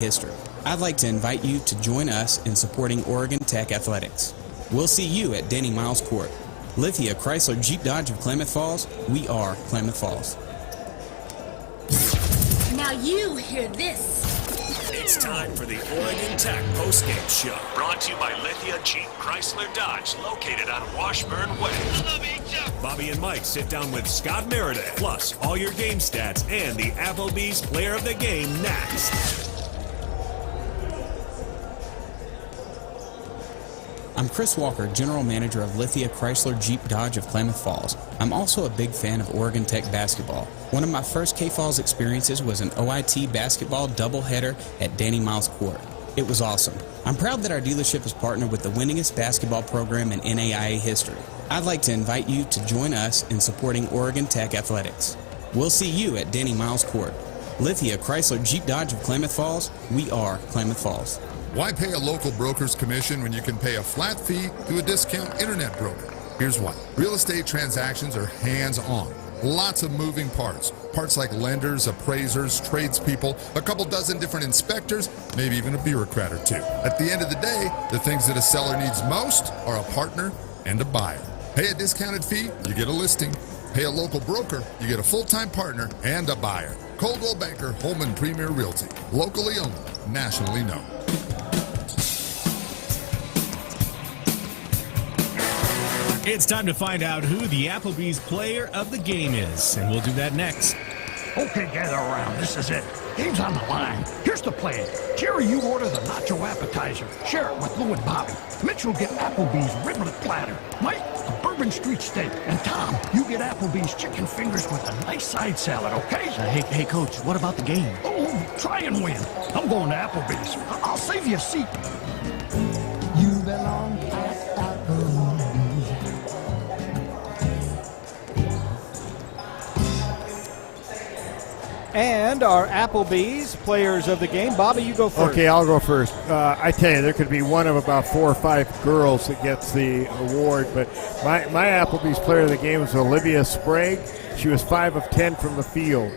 history. I'd like to invite you to join us in supporting Oregon Tech athletics. We'll see you at Danny Miles Court. Lithia Chrysler Jeep Dodge of Klamath Falls, we are Klamath Falls. Now you hear this. It's time for the Oregon Tech postgame show. Brought to you by Lithia Jeep Chrysler Dodge, located on Washburn Way. Bobby and Mike sit down with Scott Meredith, plus all your game stats and the Applebee's Player of the Game next. I'm Chris Walker, General Manager of Lithia Chrysler Jeep Dodge of Klamath Falls. I'm also a big fan of Oregon Tech basketball. One of my first K-Falls experiences was an OIT basketball doubleheader at Danny Miles Court. It was awesome. I'm proud that our dealership is partnered with the winningest basketball program in NAIA history. I'd like to invite you to join us in supporting Oregon Tech athletics. We'll see you at Danny Miles Court. Lithia Chrysler Jeep Dodge of Klamath Falls, we are Klamath Falls. Why pay a local broker's commission when you can pay a flat fee to a discount internet broker? Here's why. Real estate transactions are hands-on. Lots of moving parts. Parts like lenders, appraisers, tradespeople, a couple dozen different inspectors, maybe even a bureaucrat or two. At the end of the day, the things that a seller needs most are a partner and a buyer. Pay a discounted fee, you get a listing. Pay a local broker, you get a full-time partner and a buyer. Coldwell Banker Holman Premier Realty. Locally owned, nationally known. It's time to find out who the Applebee's Player of the Game is, and we'll do that next. Okay, gather around. This is it. Game's on the line. Here's the plan. Jerry, you order the nacho appetizer. Share it with Lou and Bobby. Mitch will get Applebee's riblet platter. Mike, a Bourbon Street steak. And Tom, you get Applebee's chicken fingers with a nice side salad, okay? Hey, Coach, what about the game? Oh, try and win. I'm going to Applebee's. I'll save you a seat. You belong at Applebee's. And our Applebee's players of the game. Bobby, you go first. Okay, I'll go first. I tell you, there could be one of about 4 or 5 girls that gets the award, but my Applebee's player of the game was Olivia Sprague. She was 5 of 10 from the field,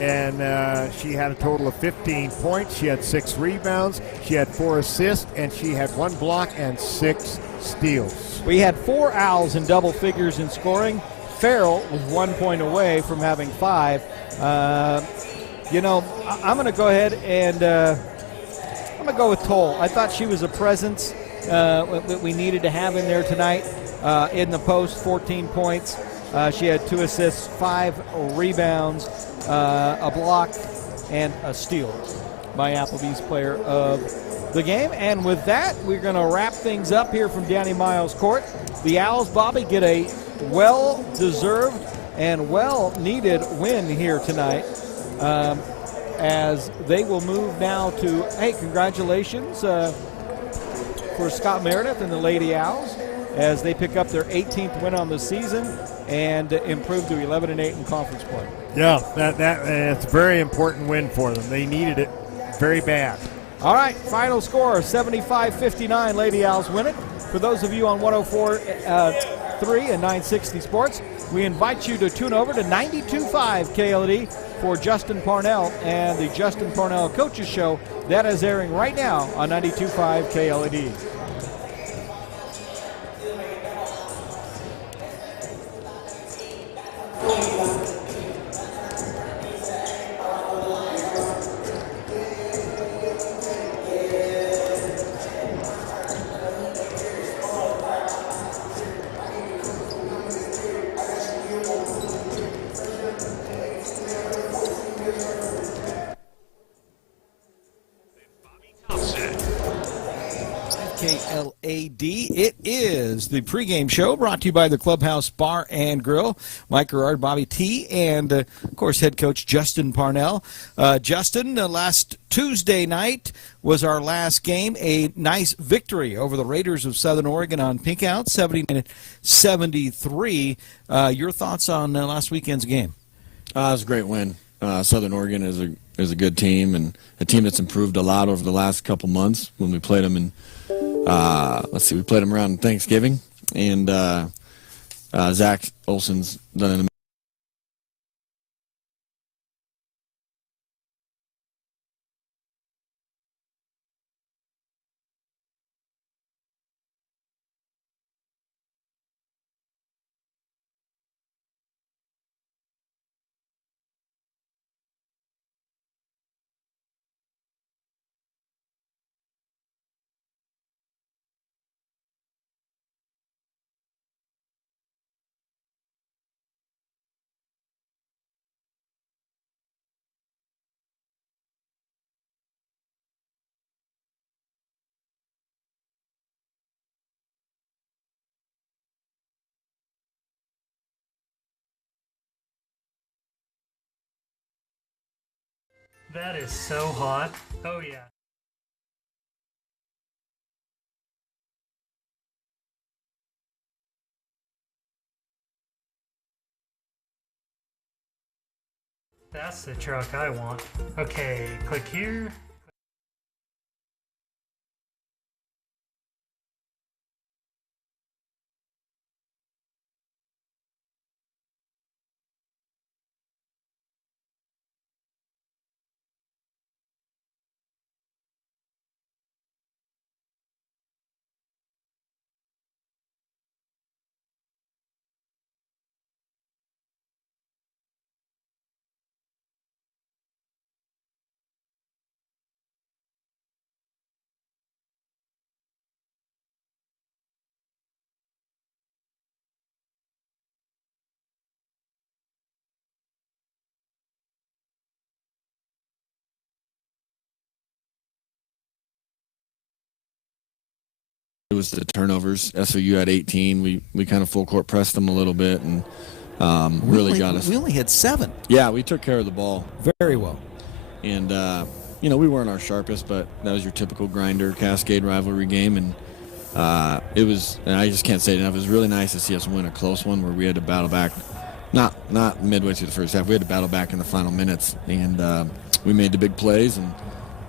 and she had a total of 15 points. She had 6 rebounds, she had 4 assists, and she had 1 block and 6 steals. We had 4 Owls in double figures in scoring. Farrell was 1 point away from having 5. I'm going to go ahead and I'm going to go with Toll. I thought she was a presence that we needed to have in there tonight in the post, 14 points. She had 2 assists, 5 rebounds, a block, and a steal. My Applebee's player of the game. And with that, we're going to wrap things up here from Danny Miles Court. The Owls, Bobby, get a well-deserved and well-needed win here tonight as they will move now to, hey, congratulations for Scott Meredith and the Lady Owls as they pick up their 18th win on the season and improve to 11-8 in conference play. Yeah, that's a very important win for them. They needed it very bad. All right, final score, 75-59. Lady Owls win it. For those of you on 104.3 and 960 Sports, we invite you to tune over to 92.5 KLD for Justin Parnell and the Justin Parnell Coaches Show. That is airing right now on 92.5 KLD. KLAD. It is the pregame show brought to you by the Clubhouse Bar and Grill. Mike Gerard, Bobby T, and, of course, head coach Justin Parnell. Justin, last Tuesday night was our last game. A nice victory over the Raiders of Southern Oregon on Pinkout, 79-73. Your thoughts on last weekend's game? It was a great win. Southern Oregon is a good team and a team that's improved a lot over the last couple months when we played them in we played them around Thanksgiving, and Zach Olson's done an That is so hot. Oh, yeah. That's the truck I want. Okay, click here. It was the turnovers. SOU had 18. We kind of full court pressed them a little bit and really got us. We only had 7. Yeah, we took care of the ball very well. And we weren't our sharpest, but that was your typical grinder Cascade rivalry game, and it was. And I just can't say it enough. It was really nice to see us win a close one where we had to battle back. Not midway through the first half. We had to battle back in the final minutes, and we made the big plays and.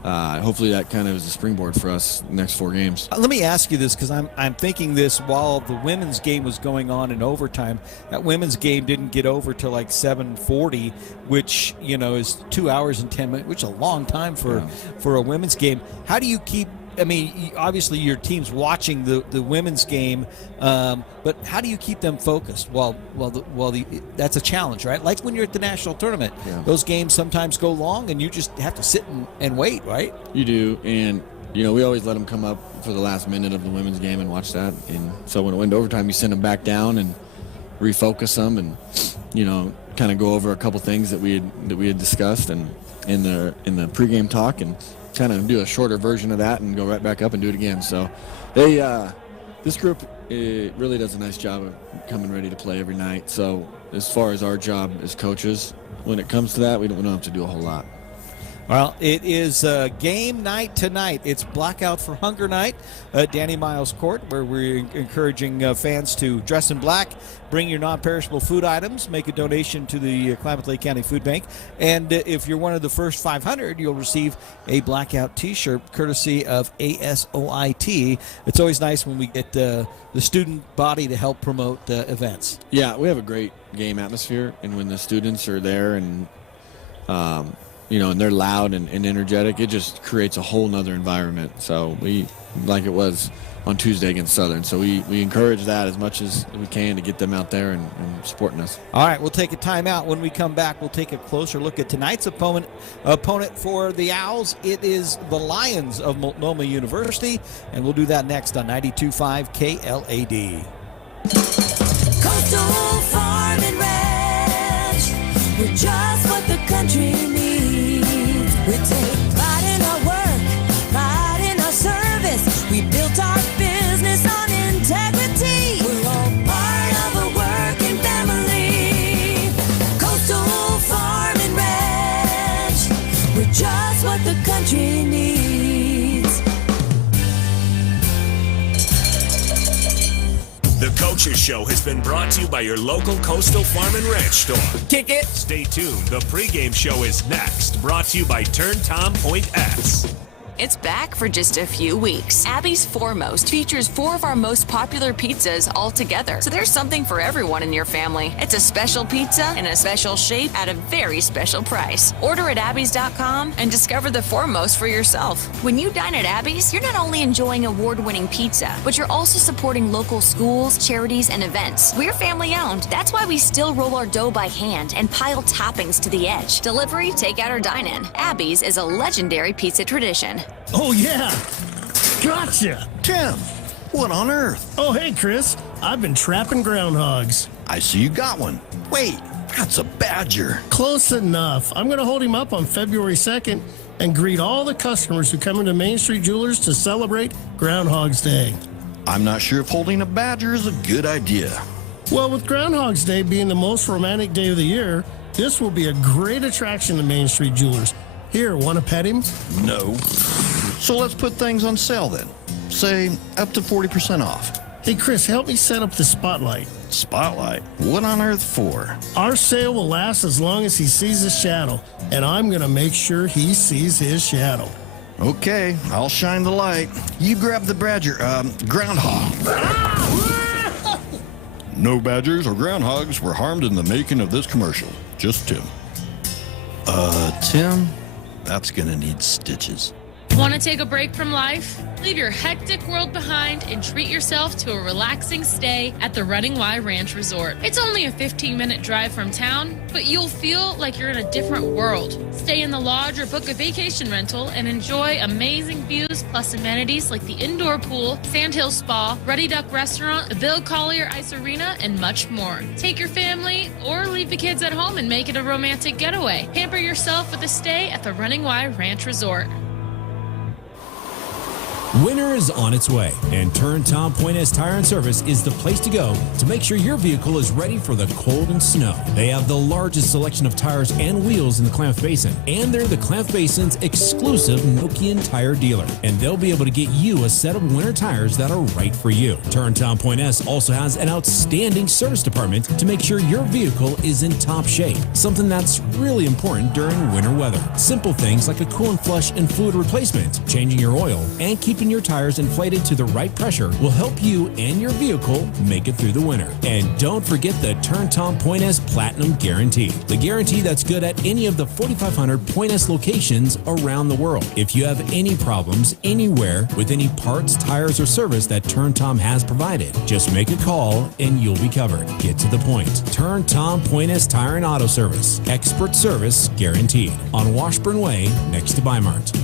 Hopefully that kind of is a springboard for us next 4 games. Let me ask you this, because I'm thinking this while the women's game was going on in overtime. That women's game didn't get over till like 7:40, which is 2 hours and 10 minutes, which is a long time for a women's game. How do you keep? I mean, obviously your team's watching the women's game, but how do you keep them focused? That's a challenge, right? Like when you're at the national tournament, those games sometimes go long, and you just have to sit and wait, right? You do, and we always let them come up for the last minute of the women's game and watch that. And so when it went to overtime, you send them back down and refocus them, and kind of go over a couple things that we had discussed and in the pregame talk and. Kind of do a shorter version of that and go right back up and do it again. So this group really does a nice job of coming ready to play every night. So as far as our job as coaches, when it comes to that, we don't have to do a whole lot. Well, it is game night tonight. It's Blackout for Hunger night at Danny Miles Court, where we're encouraging fans to dress in black, bring your non-perishable food items, make a donation to the Klamath Lake County Food Bank, and if you're one of the first 500, you'll receive a Blackout T-shirt courtesy of ASOIT. It's always nice when we get the student body to help promote events. Yeah, we have a great game atmosphere, and when the students are there and and they're loud and energetic, it just creates a whole nother environment. So like it was on Tuesday against Southern. So we encourage that as much as we can to get them out there and supporting us. All right, we'll take a timeout. When we come back, we'll take a closer look at tonight's opponent for the Owls. It is the Lions of Multnomah University, and we'll do that next on 92.5 KLAD. Coastal Farm and Ranch, we're just what the country needs. We take pride in our work, pride in our service. We built our business on integrity. We're all part of a working family. Coastal Farm and Ranch, we're just what the country needs. The Coaches Show has been brought to you by your local Coastal Farm and Ranch store. Kick it! Stay tuned. The pregame show is next. Brought to you by Turn Tom Point S. It's back for just a few weeks. Abby's Foremost features 4 of our most popular pizzas all together. So there's something for everyone in your family. It's a special pizza in a special shape at a very special price. Order at abbys.com and discover the Foremost for yourself. When you dine at Abby's, you're not only enjoying award-winning pizza, but you're also supporting local schools, charities, and events. We're family-owned. That's why we still roll our dough by hand and pile toppings to the edge. Delivery, takeout, or dine-in. Abby's is a legendary pizza tradition. Oh, yeah. Gotcha. Tim, what on earth? Oh, hey, Chris. I've been trapping groundhogs. I see you got one. Wait, that's a badger. Close enough. I'm going to hold him up on February 2nd and greet all the customers who come into Main Street Jewelers to celebrate Groundhog's Day. I'm not sure if holding a badger is a good idea. Well, with Groundhog's Day being the most romantic day of the year, this will be a great attraction to Main Street Jewelers. Here, want to pet him? No. So let's put things on sale then. Say up to 40% off. Hey, Chris, help me set up the spotlight. Spotlight? What on earth for? Our sale will last as long as he sees his shadow, and I'm going to make sure he sees his shadow. Okay, I'll shine the light. You grab the groundhog. No badgers or groundhogs were harmed in the making of this commercial. Just Tim. Tim? That's gonna need stitches. Want to take a break from life? Leave your hectic world behind and treat yourself to a relaxing stay at the Running Y Ranch Resort. It's only a 15-minute drive from town, but you'll feel like you're in a different world. Stay in the lodge or book a vacation rental and enjoy amazing views plus amenities like the indoor pool, Sandhill Spa, Ruddy Duck Restaurant, the Bill Collier Ice Arena, and much more. Take your family or leave the kids at home and make it a romantic getaway. Pamper yourself with a stay at the Running Y Ranch Resort. Winter is on its way, and Turn Tom Pointes Tire and Service is the place to go to make sure your vehicle is ready for the cold and snow. They have the largest selection of tires and wheels in the Klamath Basin, and they're the Klamath Basin's exclusive Nokian tire dealer, and they'll be able to get you a set of winter tires that are right for you. Turn Tom Pointes also has an outstanding service department to make sure your vehicle is in top shape, something that's really important during winter weather. Simple things like a coolant flush and fluid replacement, changing your oil, and keeping your tires inflated to the right pressure will help you and your vehicle make it through the winter. And don't forget the Turn Tom Pointes Platinum Guarantee, the guarantee that's good at any of the 4,500 Pointes locations around the world. If you have any problems anywhere with any parts, tires, or service that Turn Tom has provided, just make a call and you'll be covered. Get to the point. Turn Tom Pointes Tire and Auto Service. Expert service guaranteed. On Washburn Way, next to Bimart.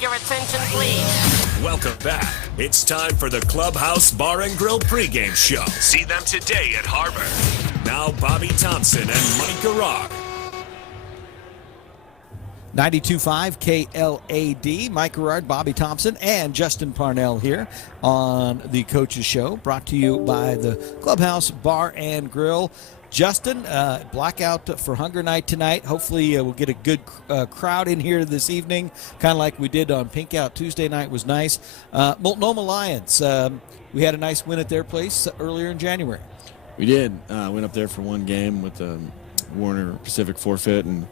Your attention, please. Welcome back. It's time for the Clubhouse Bar and Grill pregame show. See them today at Harbor. Now Bobby Thompson and Mike Garag. 92.5 KLAD, Mike Garrard, Bobby Thompson, and Justin Parnell here on the Coaches Show, brought to you by the Clubhouse Bar and Grill. Justin, blackout for Hunger Night tonight. Hopefully we'll get a good crowd in here this evening, kind of like we did on Pink Out Tuesday night. Was nice. Multnomah Lions, we had a nice win at their place earlier in January. We did. Went up there for one game with the Warner Pacific forfeit, and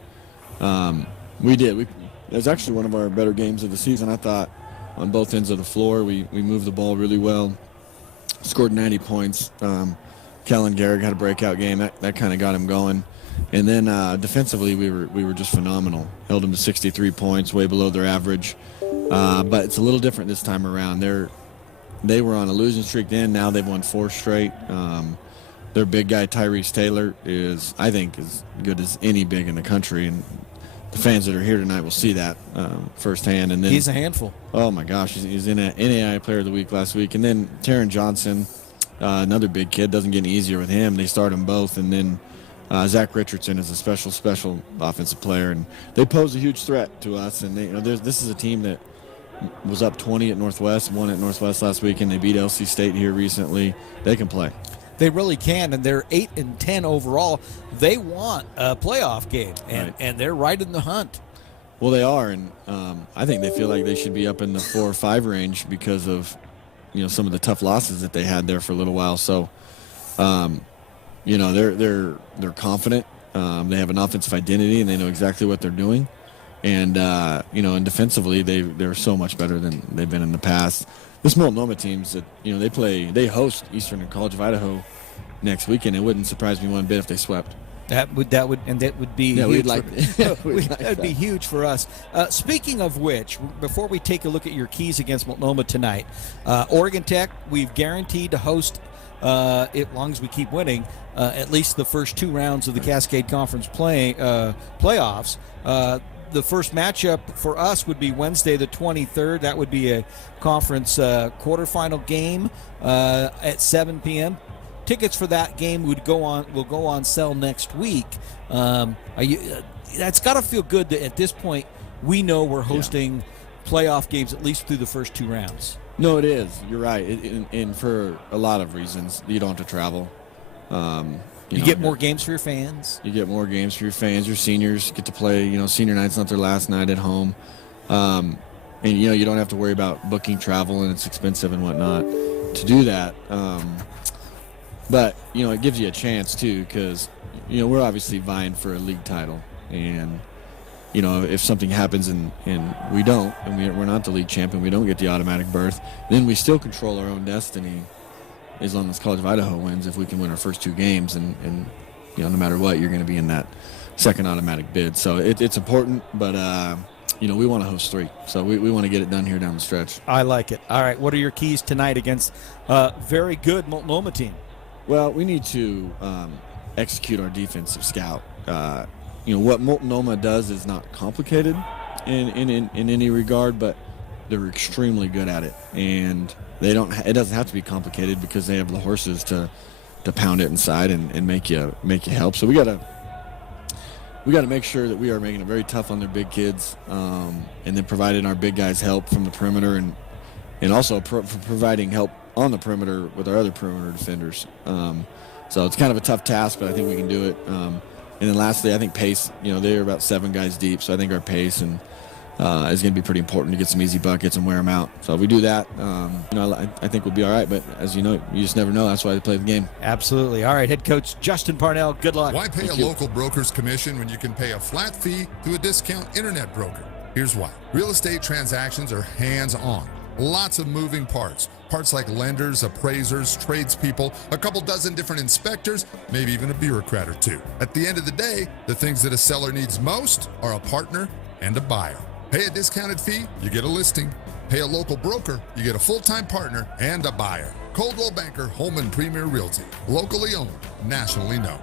we did. It was actually one of our better games of the season, I thought, on both ends of the floor. We moved the ball really well, scored 90 points. Kellen Garrick had a breakout game. That kind of got him going. And then defensively, we were just phenomenal. Held them to 63 points, way below their average. But it's a little different this time around. They were on a losing streak then. Now they've won 4 straight. Their big guy, Tyrese Taylor, is, I think, as good as any big in the country. And the fans that are here tonight will see that firsthand. And then he's a handful. Oh, my gosh. He's in a NAI Player of the Week last week. And then Taron Johnson, another big kid, doesn't get any easier with him. They start them both, and then Zach Richardson is a special offensive player, and they pose a huge threat to us. And this is a team that was up 20 at Northwest, won at Northwest last week, and they beat LC State here recently. They can play. They really can, and they're 8-10 overall. They want a playoff game, and they're right in the hunt. Well, they are, and I think they feel like they should be up in the 4 or 5 range because of some of the tough losses that they had there for a little while. So, they're confident. They have an offensive identity, and they know exactly what they're doing. And and defensively, they're so much better than they've been in the past. This Multnomah teams that they host Eastern and College of Idaho next weekend. It wouldn't surprise me one bit if they swept. That would be huge. That'd be huge for us. Speaking of which, before we take a look at your keys against Multnomah tonight, Oregon Tech, we've guaranteed to host, as long as we keep winning, at least the first 2 rounds of the Cascade Conference playoffs. The first matchup for us would be Wednesday the 23rd. That would be a conference quarterfinal game at 7 p.m. Tickets for that game will go on sale next week. That's got to feel good that at this point we know we're hosting playoff games at least through the first 2 rounds. No, it is. You're right. And for a lot of reasons, you don't have to travel. You get more games for your fans. You get more games for your fans. Your seniors get to play. Senior night's not their last night at home. And, you don't have to worry about booking travel, and it's expensive and whatnot to do that. But, it gives you a chance, too, because, we're obviously vying for a league title. And, if something happens and we don't, and we're not the league champion, we don't get the automatic berth, then we still control our own destiny as long as College of Idaho wins, if we can win our first 2 games. And no matter what, you're going to be in that second automatic bid. So it's important, but, we want to host 3. So we want to get it done here down the stretch. I like it. All right, what are your keys tonight against very good Multnomah team? Well, we need to execute our defensive scout. What Multnomah does is not complicated in any regard, but they're extremely good at it. And it doesn't have to be complicated because they have the horses to pound it inside and make you help. So we got to make sure that we are making it very tough on their big kids, and then providing our big guys help from the perimeter, and also providing help on the perimeter with our other perimeter defenders. So it's kind of a tough task, but I think we can do it. And then lastly, I think pace. They're about 7 guys deep, so I think our pace is going to be pretty important to get some easy buckets and wear them out. So if we do that, I think we'll be all right. But as you know, you just never know. That's why they play the game. Absolutely. All right, head coach Justin Parnell, good luck. Why pay a local broker's commission when you can pay a flat fee through a discount internet broker? Here's why. Real estate transactions are hands-on. Lots of moving parts. Parts like lenders, appraisers, tradespeople, a couple dozen different inspectors, maybe even a bureaucrat or 2. At the end of the day, the things that a seller needs most are a partner and a buyer. Pay a discounted fee, you get a listing. Pay a local broker, you get a full-time partner and a buyer. Coldwell Banker Holman Premier Realty. Locally owned, nationally known.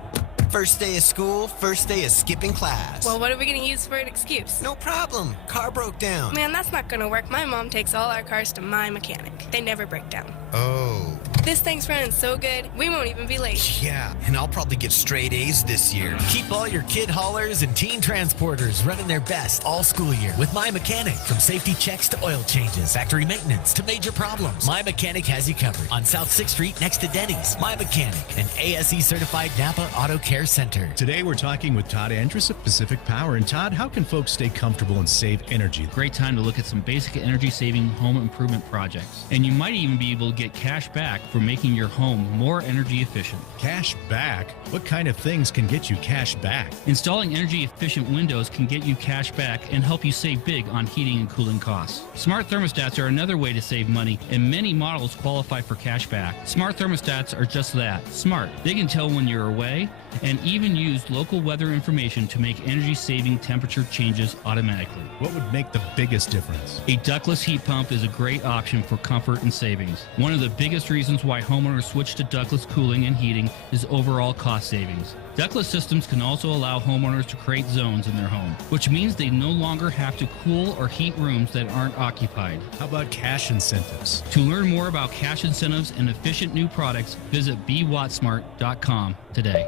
First day of school, first day of skipping class. Well, what are we going to use for an excuse? No problem. Car broke down. Man, that's not going to work. My mom takes all our cars to my mechanic. They never break down. Oh. This thing's running so good, we won't even be late. Yeah, and I'll probably get straight A's this year. Keep all your kid haulers and teen transporters running their best all school year with My Mechanic. From safety checks to oil changes, factory maintenance to major problems, My Mechanic has you covered. On South 6th Street next to Denny's. My Mechanic, an ASE-certified Napa Auto Care Center. Today we're talking with Todd Andrus of Pacific Power. And Todd, how can folks stay comfortable and save energy? Great time to look at some basic energy-saving home improvement projects. And you might even be able to get cash back for making your home more energy efficient. Cash back? What kind of things can get you cash back? Installing energy-efficient windows can get you cash back and help you save big on heating and cooling costs. Smart thermostats are another way to save money, and many models qualify for cash back. Smart thermostats are just that, smart. They can tell when you're away and even use local weather information to make energy-saving temperature changes automatically. What would make the biggest difference? A ductless heat pump is a great option for comfort and savings. One of the biggest reasons why homeowners switch to ductless cooling and heating is overall cost savings. Ductless systems can also allow homeowners to create zones in their home, which means they no longer have to cool or heat rooms that aren't occupied. How about cash incentives? To learn more about cash incentives and efficient new products, visit bwattsmart.com today.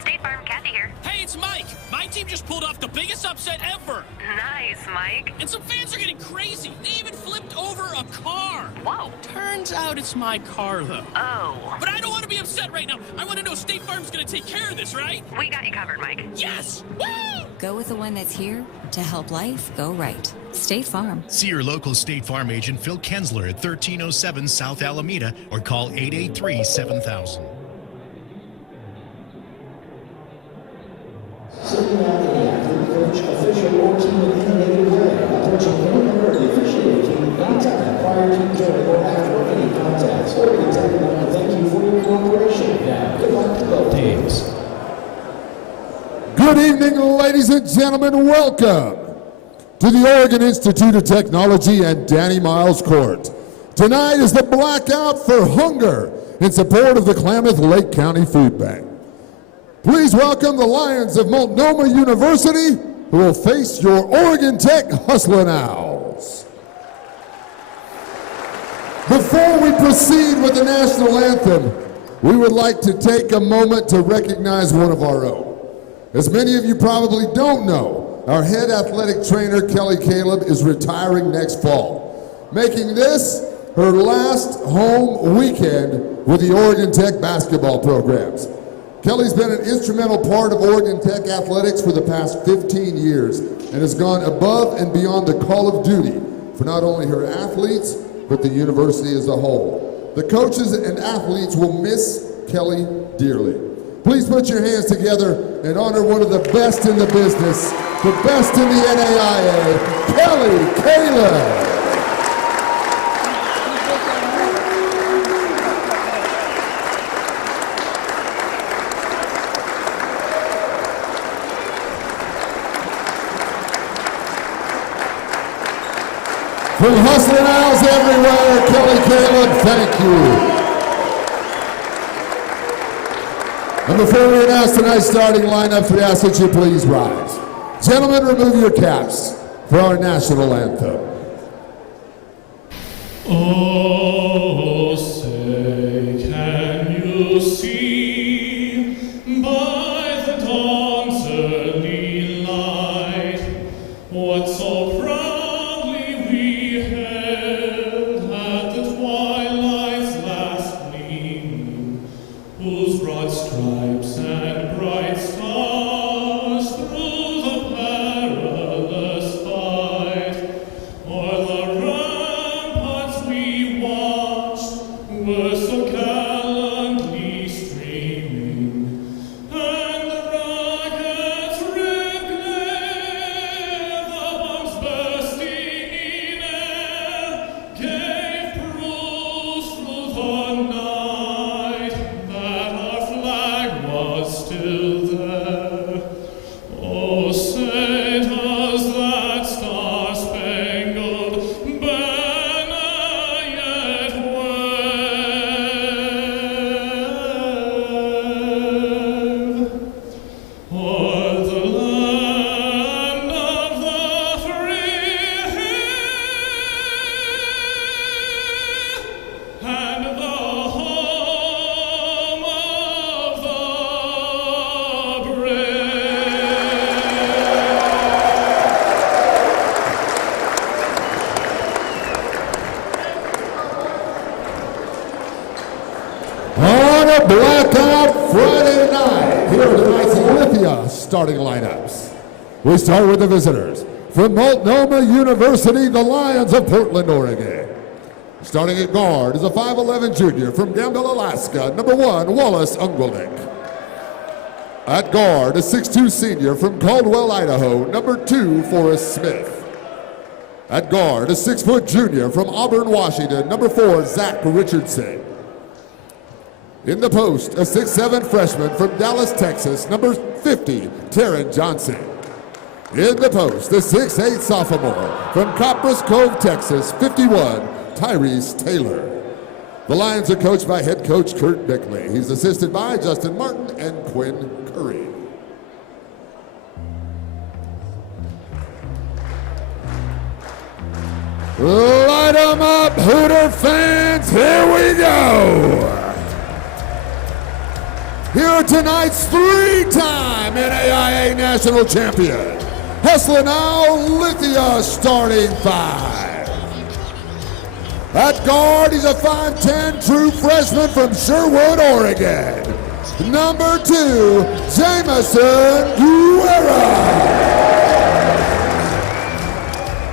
State Farm, Kathy here. Hey, it's Mike. My team just pulled off the biggest upset ever. Nice, Mike. And some fans are getting crazy. They even flipped over a car. Whoa. Turns out it's my car, though. Oh. But I don't want to be upset right now. I want to know State Farm's going to take care of this, right? We got you covered, Mike. Yes! Woo! Go with the one that's here to help life go right. State Farm. See your local State Farm agent, Phil Kensler, at 1307 South Alameda, or call 883-7000. Official or team in innovative way, approaching any member of the officiating team anytime prior to, during, or after any contacts. Oregon Tech would like to thank you for your cooperation. Now, good luck to both teams. Good evening, ladies and gentlemen. Welcome to the Oregon Institute of Technology and Danny Miles Court. Tonight is the Blackout for Hunger in support of the Klamath Lake County Food Bank. Please welcome the Lions of Multnomah University, who will face your Oregon Tech Hustlin' Owls. Before we proceed with the national anthem, we would like to take a moment to recognize one of our own. As many of you probably don't know, our head athletic trainer, Kelly Caleb, is retiring next fall, making this her last home weekend with the Oregon Tech basketball programs. Kelly's been an instrumental part of Oregon Tech athletics for the past 15 years and has gone above and beyond the call of duty for not only her athletes, but the university as a whole. The coaches and athletes will miss Kelly dearly. Please put your hands together and honor one of the best in the business, the best in the NAIA, Kelly Caleb. From Hustling Owls everywhere, Kelly Caleb, thank you. And before we announce tonight's starting lineups, we ask that you please rise. Gentlemen, remove your caps for our national anthem. Oh, say, can you see by the dawn's early light what so proudly we held at the twilight's last gleam, whose broad stripes and bright stars through the perilous fight o'er the ramparts we watched were so gallantly streaming, and the rocket's red glare, the bombs bursting in air, gave proofs through the night that our flag was still there. Oh, say does that star-spangled banner yet wave o'er the land of the free and the home of the brave? On a blackout Friday night, here are tonight's Lithia starting lineups. We start with the visitors. From Multnomah University, the Lions of Portland, Oregon. Starting at guard is a 5'11 junior from Gamble, Alaska, number 1, Wallace Ungwalik. At guard, a 6'2 senior from Caldwell, Idaho, number 2, Forrest Smith. At guard, a 6-foot junior from Auburn, Washington, number 4, Zach Richardson. In the post, a 6'7 freshman from Dallas, Texas, number 50, Taryn Johnson. In the post, the 6'8 sophomore from Copperas Cove, Texas, 51, Tyrese Taylor. The Lions are coached by head coach Kurt Bickley. He's assisted by Justin Martin and Quinn Curry. Light 'em up, Hooter fans, here we go! Here are tonight's 3-time NAIA national champion, Hustling Owl Lithia starting 5. At guard, he's a 5'10 true freshman from Sherwood, Oregon, number 2, Jameson Guerra.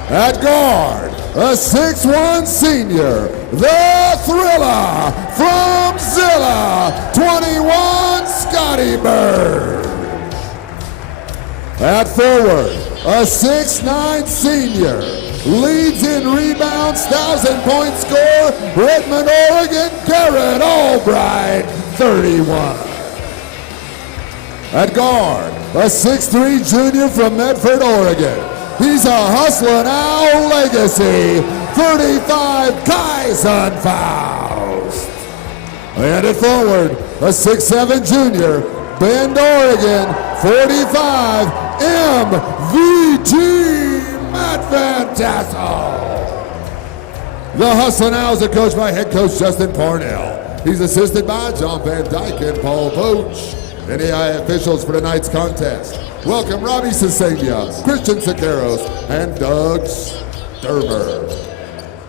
At guard, a 6'1 senior, the Thriller from Zilla, 21, Scotty Bird. At forward, a 6'9 senior, leads in rebounds, 1,000-point score, Redmond, Oregon, Garrett Albright, 31. At guard, a 6'3 junior from Medford, Oregon. He's a Hustlin' Owl legacy, 35, Kyson Faust. And at forward, a 6'7 junior, Bend, Oregon, 45, MVT, Matt Van Tassel. The Hustlin' Owls are coached by head coach Justin Parnell. He's assisted by John Van Dyke and Paul Poach. NAIA officials for tonight's contest. Welcome Robbie Cesavia, Christian Sakaros, and Doug Sturmer.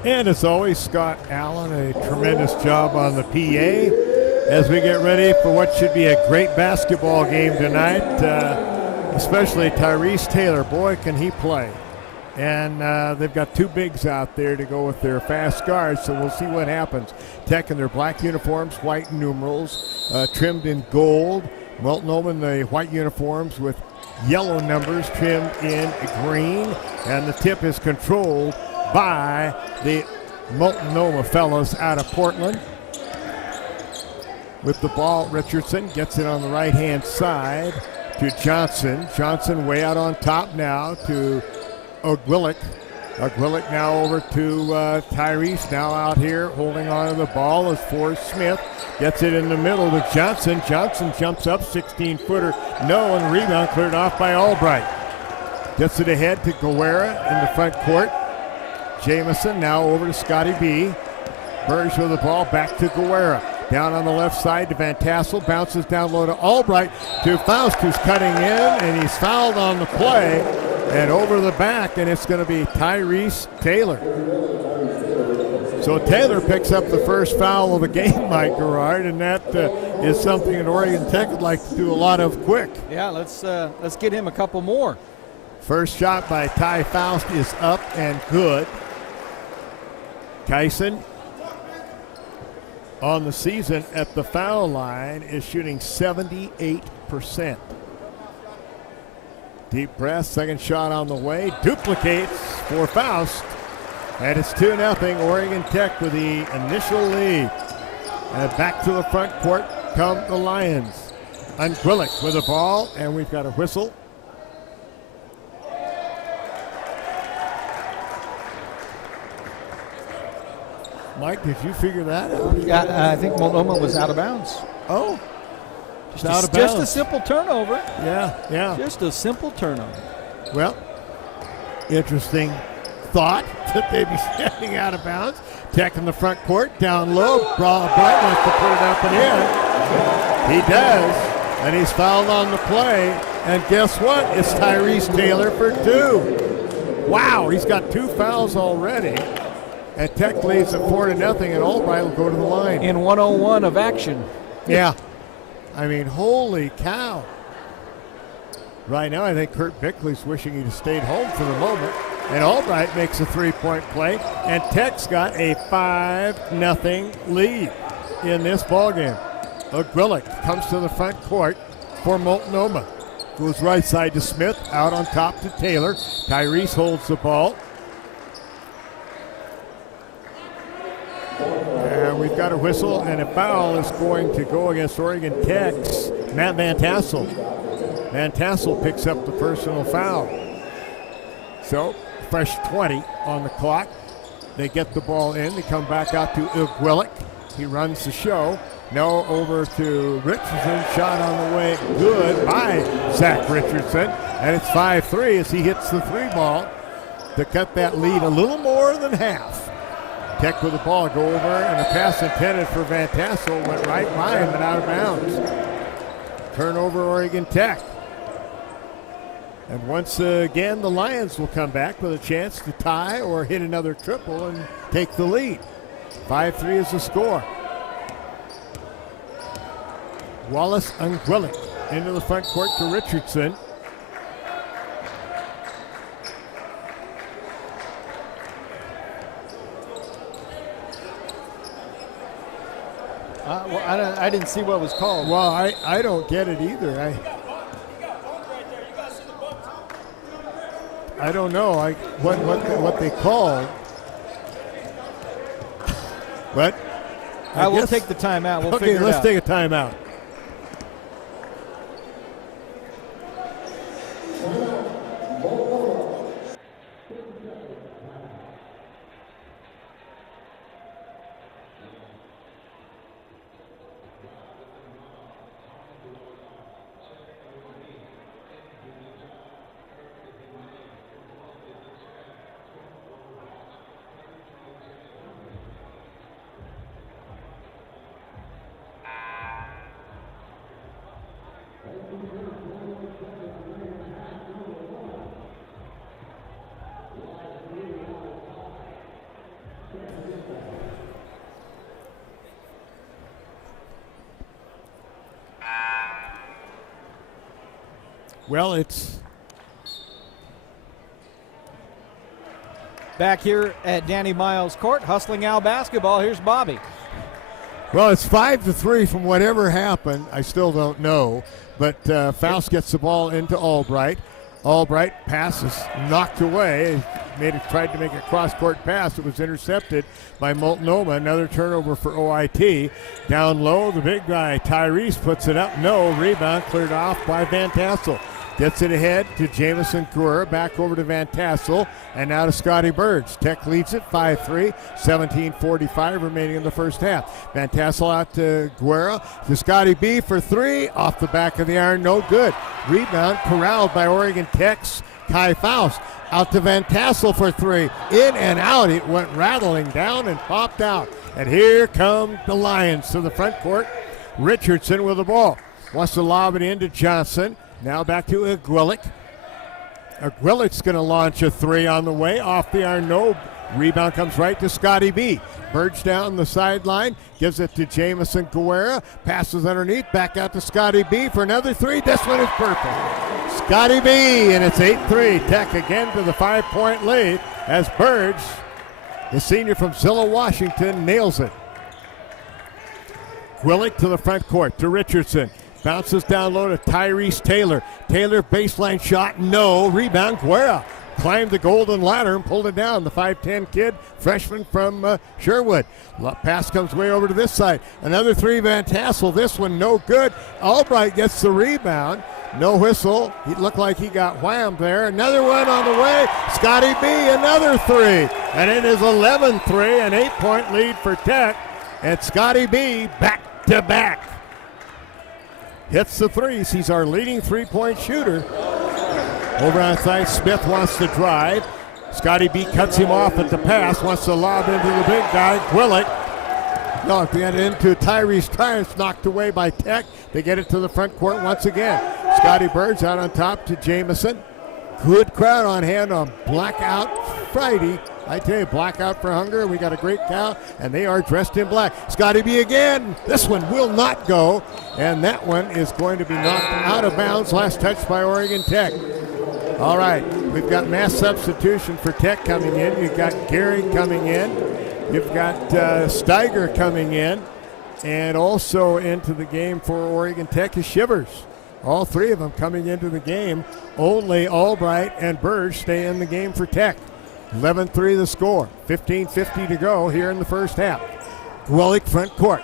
And as always, Scott Allen, a tremendous job on the PA as we get ready for what should be a great basketball game tonight, especially Tyrese Taylor. Boy, can he play. And they've got two bigs out there to go with their fast guards, so we'll see what happens. Tech in their black uniforms, white numerals, trimmed in gold. Multnomah in the white uniforms with yellow numbers trimmed in green. And the tip is controlled by the Multnomah fellows out of Portland. With the ball, Richardson gets it on the right-hand side to Johnson. Johnson way out on top now to Ogwillick. Ogwillick now over to Tyrese, now out here holding on to the ball as Forrest Smith gets it in the middle to Johnson. Johnson jumps up, 16-footer, no, and the rebound cleared off by Albright. Gets it ahead to Guerra in the front court. Jamison now over to Scotty B. Burge with the ball back to Guerra. Down on the left side to Van Tassel, bounces down low to Albright, to Faust, who's cutting in, and he's fouled on the play. And over the back, and it's going to be Tyrese Taylor. So Taylor picks up the first foul of the game, Mike Gerard, and that is something that Oregon Tech would like to do a lot of quick. Yeah, let's get him a couple more. First shot by Ty Faust is up and good. Kyson on the season at the foul line is shooting 78%. Deep breath, second shot on the way, duplicates for Faust, and it's 2-0 Oregon Tech with the initial lead. And back to the front court come the Lions. Unquillick with the ball, and we've got a whistle. Mike, did you figure that out? Yeah, I think Multnomah was out of bounds. Oh. Just a simple turnover. Yeah. Just a simple turnover. Well, interesting thought that they'd be standing out of bounds. Tech in the front court, down low. Bright wants to put it up and in. He does, and he's fouled on the play. And guess what? It's Tyrese Taylor for 2. Wow, he's got 2 fouls already. And Tech leads at 4-0, and Albright will go to the line. In 101 of action. Yeah. I mean, holy cow. Right now, I think Kurt Bickley's wishing he'd stayed home for the moment. And Albright makes a 3-point play. And Tech's got a 5-0 lead in this ballgame. Ogwillick comes to the front court for Multnomah. Goes right side to Smith, out on top to Taylor. Tyrese holds the ball. And we've got a whistle, and a foul is going to go against Oregon Tech's Matt Van Tassel. Van Tassel picks up the personal foul. So, fresh 20 on the clock. They get the ball in. They come back out to Ogwillick. He runs the show. Now over to Richardson. Shot on the way. Good by Zach Richardson. And it's 5-3 as he hits the 3 ball to cut that lead a little more than half. Tech with the ball, go over, and the pass intended for Van Tassel went right by him and out of bounds. Turnover, Oregon Tech. And once again, the Lions will come back with a chance to tie or hit another triple and take the lead. 5-3 is the score. Wallace Unquillick into the front court to Richardson. Well, I didn't see what was called. Well, I don't get it either. I don't know what they called. But we'll take the timeout. We'll figure it out. Okay, let's take a timeout. Well, it's back here at Danny Miles Court, Hustling Owl basketball. Here's Bobby. Well, it's 5-3 from whatever happened. I still don't know. But Faust gets the ball into Albright. Albright passes, knocked away. Tried to make a cross-court pass. It was intercepted by Multnomah. Another turnover for OIT. Down low, the big guy, Tyrese, puts it up. No, rebound cleared off by Van Tassel. Gets it ahead to Jamison Guerra, back over to Van Tassel, and now to Scotty Burge. Tech leads it 5-3, 17:45 remaining in the first half. Van Tassel out to Guerra, to Scotty B for three, off the back of the iron, no good. Rebound corralled by Oregon Tech's Kai Faust. Out to Van Tassel for three, in and out. It went rattling down and popped out. And here come the Lions to the front court. Richardson with the ball. Wants to lob it into Johnson. Now back to Aguilic. Aguilic's going to launch a three on the way. Off the iron, no. Rebound comes right to Scotty B. Burge down the sideline. Gives it to Jamison Guerra. Passes underneath. Back out to Scotty B for another three. This one is perfect. Scotty B, and it's 8-3. Tech again to the 5-point lead as Burge, the senior from Zillow, Washington, nails it. Aguilic to the front court to Richardson. Bounces down low to Tyrese Taylor. Taylor baseline shot, no. Rebound, Guerra. Climbed the golden ladder and pulled it down. The 5'10 kid, freshman from Sherwood. Pass comes way over to this side. Another three, Van Tassel. This one no good. Albright gets the rebound. No whistle. He looked like he got whammed there. Another one on the way. Scotty B, another three. And it is 11-3, an 8-point lead for Tech. And Scotty B back to back. Hits the threes. He's our leading three-point shooter. Over on side, Smith wants to drive. Scotty B cuts him off at the pass. Wants to lob into the big guy, Aguilic. No, if they get it into Tyrese Triumphs, knocked away by Tech. They get it to the front court once again. Scotty Burge out on top to Jamison. Good crowd on hand on Blackout Friday. I tell you, Blackout for Hunger. We got a great cow, and they are dressed in black. Scotty B again. This one will not go, and that one is going to be knocked out of bounds. Last touch by Oregon Tech. All right, we've got mass substitution for Tech coming in. You've got Gary coming in. You've got Steiger coming in. And also into the game for Oregon Tech is Shivers. All three of them coming into the game. Only Albright and Burge stay in the game for Tech. 11-3 the score. 15:50 to go here in the first half. Aguilic front court.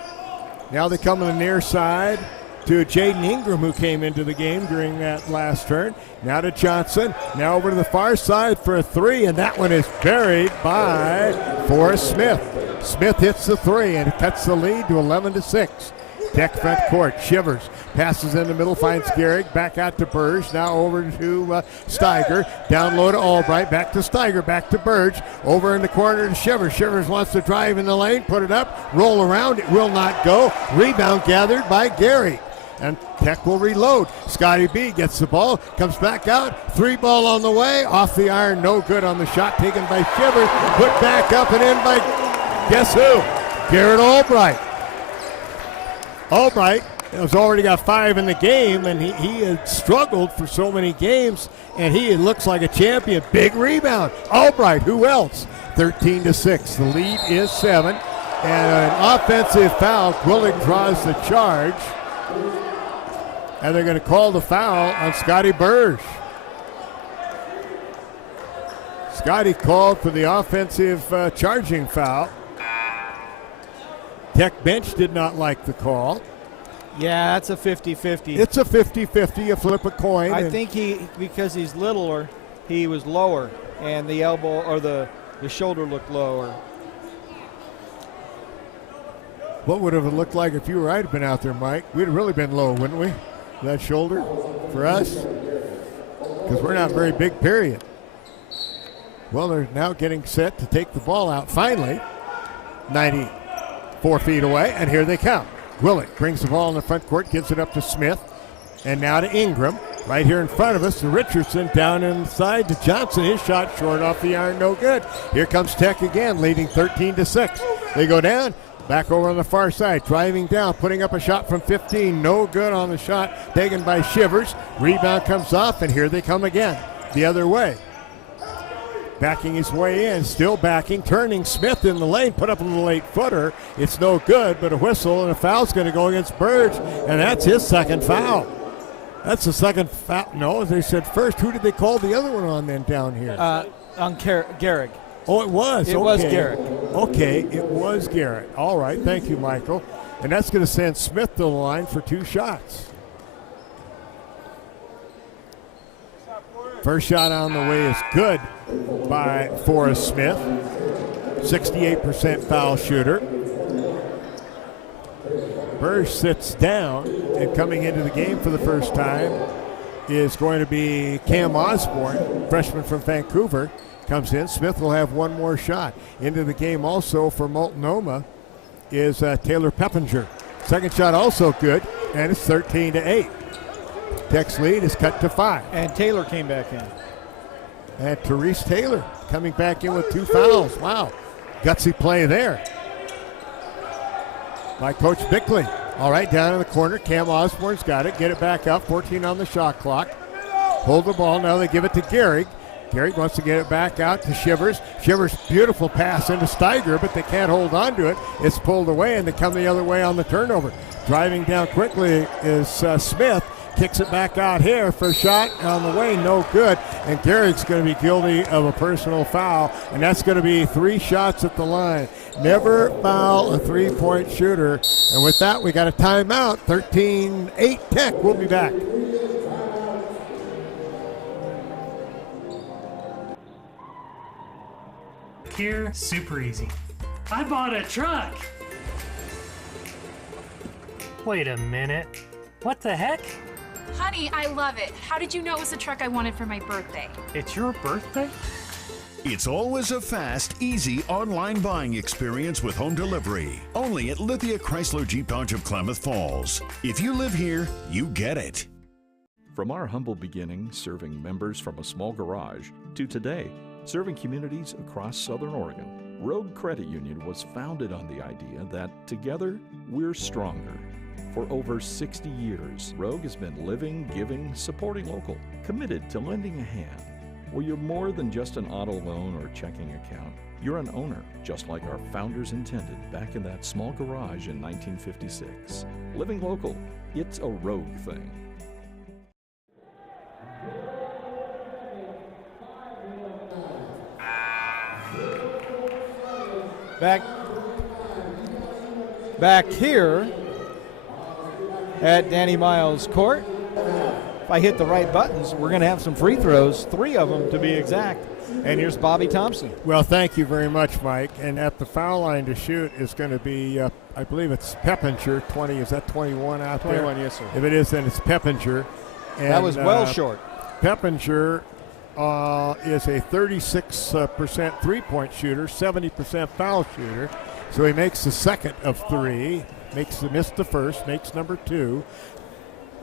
Now they come on the near side to Jaden Ingram, who came into the game during that last turn. Now to Johnson. Now over to the far side for a three, and that one is buried by Forrest Smith. Smith hits the three, and it cuts the lead to 11-6. Tech front court. Shivers passes in the middle, finds Gehrig. Back out to Burge. Now over to Steiger. Down low to Albright. Back to Steiger. Back to Burge. Over in the corner to Shivers. Shivers wants to drive in the lane. Put it up. Roll around. It will not go. Rebound gathered by Gehrig. And Tech will reload. Scotty B gets the ball. Comes back out. Three ball on the way. Off the iron. No good on the shot taken by Shivers. Put back up and in by guess who? Garrett Albright. Albright has already got 5 in the game, and he had struggled for so many games, and he looks like a champion. Big rebound. Albright, who else? 13-6. The lead is 7. And an offensive foul. Aguilic draws the charge. And they're going to call the foul on Scotty Burge. Scotty called for the offensive charging foul. Tech bench did not like the call. Yeah, that's a 50-50. It's a 50-50. You flip a coin. I think because he's littler, he was lower, and the elbow or the shoulder looked lower. What would it have looked like if you or I had been out there, Mike? We'd have really been low, wouldn't we? That shoulder for us? Because we're not very big, period. Well, they're now getting set to take the ball out finally. 94 feet away, and here they come. Aguilic brings the ball in the front court, gives it up to Smith, and now to Ingram. Right here in front of us, to Richardson, down inside to Johnson. His shot short off the iron, no good. Here comes Tech again, leading 13-6. They go down. Back over on the far side, driving down, putting up a shot from 15. No good on the shot taken by Shivers. Rebound comes off, and here they come again, the other way. Backing his way in, still backing, turning Smith in the lane, put up a little late footer. It's no good, but a whistle, and a foul's going to go against Burge, and that's his second foul. That's the second foul. No, they said first. Who did they call the other one on then down here? On Garrick. Oh, it was. It was Garrick. Okay, it was Garrick. All right, thank you, Michael. And that's going to send Smith to the line for 2 shots. First shot on the way is good by Forrest Smith. 68% foul shooter. Burge sits down, and coming into the game for the first time is going to be Cam Osborne, freshman from Vancouver. Comes in. Smith will have one more shot. Into the game also for Multnomah is Taylor Peppinger. Second shot also good, and it's 13-8. Tech's lead is cut to 5. And Taylor came back in. And Therese Taylor coming back in with 2 fouls. Wow. Gutsy play there by Coach Bickley. All right, down in the corner. Cam Osborne's got it. Get it back up. 14 on the shot clock. Hold the ball. Now they give it to Gehrig. Gehrig wants to get it back out to Shivers. Shivers, beautiful pass into Steiger, but they can't hold on to it. It's pulled away, and they come the other way on the turnover. Driving down quickly is Smith. Kicks it back out here for a shot on the way, no good. And Gehrig's going to be guilty of a personal foul, and that's going to be 3 shots at the line. Never foul a 3-point shooter. And with that, we got a timeout. 13-8 Tech. We'll be back. Here, super easy. I bought a truck! Wait a minute. What the heck? Honey, I love it. How did you know it was the truck I wanted for my birthday? It's your birthday? It's always a fast, easy online buying experience with home delivery. Only at Lithia Chrysler Jeep Dodge of Klamath Falls. If you live here, you get it. From our humble beginnings serving members from a small garage to today, serving communities across Southern Oregon, Rogue Credit Union was founded on the idea that together we're stronger. For over 60 years, Rogue has been living, giving, supporting local, committed to lending a hand. Where you're more than just an auto loan or checking account, you're an owner, just like our founders intended back in that small garage in 1956. Living local, it's a Rogue thing. Back here at Danny Miles Court. If I hit the right buttons, we're going to have some free throws, 3 of them to be exact. And here's Bobby Thompson. Well, thank you very much, Mike. And at the foul line to shoot is going to be, I believe it's Peppinger, 20. Is that 21 out 21, there? yes, sir. If it is, then it's Peppinger. And, that was well short. Peppinger is a 36% three-point shooter, 70% foul shooter. So he makes the second of 3, missed the first, makes number 2.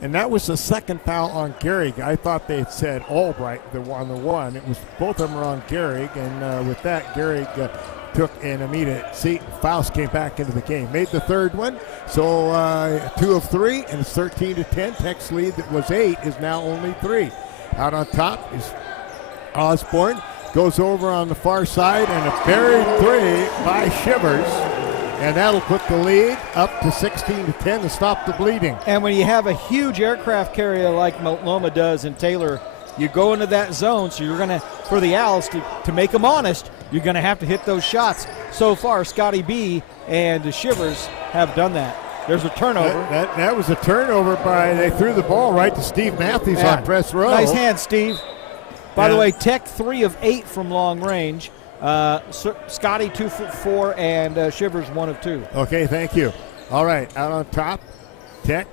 And that was the second foul on Gehrig. I thought they had said Albright on the one. It was both of them were on Gehrig, and with that, Gehrig took an immediate seat. Fouls came back into the game. Made the third one, so 2 of 3, and it's 13-10. Tech's lead that was 8 is now only 3. Out on top is Osborne. Goes over on the far side, and a buried 3 by Shivers. And that'll put the lead up to 16-10 to stop the bleeding. And when you have a huge aircraft carrier like Multnomah does and Taylor, you go into that zone, so you're going to, for the Owls, to make them honest, you're going to have to hit those shots. So far, Scotty B and the Shivers have done that. There's a turnover. That was a turnover they threw the ball right to Steve Matthews on press row. Nice hand, Steve. By the way, Tech 3 of 8 from long range. Scotty 2 for 4 and Shivers 1 of 2. Okay, thank you. All right, out on top, Tech,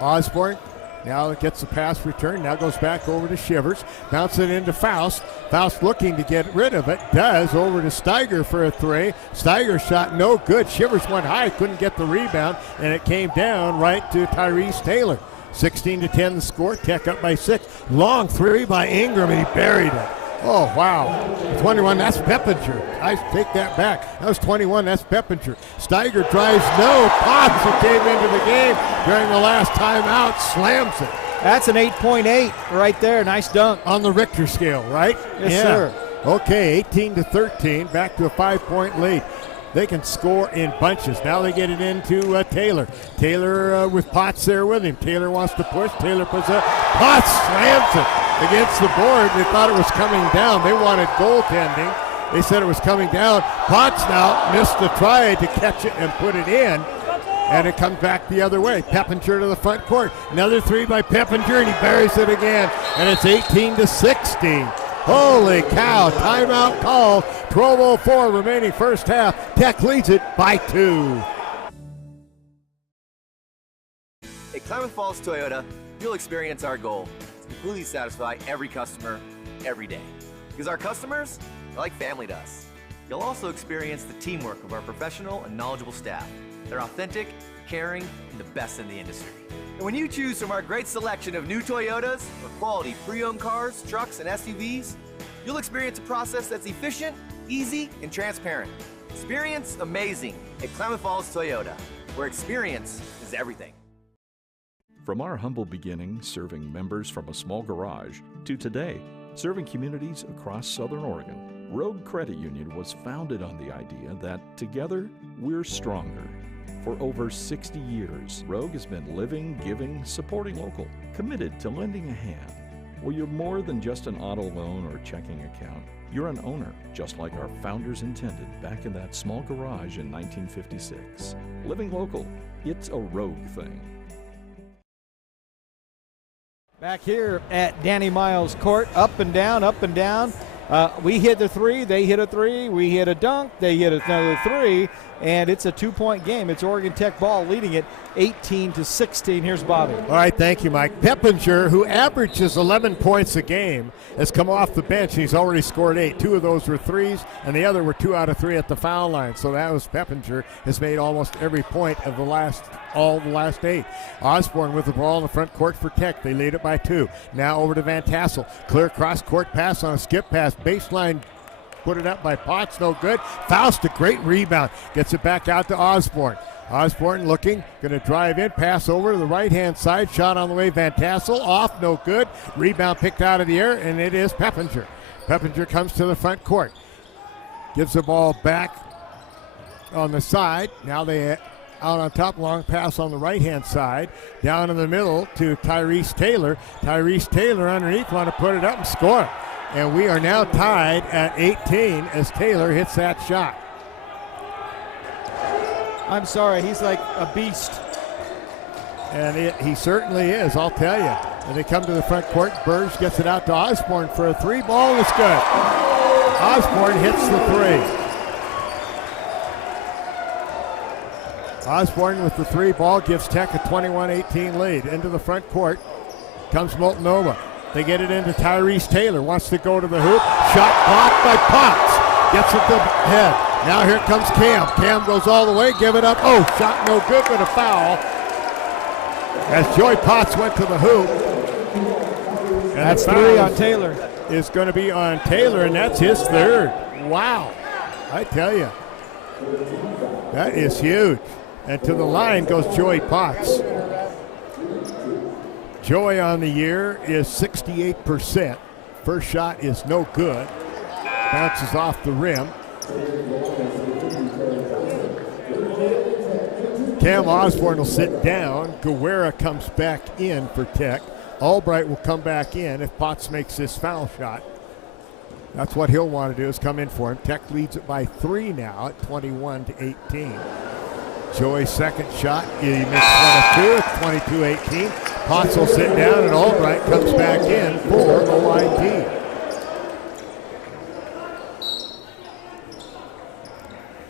Osborne. Now it gets the pass return. Now goes back over to Shivers. Bounce it into Faust. Faust looking to get rid of it. Does. Over to Steiger for a 3. Steiger shot no good. Shivers went high, couldn't get the rebound, and it came down right to Tyrese Taylor. 16-10 the score. Tech up by 6. Long 3 by Ingram, and he buried it. Oh, wow. 21, that's Peppinger. I take that back. That was 21, that's Peppinger. Steiger drives no. Potts, who came into the game during the last timeout, slams it. That's an 8.8 right there. Nice dunk. On the Richter scale, right? Yes, sir. Okay, 18-13, back to a 5-point lead. They can score in bunches. Now they get it into Taylor. Taylor with Potts there with him. Taylor wants to push. Taylor puts up. Potts slams it against the board. They thought it was coming down. They wanted goaltending. They said it was coming down. Potts now missed the try to catch it and put it in. And it comes back the other way. Peppinger to the front court. Another three by Peppinger, and he buries it again. And it's 18-16. Holy cow, timeout called. 12:04 remaining first half. Tech leads it by 2. At Klamath Falls Toyota, you'll experience our goal to completely satisfy every customer every day. Because our customers are like family to us. You'll also experience the teamwork of our professional and knowledgeable staff. They're authentic, caring, and the best in the industry. And when you choose from our great selection of new Toyotas or quality pre-owned cars, trucks, and SUVs, you'll experience a process that's efficient, easy, and transparent. Experience amazing at Klamath Falls Toyota, where experience is everything. From our humble beginnings serving members from a small garage to today, serving communities across Southern Oregon, Rogue Credit Union was founded on the idea that together we're stronger. For over 60 years, Rogue has been living, giving, supporting local, committed to lending a hand. Where you're more than just an auto loan or checking account, you're an owner, just like our founders intended back in that small garage in 1956. Living local, it's a Rogue thing. Back here at Danny Miles Court, up and down, up and down. We hit the three, they hit a three, we hit a dunk, they hit another three, and it's a 2-point game. It's Oregon Tech ball leading it 18-16. Here's Bobby. All right, thank you, Mike. Peppinger, who averages 11 points a game, has come off the bench. He's already scored 8. 2 of those were threes, and the other were 2 out of 3 at the foul line. So that was Peppinger, has made almost every point of all the last 8. Osborne with the ball in the front court for Tech. They lead it by 2. Now over to Van Tassel. Clear cross-court pass on a skip pass. Baseline put it up by Potts, no good. Faust, a great rebound. Gets it back out to Osborne. Osborne looking, going to drive in, pass over to the right-hand side. Shot on the way, Van Tassel, off, no good. Rebound picked out of the air, and it is Peppinger. Peppinger comes to the front court. Gives the ball back on the side. Now they out on top, long pass on the right-hand side. Down in the middle to Tyrese Taylor. Tyrese Taylor underneath, want to put it up and score. And we are now tied at 18 as Taylor hits that shot. I'm sorry, he's like a beast. And he certainly is, I'll tell you. And they come to the front court. Burge gets it out to Osborne for a 3 ball, and it's good. Osborne hits the 3. Osborne with the 3 ball gives Tech a 21-18 lead. Into the front court comes Multnomah. They get it into Tyrese Taylor. Wants to go to the hoop. Shot blocked by Potts. Gets it to the head. Now here comes Cam. Cam goes all the way. Give it up. Oh, shot no good, but a foul. As Joey Potts went to the hoop. And that's 3 on Taylor. Is going to be on Taylor, and that's his 3rd. Wow. I tell you. That is huge. And to the line goes Joey Potts. Joey on the year is 68%. First shot is no good. Bounces off the rim. Cam Osborne will sit down. Guerra comes back in for Tech. Albright will come back in if Potts makes this foul shot. That's what he'll want to do, is come in for him. Tech leads it by 3 now at 21-18. Joey's second shot, he makes 1 of 2 at 22-18. Potts will sit down, and Albright comes back in for OIT.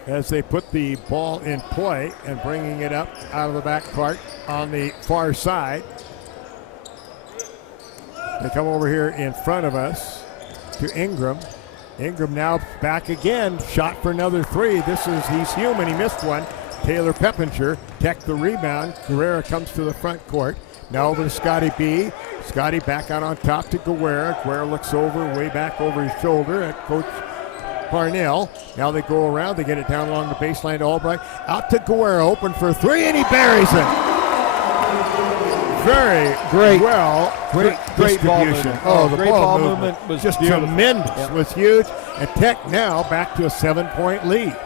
As they put the ball in play and bringing it up out of the back court on the far side. They come over here in front of us to Ingram. Ingram now back again, shot for another 3. He's human, he missed one. Taylor Peppinger. Tech the rebound. Guerrera comes to the front court. Now over to Scotty B. Scotty back out on top to Guerrera. Guerrera looks over, way back over his shoulder at Coach Parnell. Now they go around. They get it down along the baseline to Albright. Out to Guerrera, open for 3, and he buries it. Very great. Well, Great ball distribution. movement. Oh, the Great ball movement was just beautiful. tremendous. Yep. Was huge. And Tech now back to a 7-point lead.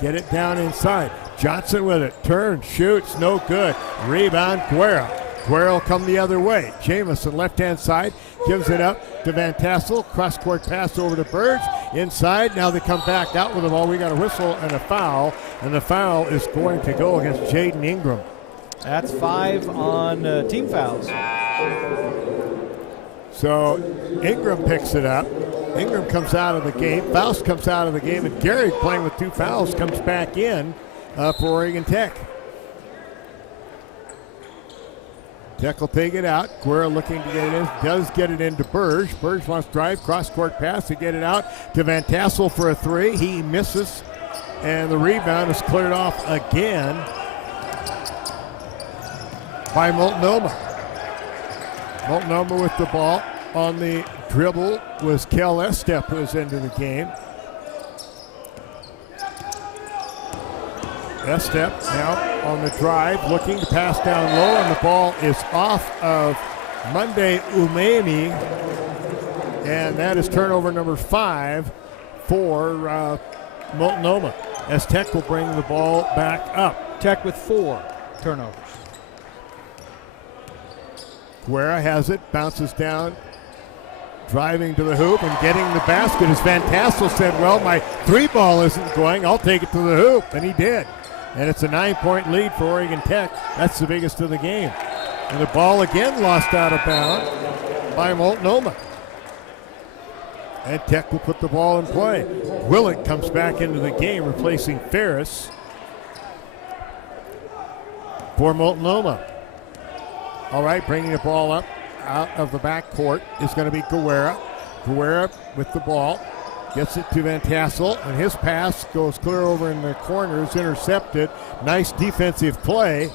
Get it down inside. Johnson with it. Turns, shoots, no good. Rebound, Guerrera. Guerrera will come the other way. Jamison, left-hand side, gives it up to Van Tassel. Cross-court pass over to Burge. Inside, now they come back out with the ball. We got a whistle and a foul, and the foul is going to go against Jaden Ingram. That's 5 on team fouls. So Ingram picks it up. Ingram comes out of the game. Faust comes out of the game, and Gary, playing with 2 fouls, comes back in for Oregon Tech. Tech will take it out. Guerrera looking to get it in. Does get it into Burge. Burge wants to drive. Cross-court pass to get it out to Van Tassel for a 3. He misses, and the rebound is cleared off again by Multnomah. Multnomah with the ball. On the dribble was Kel Estep, who is into the game. Estep now on the drive, looking to pass down low, and the ball is off of Monday Umeni, and that is turnover number 5 for Multnomah, as Tech will bring the ball back up. Tech with 4 turnovers. Guerrera has it, bounces down, driving to the hoop and getting the basket, as Van Tassel said, well, my 3 ball isn't going, I'll take it to the hoop, and he did. And it's a 9-point lead for Oregon Tech. That's the biggest of the game. And the ball again lost out of bounds by Multnomah. And Tech will put the ball in play. Willett comes back into the game, replacing Ferris for Multnomah. All right, bringing the ball up out of the backcourt is going to be Guerrera. Guerrera with the ball. Gets it to Van Tassel, and his pass goes clear over in the corner. Is intercepted. Nice defensive play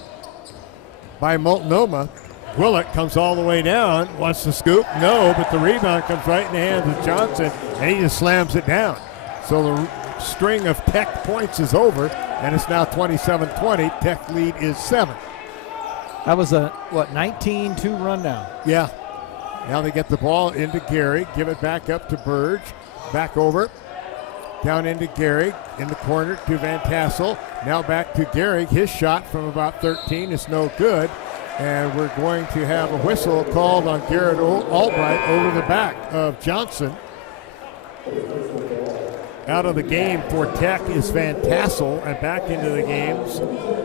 by Multnomah. Willett comes all the way down. Wants to scoop. No, but the rebound comes right in the hands of Johnson, and he just slams it down. So the string of Tech points is over, and it's now 27-20. Tech lead is 7. That was a, 19-2 run now? Yeah. Now they get the ball into Gary. Give it back up to Burge. Back over, down into Gary, in the corner to Van Tassel. Now back to Gary. His shot from about 13 is no good, and we're going to have a whistle called on Garrett Albright over the back of Johnson. Out of the game for Tech is Van Tassel, and back into the games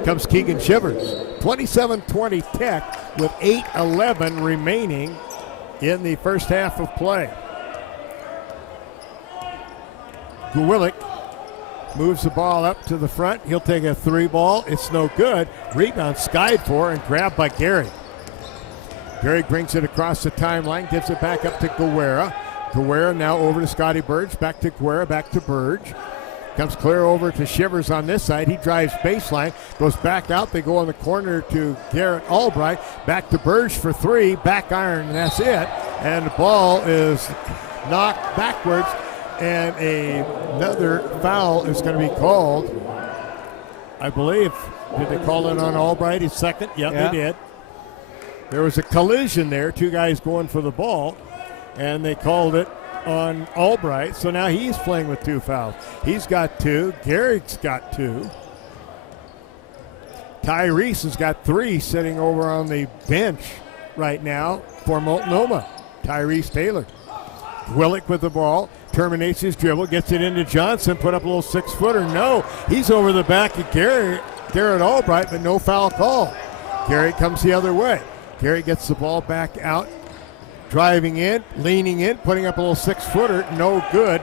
comes Keegan Shivers. 27-20 Tech with 8:11 remaining in the first half of play. Guwillik moves the ball up to the front. He'll take a 3 ball. It's no good. Rebound skied for and grabbed by Gary. Gary brings it across the timeline, gives it back up to Guerrera. Guerrera now over to Scotty Burge. Back to Guerrera, back to Burge. Comes clear over to Shivers on this side. He drives baseline, goes back out. They go on the corner to Garrett Albright. Back to Burge for 3. Back iron, and that's it. And the ball is knocked backwards. And another foul is going to be called. I believe, did they call it on Albright, his second? Yep, yeah, they did. There was a collision there, 2 guys going for the ball, and they called it on Albright. So now he's playing with 2 fouls. He's got 2. Gary's got 2. Tyrese has got 3 sitting over on the bench right now for Multnomah. Tyrese Taylor. Willick with the ball. Terminates his dribble, gets it into Johnson, put up a little 6-footer. No, he's over the back of Garrett Albright, but no foul call. Gary comes the other way. Gary gets the ball back out, driving in, leaning in, putting up a little 6-footer. No good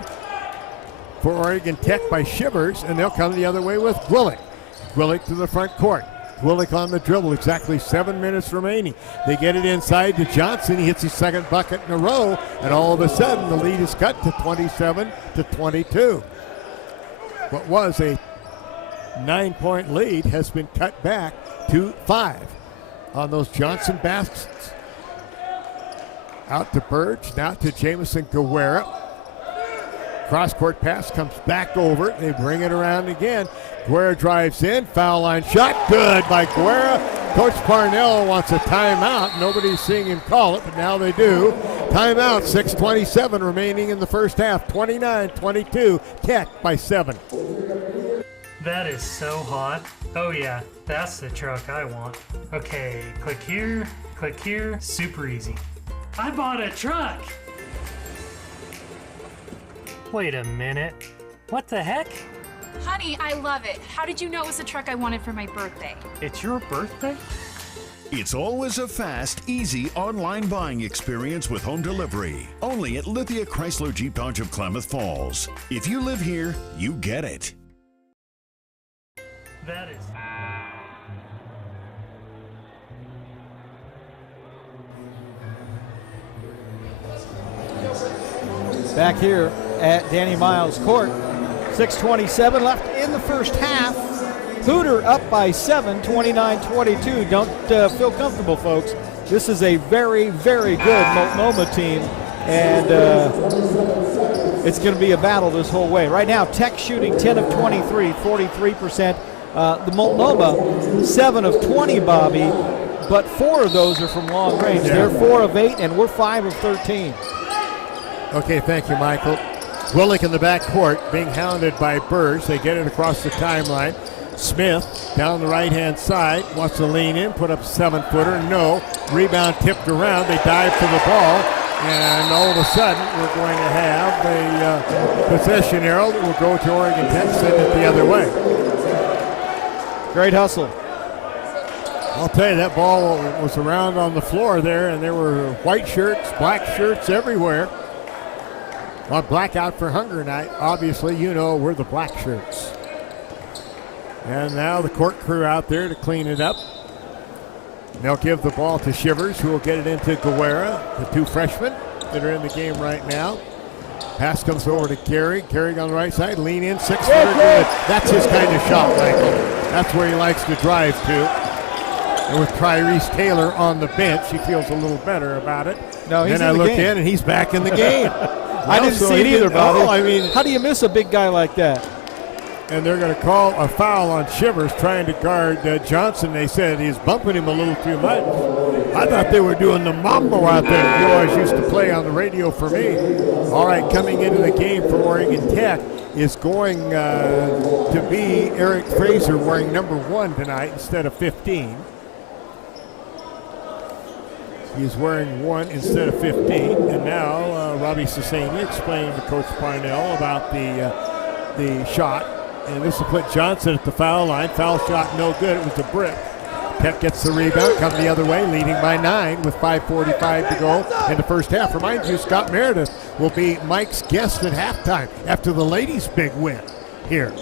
for Oregon Tech by Shivers, and they'll come the other way with Willick. Willick to the front court. Willick on the dribble, exactly 7 minutes remaining. They get it inside to Johnson. He hits his second bucket in a row, and all of a sudden the lead is cut to 27-22. What was a 9-point lead has been cut back to 5 on those Johnson baskets. Out to Burge, now to Jamison Guerra. Cross-court pass comes back over. They bring it around again. Guerra drives in, foul line shot, good by Guerra. Coach Parnell wants a timeout. Nobody's seeing him call it, but now they do. Timeout, 6:27 remaining in the first half. 29-22, Tech by 7. That is so hot. Oh yeah, that's the truck I want. Okay, click here, super easy. I bought a truck! Wait a minute, what the heck? Honey, I love it. How did you know it was the truck I wanted for my birthday? It's your birthday? It's always a fast, easy online buying experience with home delivery. Only at Lithia Chrysler Jeep Dodge of Klamath Falls. If you live here, you get it. That is... Back here at Danny Miles Court. 6:27 left in the first half. Hooter up by 7, 29-22. Don't feel comfortable, folks. This is a very, very good Multnomah team, and it's going to be a battle this whole way. Right now, Tech shooting 10 of 23, 43%. The Multnomah, 7 of 20, Bobby, but 4 of those are from long range. Yeah. They're 4 of 8, and we're 5 of 13. Okay, thank you, Michael. Willick in the back court being hounded by Burge. They get it across the timeline. Smith down the right-hand side, wants to lean in, put up a 7-footer. No. Rebound tipped around. They dive for the ball. And all of a sudden, we're going to have a possession arrow that will go to Oregon Tech, send it the other way. Great hustle. I'll tell you, that ball was around on the floor there, and there were white shirts, black shirts everywhere. On Blackout for Hunger Night, obviously, you know we're the black shirts. And now the court crew out there to clean it up. They'll give the ball to Shivers, who will get it into Guerra, the 2 freshmen that are in the game right now. Pass comes over to Gehrig. Gehrig on the right side, lean in, 6-footer, good. That's his kind of shot, Michael. That's where he likes to drive to. And with Tyrese Taylor on the bench, he feels a little better about it. No, he's and in I the look game. in, and he's back in the game. I didn't see it either, Bobby. I mean, how do you miss a big guy like that? And they're going to call a foul on Shivers trying to guard Johnson. They said he's bumping him a little too much. I thought they were doing the mambo out there. You always used to play on the radio for me. All right, coming into the game for Oregon Tech is going to be Eric Fraser wearing number 1 tonight instead of 15. He's wearing 1 instead of 15. And now Robbie Sassania explaining to Coach Parnell about the shot. And this will put Johnson at the foul line. Foul shot no good. It was a brick. Tech gets the rebound, come the other way, leading by 9 with 5:45 to go in the first half. Remind you, Scott Meredith will be Mike's guest at halftime after the ladies' big win here.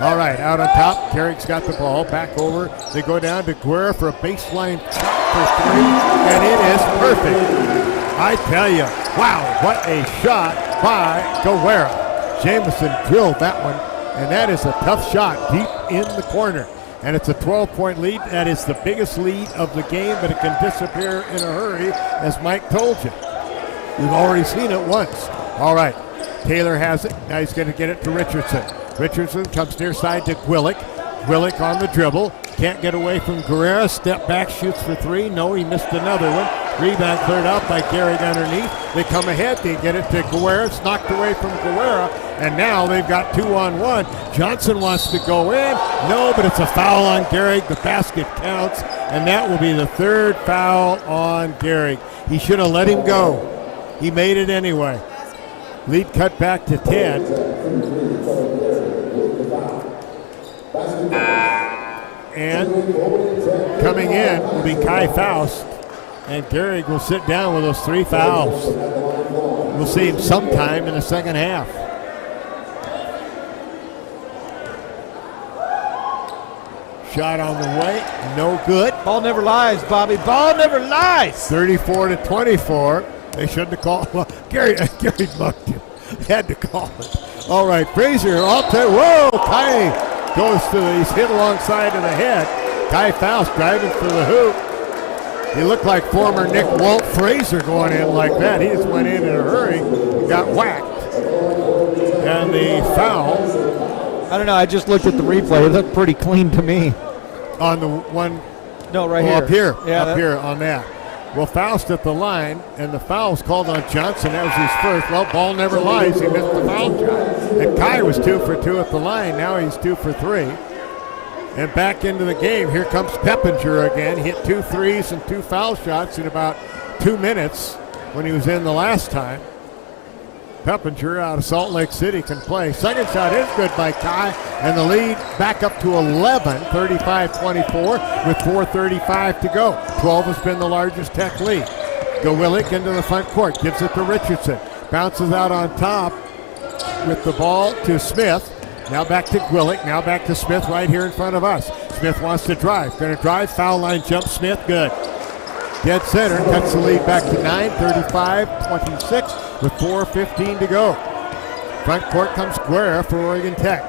All right, out on top, Gehrig's got the ball. Back over. They go down to Guerra for a baseline shot for 3, and it is perfect. I tell you, wow, what a shot by Guerra. Jamison drilled that one, and that is a tough shot deep in the corner. And it's a 12-point lead. That is the biggest lead of the game, but it can disappear in a hurry, as Mike told you. We've already seen it once. All right, Taylor has it. Now he's going to get it to Richardson. Richardson comes near side to Gwillick. Gwillick on the dribble. Can't get away from Guerra. Step back, shoots for 3. No, he missed another one. Rebound cleared out by Gehrig underneath. They come ahead. They get it to Guerra. It's knocked away from Guerra. And now they've got 2-on-1. Johnson wants to go in. No, but it's a foul on Gehrig. The basket counts. And that will be the 3rd foul on Gehrig. He should have let him go. He made it anyway. Lead cut back to 10. And coming in will be Kai Faust. And Gehrig will sit down with those 3 fouls. We'll see him sometime in the second half. Shot on the way, no good. Ball never lies, Bobby. Ball never lies. 34-24. They shouldn't have called. Well, Gehrig mugged him. Had to call it. All right, Fraser, I'll tell you. Whoa, he's hit alongside of the head. Kai Faust driving for the hoop. He looked like former Nick Walt Fraser going in like that. He just went in a hurry and got whacked. And the foul. I don't know. I just looked at the replay. It looked pretty clean to me. On the one. No, right here. Up here. Yeah, up here on that. Well, Faust at the line, and the foul was called on Johnson. That was his first. Well, ball never lies. He missed the foul shot. And Kai was 2 for 2 at the line. Now he's 2 for 3. And back into the game. Here comes Peppinger again. Hit 2 threes and 2 foul shots in about 2 minutes when he was in the last time. Peppinger out of Salt Lake City can play. Second shot is good by Kai, and the lead back up to 11, 35-24 with 4:35 to go. 12 has been the largest Tech lead. Gowillick into the front court, gives it to Richardson. Bounces out on top with the ball to Smith. Now back to Gwillick, now back to Smith right here in front of us. Smith wants to drive, going to drive, foul line jump, Smith, good. Dead center, cuts the lead back to 9, 35-26 with 4:15 to go. Front court comes Guerra for Oregon Tech.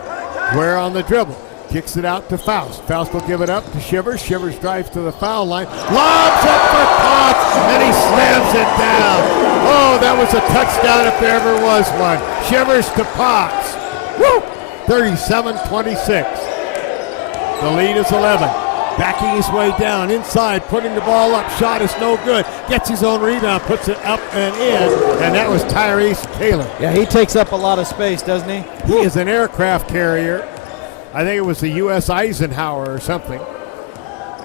Guerra on the dribble, kicks it out to Faust. Faust will give it up to Shivers. Shivers drives to the foul line, lobs up for Potts, and he slams it down. Oh, that was a touchdown if there ever was one. Shivers to Potts. Woo! 37-26. The lead is 11. Backing his way down, inside, putting the ball up. Shot is no good. Gets his own rebound, puts it up and in, and that was Tyrese Taylor. Yeah, he takes up a lot of space, doesn't he? He is an aircraft carrier. I think it was the U.S. Eisenhower or something.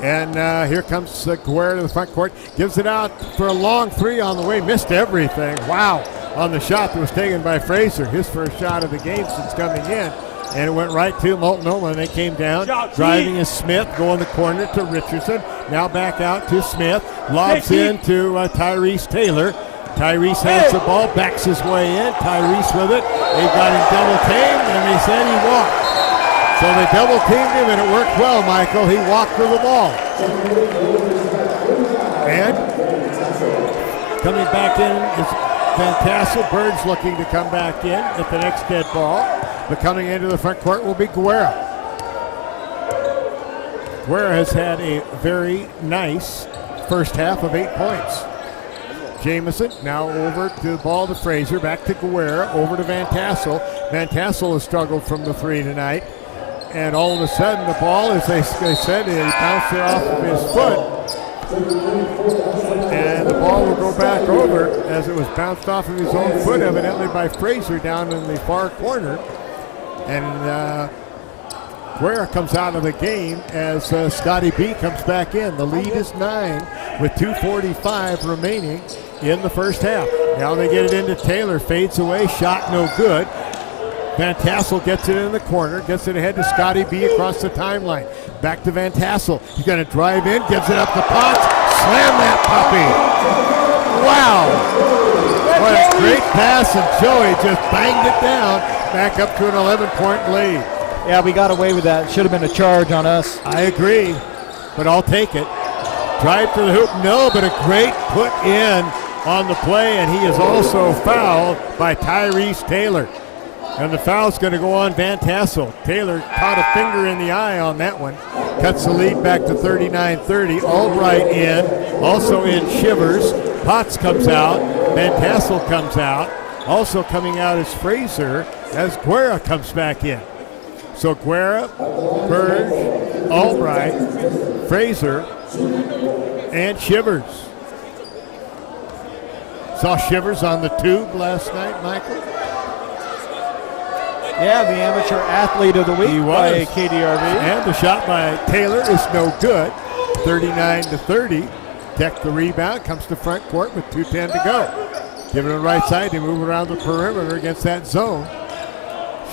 And here comes Guerra to the front court. Gives it out for a long three on the way. Missed everything. Wow. On the shot that was taken by Fraser. His first shot of the game since coming in. And it went right to Multnomah, and they came down. Driving is Smith, going the corner to Richardson. Now back out to Smith. Lobs in to Tyrese Taylor. Tyrese has the ball, backs his way in. Tyrese with it. They got him double teamed, and they said he walked. So they double teamed him, and it worked well, Michael. He walked for the ball. And coming back in is Van Tassel. Bird's looking to come back in at the next dead ball. But coming into the front court will be Guerra. Guerra has had a very nice first half of 8 points. Jamison now over to the ball to Fraser, back to Guerra, over to Van Tassel. Van Tassel has struggled from the three tonight. And all of a sudden the ball, as they said, he bounced it off of his foot. And the ball will go back over as it was bounced off of his own foot, evidently by Fraser down in the far corner. And Guerra comes out of the game as Scotty B comes back in. The lead is 9 with 2:45 remaining in the first half. Now they get it into Taylor, fades away, shot no good. Van Tassel gets it in the corner, gets it ahead to Scotty B across the timeline. Back to Van Tassel. He's going to drive in, gives it up to Potts. Slam that puppy. Wow. What a great pass, and Joey just banged it down. Back up to an 11-point lead. Yeah, we got away with that. Should have been a charge on us. I agree, but I'll take it. Drive to the hoop, no, but a great put in on the play, and he is also fouled by Tyrese Taylor. And the foul's going to go on Van Tassel. Taylor caught a finger in the eye on that one. Cuts the lead back to 39-30. Albright in, also in Shivers. Potts comes out. Van Tassel comes out. Also coming out is Fraser as Guerra comes back in. So Guerra, Burge, Albright, Fraser, and Shivers. Saw Shivers on the tube last night, Michael? Yeah, the amateur athlete of the week by KDRV. And the shot by Taylor is no good. 39-30. Tech the rebound, comes to front court with 2:10 to go. Give it to the right side to move around the perimeter against that zone.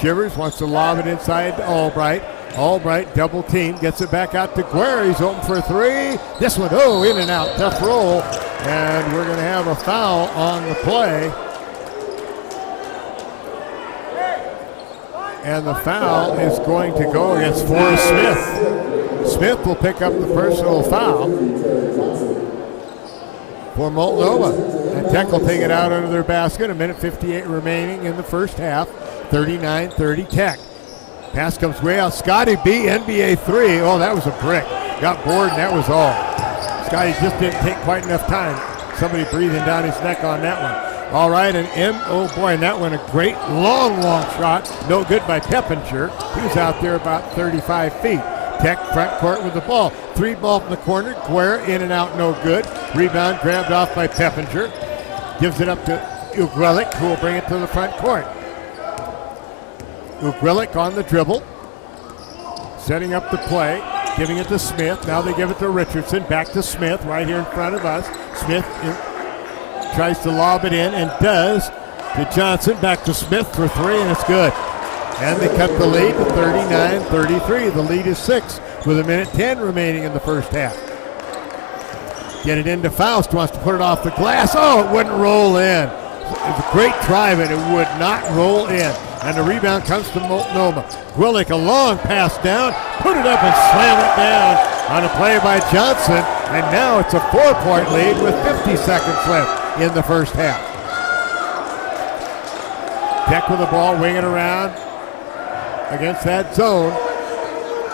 Shivers wants to lob it inside to Albright. Albright double team, gets it back out to Guerra. He's open for a three. This one, in and out, tough roll. And we're going to have a foul on the play. And the foul is going to go against Forrest Smith. Smith will pick up the personal foul for Multnomah. And Tech will take it out under their basket. 1:58 remaining in the first half. 39-30 Tech. Pass comes way out. Scotty B, NBA 3. Oh, that was a brick. Got bored, and that was all. Scotty just didn't take quite enough time. Somebody breathing down his neck on that one. All right, and oh boy, and that one a great long shot. No good by Peppinger. He was out there about 35 feet. Tech front court with the ball. 3 ball from the corner. Guerra in and out, no good. Rebound grabbed off by Peppinger. Gives it up to Ugrelik, who will bring it to the front court. Ugrelik on the dribble. Setting up the play. Giving it to Smith. Now they give it to Richardson. Back to Smith right here in front of us. Smith tries to lob it in and does to Johnson. Back to Smith for 3, and it's good. And they cut the lead to 39-33. The lead is 6 with 1:10 remaining in the first half. Get it into Faust. Wants to put it off the glass. Oh, it wouldn't roll in. It's a great try, but it would not roll in. And the rebound comes to Multnomah. Gwillick, a long pass down. Put it up and slam it down on a play by Johnson. And now it's a 4-point lead with 50 seconds left in the first half. Tech with the ball, wing it around against that zone.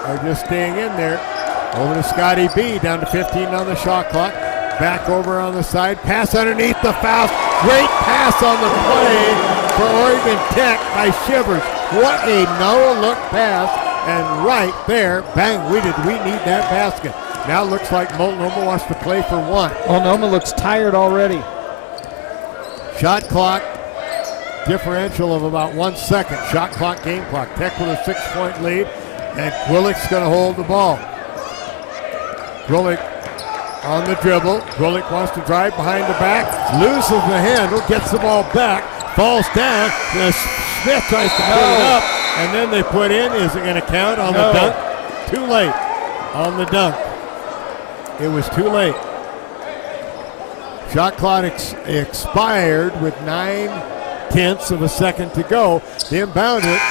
They're just staying in there. Over to Scotty B, down to 15 on the shot clock. Back over on the side, pass underneath the foul. Great pass on the play for Oregon Tech by Shivers. What a no-look pass, and right there, bang, we need that basket. Now looks like Multnomah wants to play for 1. Multnomah looks tired already. Shot clock differential of about 1 second. Shot clock, game clock. Tech with a 6-point lead, and Gwillick's going to hold the ball. Gwillick on the dribble. Gwillick wants to drive behind the back, loses the handle, gets the ball back, falls down. Smith tries to put it up, and then they put in. Is it going to count on the dunk? Too late on the dunk. It was too late. Shot clock expired with 9/10 of a second to go. They inbound it,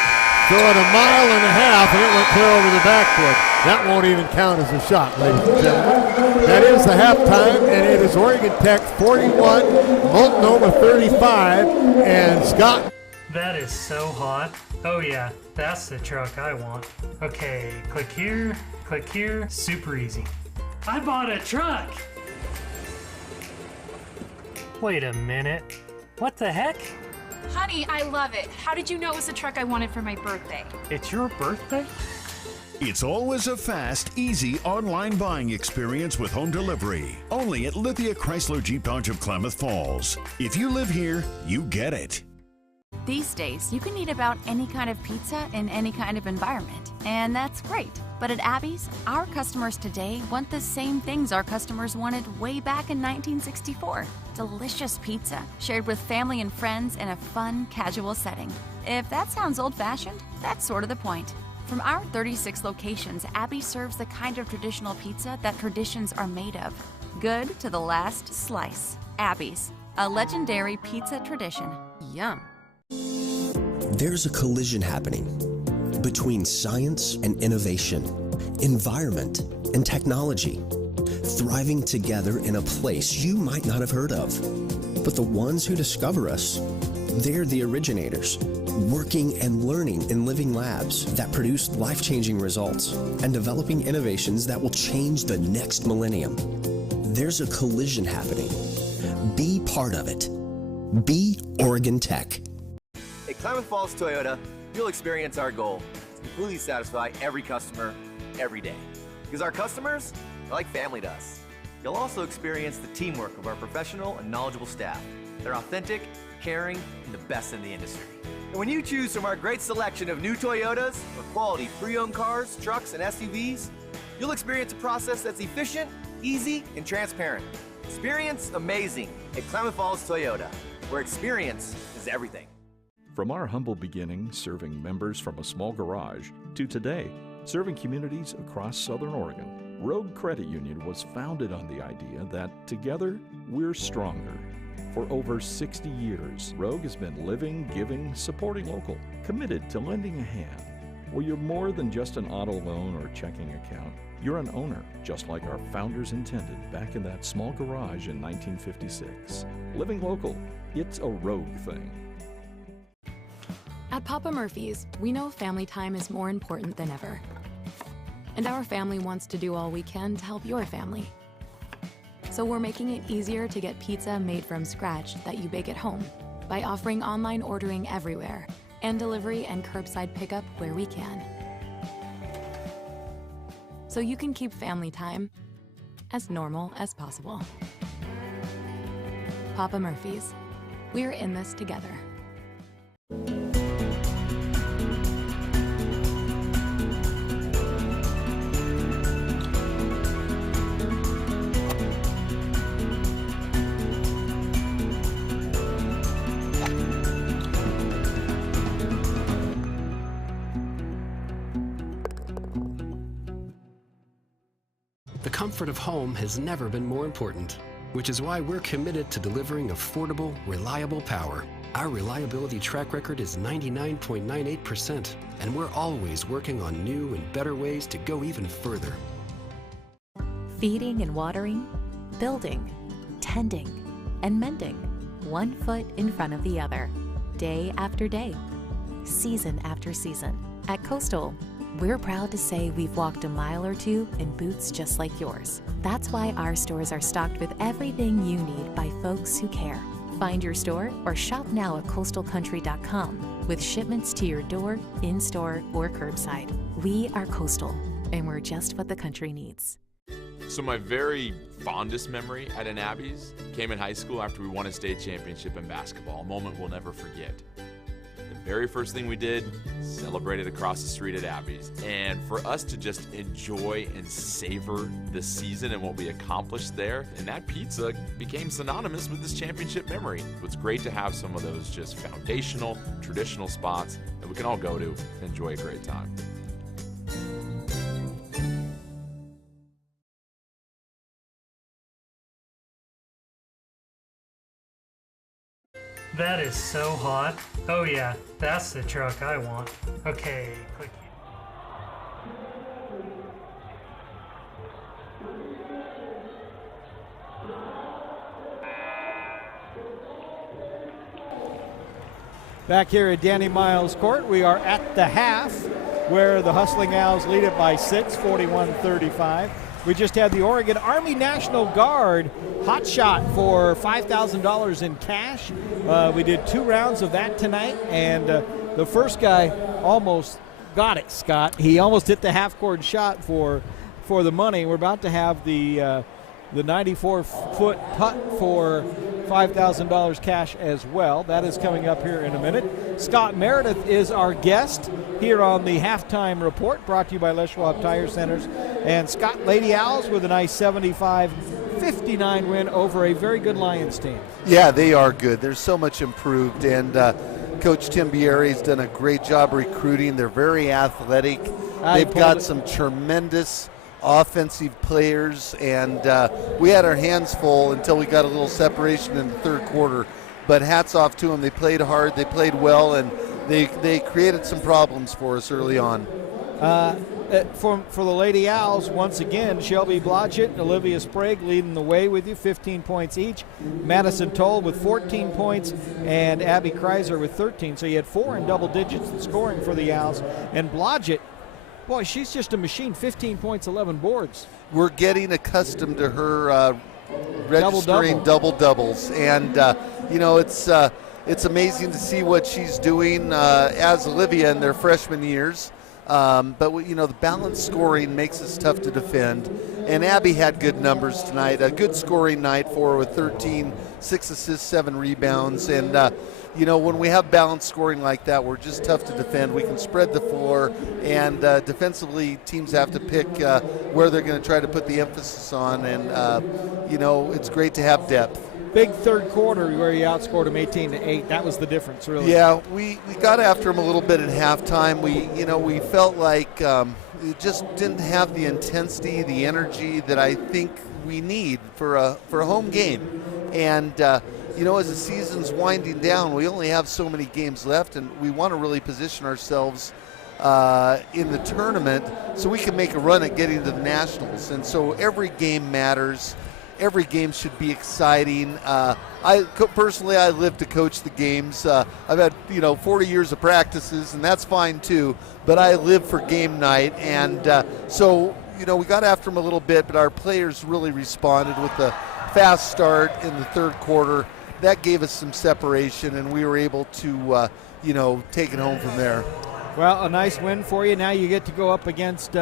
throw it 1.5 miles, and it went clear over the backboard. That won't even count as a shot, ladies and gentlemen. That is the halftime, and it is Oregon Tech 41, Multnomah 35, and Scott. That is so hot. Oh yeah, that's the truck I want. Okay, click here, super easy. I bought a truck! Wait a minute, what the heck? Honey, I love it. How did you know it was the truck I wanted for my birthday? It's your birthday? It's always a fast, easy online buying experience with home delivery. Only at Lithia Chrysler Jeep Dodge of Klamath Falls. If you live here, you get it. These days, you can eat about any kind of pizza in any kind of environment, and that's great. But at Abby's, our customers today want the same things our customers wanted way back in 1964. Delicious pizza, shared with family and friends in a fun, casual setting. If that sounds old-fashioned, that's sort of the point. From our 36 locations, Abby serves the kind of traditional pizza that traditions are made of. Good to the last slice. Abby's, a legendary pizza tradition. Yum. There's a collision happening between science and innovation, environment and technology, thriving together in a place you might not have heard of. But the ones who discover us, they're the originators, working and learning in living labs that produce life-changing results and developing innovations that will change the next millennium. There's a collision happening. Be part of it. Be Oregon Tech. At Klamath Falls Toyota, you'll experience our goal to completely satisfy every customer, every day. Because our customers are like family to us. You'll also experience the teamwork of our professional and knowledgeable staff. They're authentic, caring, and the best in the industry. And when you choose from our great selection of new Toyotas, or quality pre-owned cars, trucks, and SUVs, you'll experience a process that's efficient, easy, and transparent. Experience amazing at Klamath Falls Toyota, where experience is everything. From our humble beginning, serving members from a small garage, to today, serving communities across Southern Oregon, Rogue Credit Union was founded on the idea that together, we're stronger. For over 60 years, Rogue has been living, giving, supporting local, committed to lending a hand. Where you're more than just an auto loan or checking account, you're an owner, just like our founders intended back in that small garage in 1956. Living local, it's a Rogue thing. At Papa Murphy's, we know family time is more important than ever. And our family wants to do all we can to help your family. So we're making it easier to get pizza made from scratch that you bake at home by offering online ordering everywhere and delivery and curbside pickup where we can. So you can keep family time as normal as possible. Papa Murphy's, we're in this together. The comfort of home has never been more important, which is why we're committed to delivering affordable, reliable power. Our reliability track record is 99.98%, and we're always working on new and better ways to go even further. Feeding and watering, building, tending, and mending, one foot in front of the other, day after day, season after season. At Coastal, we're proud to say we've walked a mile or two in boots just like yours. That's why our stores are stocked with everything you need by folks who care. Find your store or shop now at coastalcountry.com with shipments to your door, in-store, or curbside. We are Coastal, and we're just what the country needs. So my very fondest memory at an Abby's came in high school after we won a state championship in basketball, a moment we'll never forget. The very first thing we did, celebrated across the street at Abby's. And for us to just enjoy and savor the season and what we accomplished there, and that pizza became synonymous with this championship memory. It's great to have some of those just foundational, traditional spots that we can all go to and enjoy a great time. That is so hot. Oh yeah, that's the truck I want. Okay, click here. Back here at Danny Miles Court, we are at the half where the Hustling Owls lead it by 6, 41-35. We just had the Oregon Army National Guard hot shot for $5,000 in cash. We did 2 rounds of that tonight, and the first guy almost got it, Scott. He almost hit the half-court shot for the money. We're about to have the 94-foot putt for $5,000 cash as well. That is coming up here in a minute. Scott Meredith is our guest here on the Halftime Report, brought to you by Les Schwab Tire Centers. And Scott, Lady Owls with a nice 75-59 win over a very good Lions team. Yeah, they are good. They're so much improved, and Coach Tim Bieri's done a great job recruiting. They're very athletic. They've got some tremendous offensive players, and we had our hands full until we got a little separation in the third quarter. But hats off to them. They played hard, they played well, and they created some problems for us early on. For the Lady Owls, once again, Shelby Blodgett and Olivia Sprague leading the way with you, 15 points each. Madison Toll with 14 points and Abby Kreiser with 13. So you had 4 in double digits in scoring for the Owls. And Blodgett, boy, she's just a machine, 15 points, 11 boards. We're getting accustomed to her registering double-doubles. And, it's amazing to see what she's doing as Olivia in their freshman years. But the balanced scoring makes us tough to defend. And Abby had good numbers tonight. A good scoring night for her with 13, 6 assists, 7 rebounds. And, when we have balanced scoring like that, we're just tough to defend. We can spread the floor, and defensively, teams have to pick where they're going to try to put the emphasis on. And, it's great to have depth. Big third quarter where you outscored them 18-8. That was the difference, really. Yeah, we got after them a little bit at halftime. We felt like it just didn't have the intensity, the energy that I think we need for a home game. And as the season's winding down, we only have so many games left, and we want to really position ourselves in the tournament so we can make a run at getting to the Nationals. And so every game matters. every game should be exciting. Personally, I live to coach the games. I've had 40 years of practices, and that's fine too. But I live for game night, and so we got after them a little bit, but our players really responded with the fast start in the third quarter. That gave us some separation, and we were able to take it home from there. Well, a nice win for you. Now you get to go up against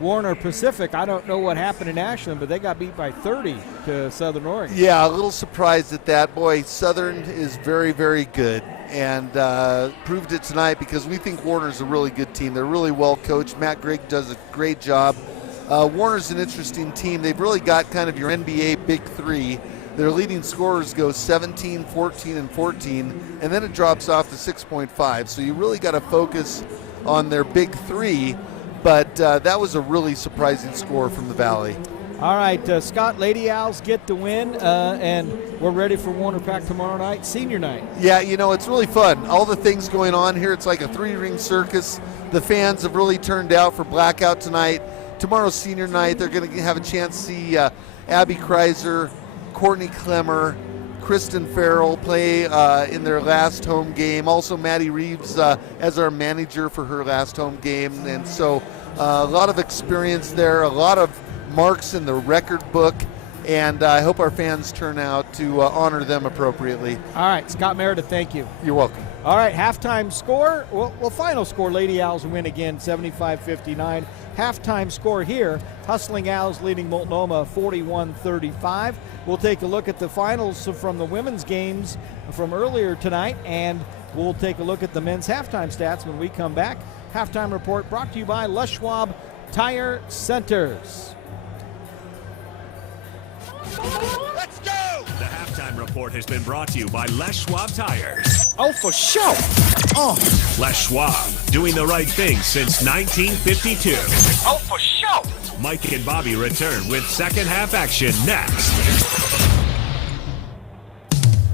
Warner Pacific. I don't know what happened in Ashland, but they got beat by 30 to Southern Oregon. Yeah, a little surprised at that. Boy, Southern is very, very good, and proved it tonight because we think Warner's a really good team. They're really well coached. Matt Grigg does a great job. Warner's an interesting team. They've really got kind of your NBA big three. Their leading scorers go 17, 14, and 14, and then it drops off to 6.5. So you really got to focus on their big three, but that was a really surprising score from the Valley. All right, Scott, Lady Owls get the win, and we're ready for Warner Pack tomorrow night, senior night. Yeah, it's really fun. All the things going on here, it's like a three-ring circus. The fans have really turned out for Blackout tonight. Tomorrow's senior night, they're going to have a chance to see Abby Kreiser, Courtney Clemmer, Kristen Farrell play in their last home game. Also Maddie Reeves as our manager for her last home game. And so a lot of experience there, a lot of marks in the record book, and I hope our fans turn out to honor them appropriately. All right, Scott Meredith, thank you. You're welcome. All right, halftime score. Well, final score, Lady Owls win again, 75-59. Halftime score here, Hustling Owls leading Multnomah 41-35. We'll take a look at the finals from the women's games from earlier tonight, and we'll take a look at the men's halftime stats when we come back. Halftime report brought to you by Les Schwab Tire Centers. Let's go! The halftime report has been brought to you by Les Schwab Tires. Oh, for sure. Oh. Les Schwab, doing the right thing since 1952. Oh, for sure. Mike and Bobby return with second half action next.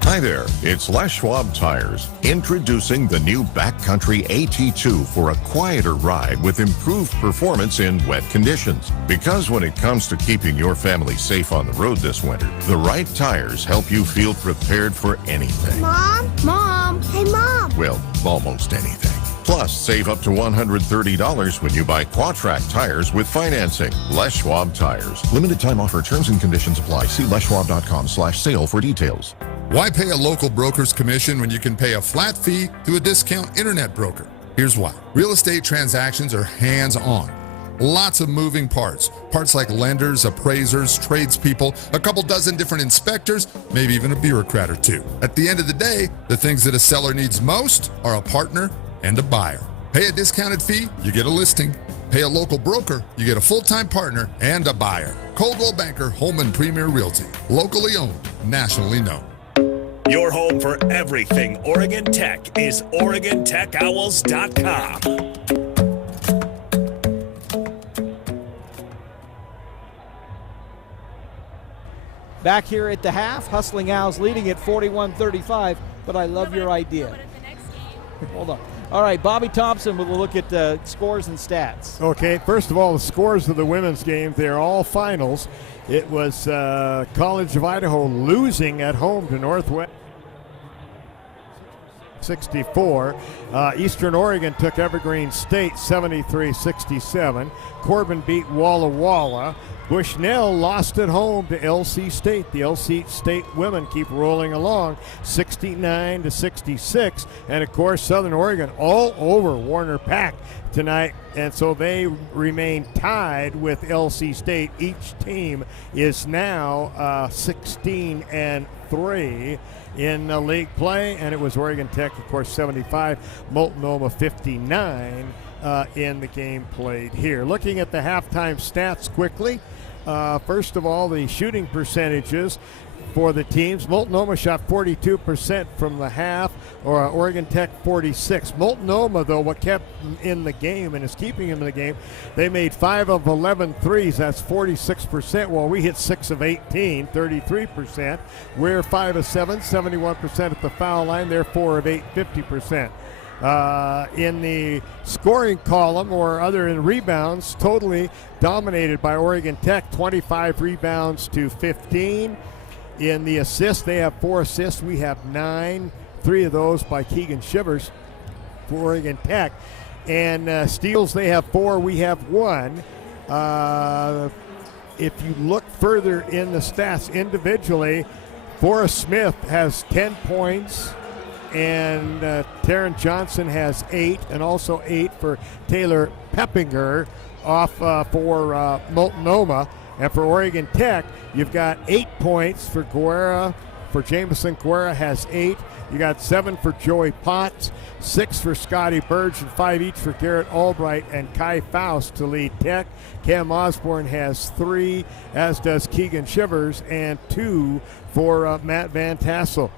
Hi there, it's Les Schwab Tires, introducing the new Backcountry AT2 for a quieter ride with improved performance in wet conditions. Because when it comes to keeping your family safe on the road this winter, the right tires help you feel prepared for anything. Mom? Mom? Hey, Mom! Well, almost anything. Plus, save up to $130 when you buy Quatrac tires with financing. Les Schwab Tires. Limited time offer. Terms and conditions apply. See leschwab.com/sale for details. Why pay a local broker's commission when you can pay a flat fee to a discount internet broker? Here's why. Real estate transactions are hands-on. Lots of moving parts. Parts like lenders, appraisers, tradespeople, a couple dozen different inspectors, maybe even a bureaucrat or two. At the end of the day, the things that a seller needs most are a partner and a buyer. Pay a discounted fee, you get a listing. Pay a local broker, you get a full-time partner and a buyer. Coldwell Banker Holman Premier Realty. Locally owned, nationally known. Your home for everything Oregon Tech is OregonTechOwls.com. Back here at the half, Hustling Owls leading at 41-35, but I love your idea. Hold on. All right, Bobby Thompson will look at the scores and stats. Okay, first of all, the scores of the women's game, they're all finals. It was College of Idaho losing at home to Northwest 64. Eastern Oregon took Evergreen State 73-67. Corbin beat Walla Walla. Bushnell lost at home to LC State. The LC State women keep rolling along 69-66. And of course, Southern Oregon all over Warner Pack tonight. And so they remain tied with LC State. Each team is now 16-3 in league play. And it was Oregon Tech, of course, 75, Multnomah 59 in the game played here. Looking at the halftime stats quickly. First of all, the shooting percentages for the teams. Multnomah shot 42% from the half, or Oregon Tech 46. Multnomah, though, what kept them in the game and is keeping them in the game, they made 5 of 11 threes. That's 46%, while we hit 6 of 18, 33%. We're 5 of 7, 71% at the foul line. They're 4 of 8, 50%. In the scoring column or other in rebounds, totally dominated by Oregon Tech, 25 rebounds to 15. In the assists, they have 4 assists. We have 9, 3 of those by Keegan Shivers for Oregon Tech. And steals, they have 4, we have 1. If you look further in the stats individually, Forrest Smith has 10 points, and Taryn Johnson has 8, and also 8 for Taylor Peppinger off for Multnomah. And for Oregon Tech, you've got 8 points for Guerra. For Jamison Guerra has 8. You got 7 for Joey Potts, 6 for Scotty Burge, and 5 each for Garrett Albright and Kai Faust to lead Tech. Cam Osborne has 3, as does Keegan Shivers, and 2 for Matt Van Tassel.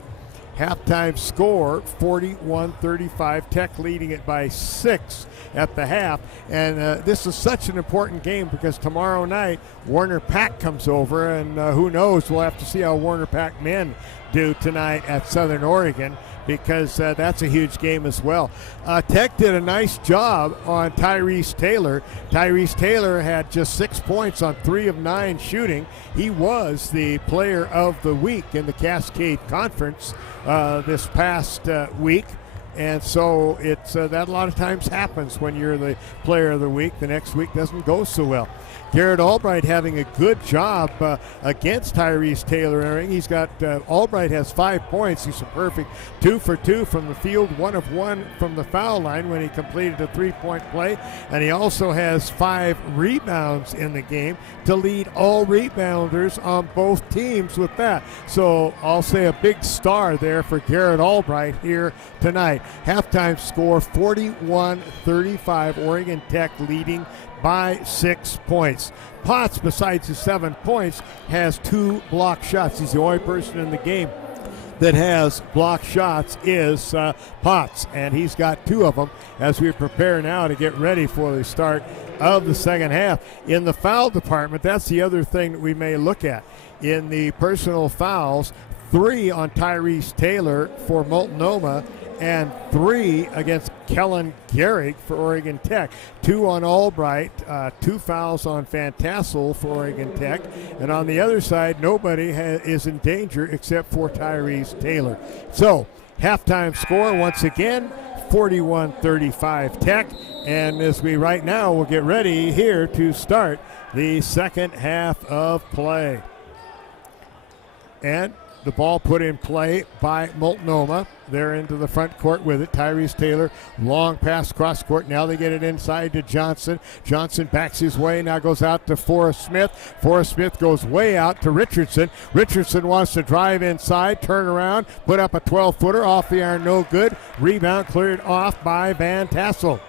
Halftime score, 41-35. Tech leading it by 6 at the half. And this is such an important game because tomorrow night Warner Pack comes over, and who knows, we'll have to see how Warner Pack men do tonight at Southern Oregon, because that's a huge game as well. Tech did a nice job on Tyrese Taylor. Tyrese Taylor had just 6 points on 3 of 9 shooting. He was the player of the week in the Cascade Conference this past week. And so it's that a lot of times happens when you're the player of the week. The next week doesn't go so well. Garrett Albright having a good job against Tyrese Taylor. He's got Albright has 5 points. He's a perfect 2 for 2 from the field, 1 of 1 from the foul line when he completed a 3-point play. And he also has 5 rebounds in the game to lead all rebounders on both teams with that. So I'll say a big star there for Garrett Albright here tonight. Halftime score 41-35. Oregon Tech leading by 6 points. Potts, besides his 7 points, has 2 block shots. He's the only person in the game that has block shots is Potts, and he's got 2 of them as we prepare now to get ready for the start of the second half. In the foul department, that's the other thing that we may look at. In the personal fouls, 3 on Tyrese Taylor for Multnomah, and 3 against Kellen Garrick for Oregon Tech. 2 on Albright, 2 fouls on Van Tassel for Oregon Tech. And on the other side, nobody is in danger except for Tyrese Taylor. So, halftime score once again, 41-35 Tech. And as we right now will get ready here to start the second half of play. And the ball put in play by Multnomah. They're into the front court with it. Tyrese Taylor, long pass cross court. Now they get it inside to Johnson. Johnson backs his way, now goes out to Forrest Smith. Forrest Smith goes way out to Richardson. Richardson wants to drive inside, turn around, put up a 12-footer off the iron, no good. Rebound cleared off by Van Tassel.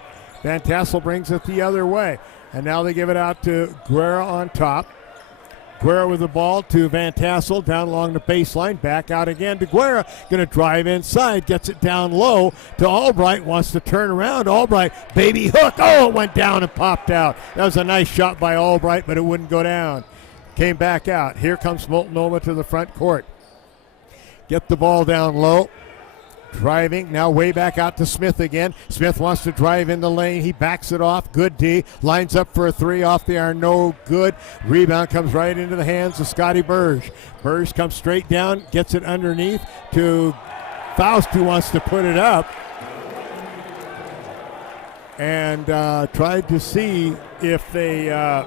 Van Tassel brings it the other way. And now they give it out to Guerra on top. Guerra with the ball to Van Tassel, down along the baseline, back out again to Guerra, going to drive inside, gets it down low to Albright, wants to turn around. Albright, baby hook, oh, it went down and popped out. That was a nice shot by Albright, but it wouldn't go down. Came back out. Here comes Multnomah to the front court. Get the ball down low. Driving, now way back out to Smith again. Smith wants to drive in the lane. He backs it off. Good D. Lines up for a 3 off the iron. No good. Rebound comes right into the hands of Scotty Burge. Burge comes straight down, gets it underneath to Faust, who wants to put it up. And tried to see if they...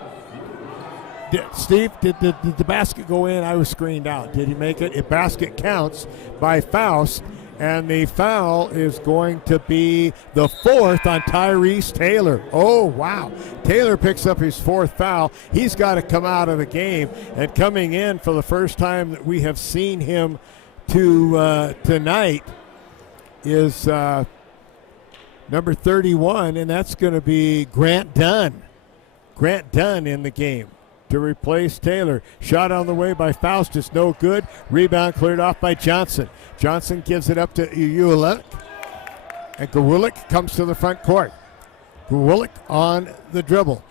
Steve, did the basket go in? I was screened out. Did he make it? If basket counts by Faust. And the foul is going to be the 4th on Tyrese Taylor. Oh, wow. Taylor picks up his 4th foul. He's got to come out of the game. And coming in for the first time that we have seen him tonight is number 31, and that's going to be Grant Dunn. Grant Dunn in the game to replace Taylor. Shot on the way by Faustus, no good. Rebound cleared off by Johnson. Johnson gives it up to Gulick, and Gulick comes to the front court. Gulick on the dribble.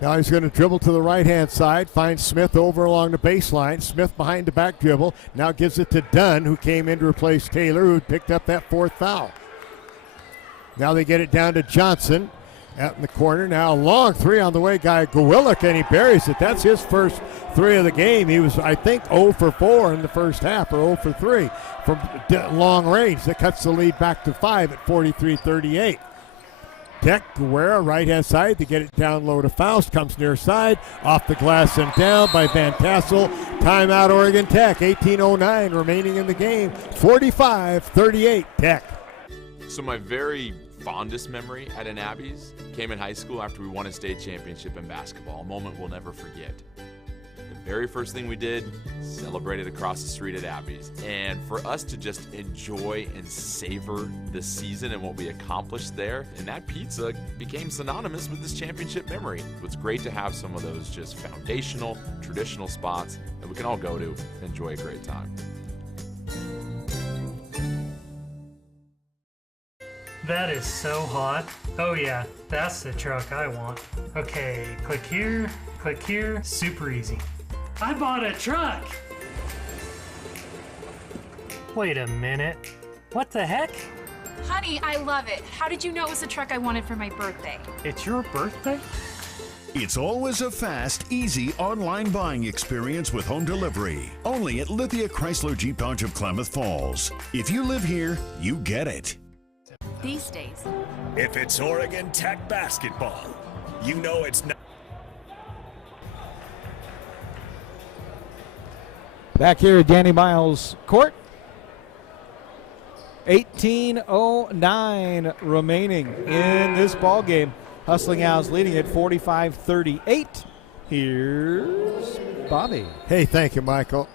Now he's going to dribble to the right-hand side, finds Smith over along the baseline. Smith behind the back dribble, now gives it to Dunn, who came in to replace Taylor, who picked up that 4th foul. Now they get it down to Johnson out in the corner. Now a long three on the way, guy Gawilek, and he buries it. That's his first three of the game. He was, I think, 0 for 4 in the first half, or 0 for 3 from long range. That cuts the lead back to 5 at 43-38. Tech, Guerra, right-hand side to get it down low to Faust. Comes near side, off the glass and down by Van Tassel. Timeout Oregon Tech, 18:09 remaining in the game. 45-38 Tech. So my very fondest memory at an Abby's came in high school after we won a state championship in basketball, a moment we'll never forget. The very first thing we did, celebrated across the street at Abby's. And for us to just enjoy and savor the season and what we accomplished there, and that pizza became synonymous with this championship memory. So it's great to have some of those just foundational, traditional spots that we can all go to and enjoy a great time. That is so hot. Oh yeah, that's the truck I want. Okay, click here, super easy. I bought a truck! Wait a minute, what the heck? Honey, I love it. How did you know it was the truck I wanted for my birthday? It's your birthday? It's always a fast, easy online buying experience with home delivery. Only at Lithia Chrysler Jeep Dodge of Klamath Falls. If you live here, you get it. These days, If it's Oregon Tech basketball, you know it's not. Back here at Danny Miles Court. 18:09 remaining in this ball game. Hustling Owls leading at 45-38. Here's Bobby. Hey, thank you, Michael.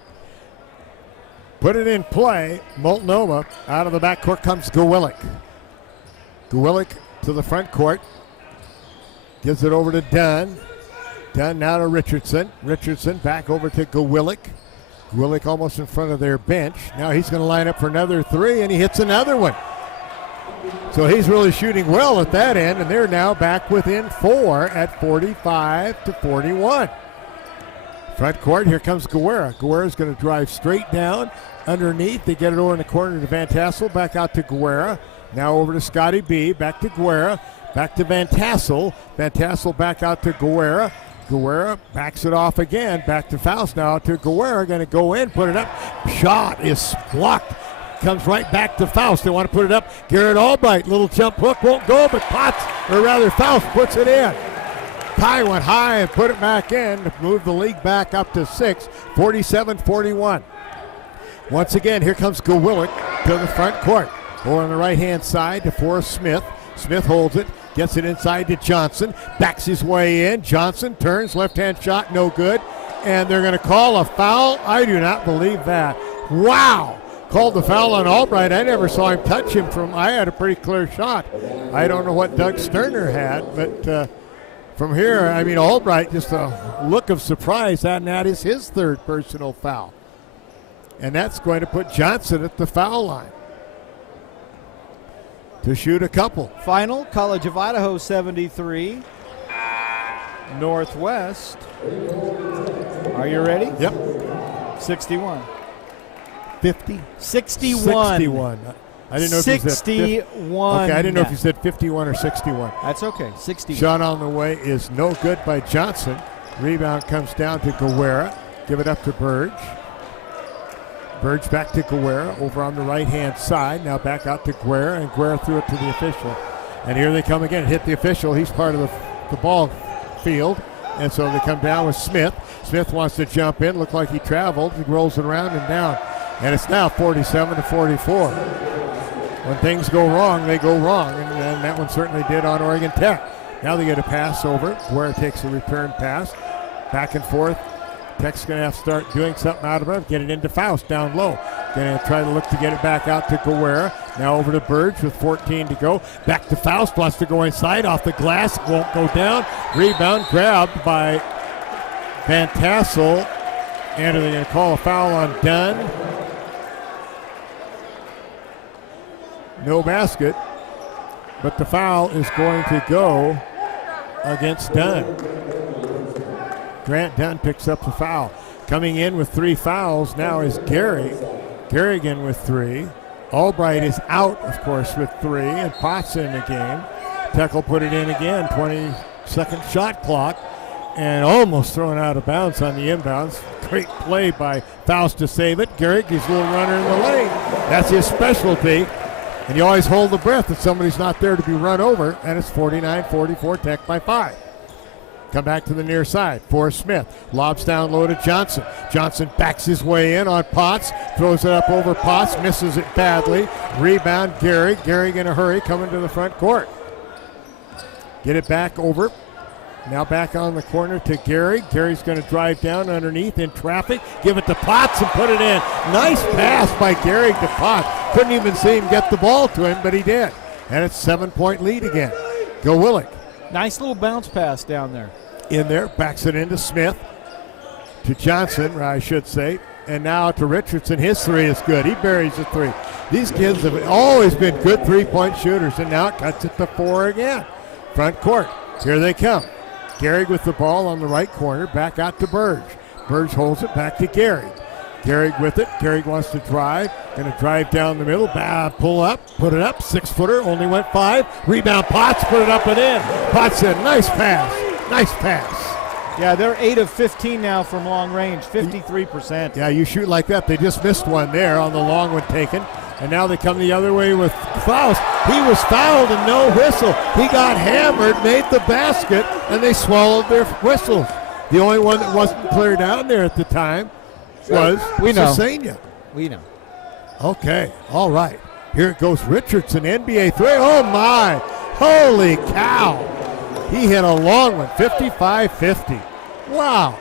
Put it in play. Multnomah out of the backcourt comes Gawilek. Gawilek to the front court. Gives it over to Dunn. Dunn now to Richardson. Richardson back over to Gawilek. Gawilek almost in front of their bench. Now he's going to line up for another three, and he hits another one. So he's really shooting well at that end, and they're now back within 4 at 45-41. Front court, here comes Guerra. Guerra's going to drive straight down underneath. They get it over in the corner to Van Tassel. Back out to Guerra. Now over to Scotty B. Back to Guerra. Back to Van Tassel. Van Tassel back out to Guerra. Guerra backs it off again. Back to Faust now to Guerra. Going to go in, put it up. Shot is blocked. Comes right back to Faust. They want to put it up. Garrett Albright, little jump hook, won't go, but Faust puts it in. Ty went high and put it back in to move the league back up to 6, 47-41. Once again, here comes Gawilek to the front court. Over on the right-hand side to Forrest Smith. Smith holds it, gets it inside to Johnson, backs his way in. Johnson turns, left-hand shot, no good. And they're going to call a foul. I do not believe that. Wow! Called the foul on Albright. I never saw him touch him I had a pretty clear shot. I don't know what Doug Sterner had, but from here, I mean, Albright, just a look of surprise, and that is his third personal foul. And that's going to put Johnson at the foul line to shoot a couple. Final, College of Idaho 73, Northwest. Are you ready? Yep. 61. 50? 61. 61. I didn't know if you said 61. Okay, I didn't know if you said 51 or 61. That's okay, 61. Shot on the way is no good by Johnson. Rebound comes down to Guerra. Give it up to Burge. Burge back to Guerra over on the right-hand side. Now back out to Guerra, and Guerra threw it to the official. And here they come again. Hit the official. He's part of the ball field. And so they come down with Smith. Smith wants to jump in. Looked like he traveled. He rolls it around and down. And it's now 47-44. When things go wrong, they go wrong. And that one certainly did on Oregon Tech. Now they get a pass over. Guerra takes a return pass. Back and forth. Tech's going to have to start doing something out of it. Get it into Faust down low. Going to try to look to get it back out to Guerra. Now over to Burge with 14 to go. Back to Faust. Wants to go inside off the glass. Won't go down. Rebound grabbed by Van Tassel. And are they going to call a foul on Dunn? No basket. But the foul is going to go against Dunn. Grant Dunn picks up the foul. Coming in with 3 fouls now is Gary. Garrigan with 3. Albright is out, of course, with 3, and Potts in the game. Teckel put it in again, 20-second shot clock, and almost thrown out of bounds on the inbounds. Great play by Faust to save it. Gehrig, he's a little runner in the lane. That's his specialty. And you always hold the breath that somebody's not there to be run over, and it's 49-44, Tech by 5. Come back to the near side for Smith. Lobs down low to Johnson. Johnson backs his way in on Potts. Throws it up over Potts. Misses it badly. Rebound Gehrig. Gehrig in a hurry coming to the front court. Get it back over. Now back on the corner to Gehrig. Gehrig's going to drive down underneath in traffic. Give it to Potts and put it in. Nice pass by Gehrig to Potts. Couldn't even see him get the ball to him, but he did. And it's 7-point lead again. Go Willick. Nice little bounce pass down there. In there, backs it into Smith, to Johnson, I should say, and now to Richardson. His 3 is good. He buries the 3. These kids have always been good three-point shooters, and now it cuts it to 4 again. Front court, here they come. Gehrig with the ball on the right corner, back out to Burge. Burge holds it back to Gehrig. Gehrig with it. Gehrig wants to drive. Going to drive down the middle. Pull up. Put it up. 6-footer. Only went 5. Rebound Potts. Put it up and in. Potts said, nice pass. Nice pass. Yeah, they're 8 of 15 now from long range. 53%. Yeah, you shoot like that. They just missed one there on the long one taken. And now they come the other way with Faust. He was fouled and no whistle. He got hammered, made the basket, and they swallowed their whistles. The only one that wasn't cleared down there at the time was Sesania. We know. Okay, all right. Here it goes, Richardson, NBA 3. Oh, my. Holy cow. He hit a long one, 55-50. Wow.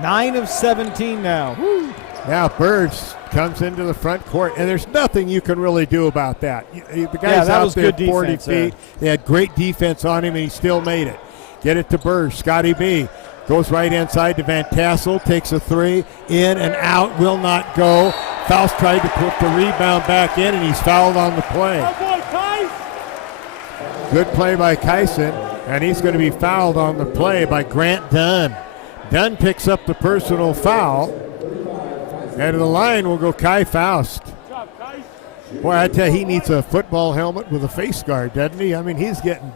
9 of 17 now. Woo. Now Birds comes into the front court, and there's nothing you can really do about that. The guy's out there 40 feet. They had great defense on him, and he still made it. Get it to Burge. Scotty B goes right inside to Van Tassel, takes a 3, in and out, will not go. Faust tried to put the rebound back in, and he's fouled on the play. Good play by Kyson, and he's going to be fouled on the play by Grant Dunn. Dunn picks up the personal foul, and to the line will go Kai Faust. Boy, I tell you, he needs a football helmet with a face guard, doesn't he? I mean, he's getting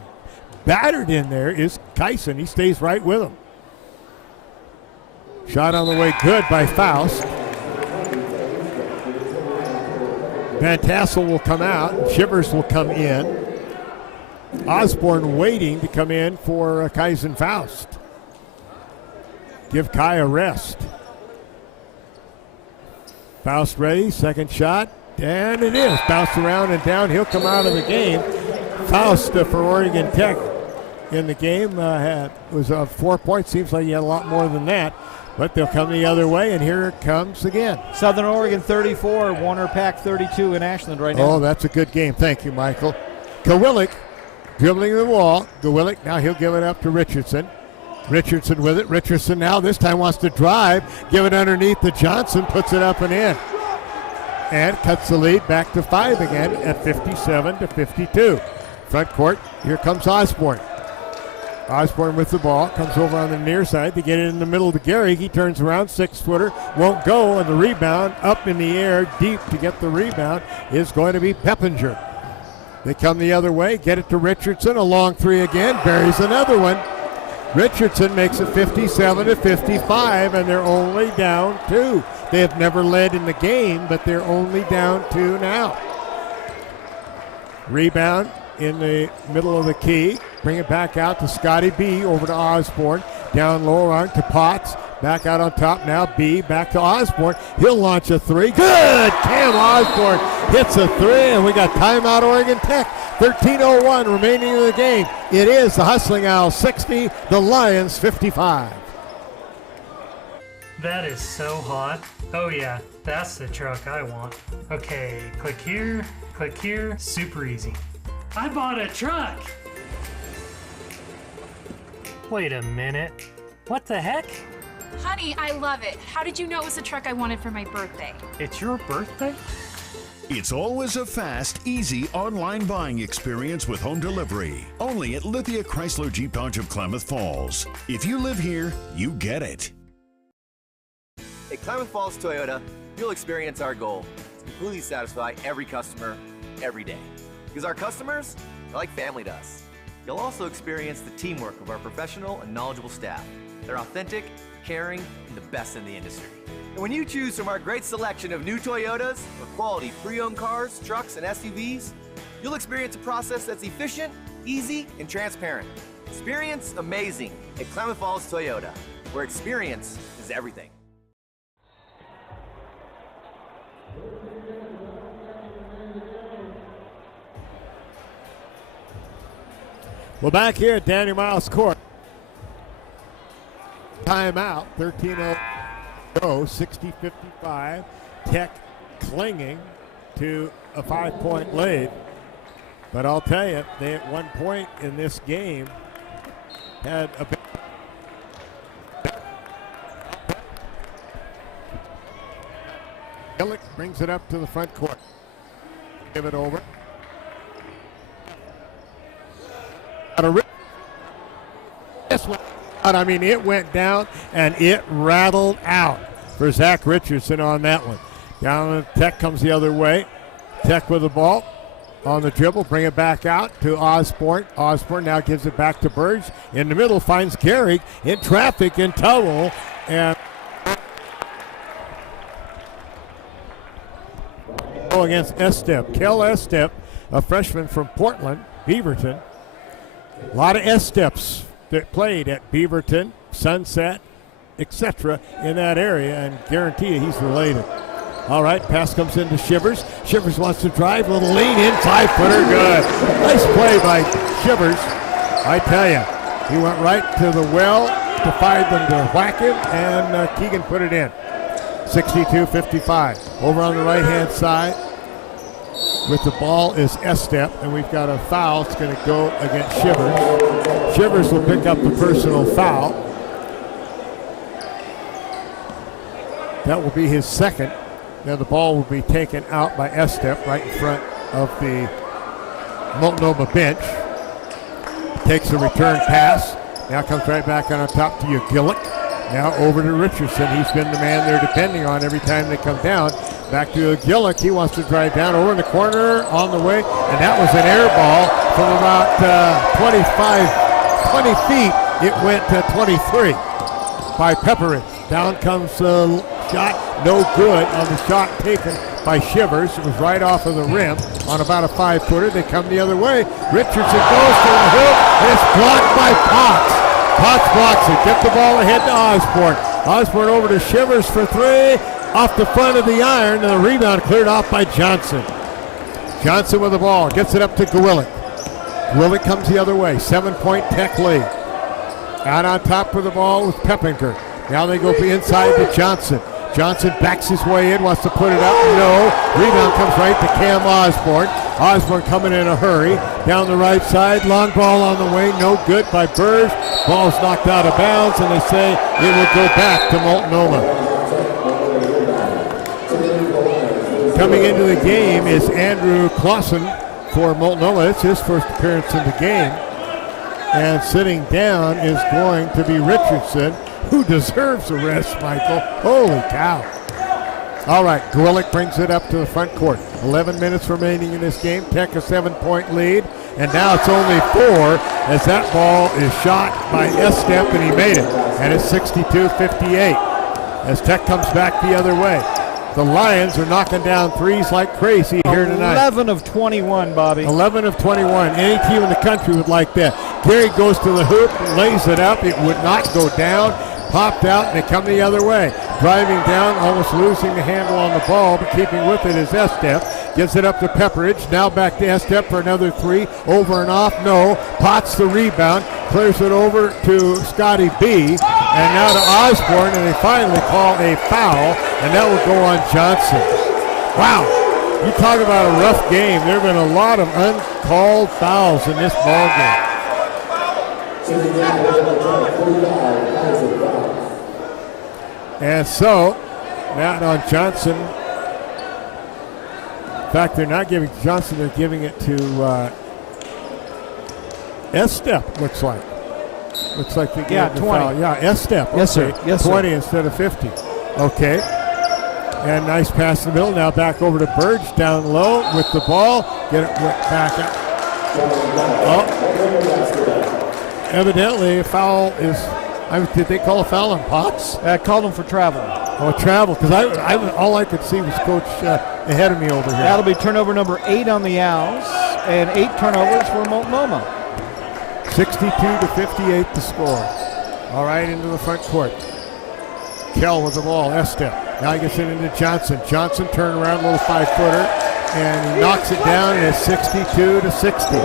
battered in there, is Kyson. He stays right with him. Shot on the way, good by Faust. Van Tassel will come out, and Shivers will come in. Osborne waiting to come in for Kyson Faust. Give Kai a rest. Faust ready, second shot, and it is. Bounced around and down, he'll come out of the game. Faust for Oregon Tech in the game was 4 points. Seems like he had a lot more than that, but they'll come the other way, and here it comes again. Southern Oregon 34, Warner Pack 32 in Ashland right now. Oh, that's a good game. Thank you, Michael. Kowalik dribbling the wall. Kowalik, now he'll give it up to Richardson. Richardson with it. Richardson now this time wants to drive. Give it underneath to Johnson. Puts it up and in. And cuts the lead back to 5 again at 57-52. Front court, here comes Osborne. Osborne with the ball, comes over on the near side to get it in the middle to Gehrig. He turns around, 6-footer, won't go, and the rebound up in the air, deep to get the rebound, is going to be Peppinger. They come the other way, get it to Richardson, a long 3 again, buries another one. Richardson makes it 57-55, and they're only down 2. They have never led in the game, but they're only down 2 now. Rebound in the middle of the key. Bring it back out to Scotty B, over to Osborne. Down low on to Potts. Back out on top now, B, back to Osborne. He'll launch a 3. Good! Cam Osborne hits a 3, and we got timeout Oregon Tech. 13:01 remaining in the game. It is the Hustling Owls 60, the Lions 55. That is so hot. Oh yeah, that's the truck I want. Okay, click here, super easy. I bought a truck! Wait a minute, what the heck? Honey, I love it. How did you know it was the truck I wanted for my birthday? It's your birthday? It's always a fast, easy online buying experience with home delivery. Only at Lithia Chrysler Jeep Dodge of Klamath Falls. If you live here, you get it. At Klamath Falls Toyota, you'll experience our goal. completely satisfy every customer, every day. Because our customers are like family to us. You'll also experience the teamwork of our professional and knowledgeable staff. They're authentic, caring, and the best in the industry. And when you choose from our great selection of new Toyotas or quality pre-owned cars, trucks, and SUVs, you'll experience a process that's efficient, easy, and transparent. Experience amazing at Klamath Falls Toyota, where experience is everything. Well, back here at Danny Miles Court. Timeout, 13-0, 60-55. Tech clinging to a 5-point lead. But I'll tell you, they at one point in this game had a bit. Gillick brings it up to the front court. Give it over. This one, I mean, it went down and it rattled out for Zach Richardson on that one. Down, Tech comes the other way. Tech with the ball on the dribble, bring it back out to Osborne. Osborne now gives it back to Burge. In the middle, finds Gehrig in traffic in trouble, and against Estep. Kel Estep, a freshman from Portland, Beaverton. A lot of Esteps that played at Beaverton, Sunset, etc. in that area, and guarantee you he's related. All right, pass comes into Shivers. Shivers wants to drive, little lean in, 5-footer, good. Nice play by Shivers. I tell you, he went right to the well to find them to whack him, and Keegan put it in. 62-55. Over on the right-hand side with the ball is Estep, and we've got a foul. It's going to go against Shivers. Shivers will pick up the personal foul. That will be his second. Now the ball will be taken out by Estep right in front of the Multnomah bench. Takes a return pass. Now comes right back on top to Gillick. Now over to Richardson. He's been the man they're depending on every time they come down. Back to Gillick. He wants to drive down over in the corner on the way. And that was an air ball from about 20 feet. It went to 23 by Pepperidge. Down comes shot, no good on the shot taken by Shivers. It was right off of the rim on about a 5-footer. They come the other way. Richardson goes to the hoop. It's blocked by Potts. Potts blocks it. Get the ball ahead to Osborne. Osborne over to Shivers for 3. Off the front of the iron, and the rebound cleared off by Johnson. Johnson with the ball. Gets it up to Gwillick. Gwillick comes the other way. 7-point Tech lead. Out on top with the ball with Peppinger. Now they go inside to Johnson. Johnson backs his way in, wants to put it up. No. Rebound comes right to Cam Osborne. Osborne coming in a hurry. Down the right side. Long ball on the way. No good by Burge. Ball's knocked out of bounds, and they say it will go back to Multnomah. Coming into the game is Andrew Claussen for Multnomah. It's his first appearance in the game. And sitting down is going to be Richardson, who deserves a rest, Michael. Holy cow. All right, Gwillick brings it up to the front court. 11 minutes remaining in this game. Tech a 7-point lead, and now it's only 4 as that ball is shot by Estep, and he made it. And it's 62-58 as Tech comes back the other way. The Lions are knocking down threes like crazy here tonight. 11 of 21, Bobby. 11 of 21. Any team in the country would like that. Gehrig goes to the hoop, lays it up. It would not go down. Popped out, and they come the other way. Driving down, almost losing the handle on the ball, but keeping with it is Estep. Gives it up to Pepperidge. Now back to Estep for another 3. Over and off, no. Potts the rebound. Clears it over to Scotty B. And now to Osborne, and they finally call a foul, and that will go on Johnson. Wow. You talk about a rough game. There have been a lot of uncalled fouls in this ball game. And so, now on Johnson. In fact, they're not giving Johnson, they're giving it to Estep, looks like. Looks like they gave the 20. foul. Yeah, Estep. Yes, okay. sir. Yes, 20 sir. instead of 50. Okay. And nice pass in the middle. Now back over to Burge down low with the ball. Get it back up. Oh. Evidently, a foul is. Did they call a foul on Potts? Called him for travel. Oh, travel, because I all I could see was Coach ahead of me over here. That'll be turnover number 8 on the Owls, and 8 turnovers for Multnomah. 62-58 the score. All right, into the front court. Kell with the ball, Estep. Now he gets it into Johnson. Johnson turn around, little 5-footer, and he knocks it down, and it's 62-60.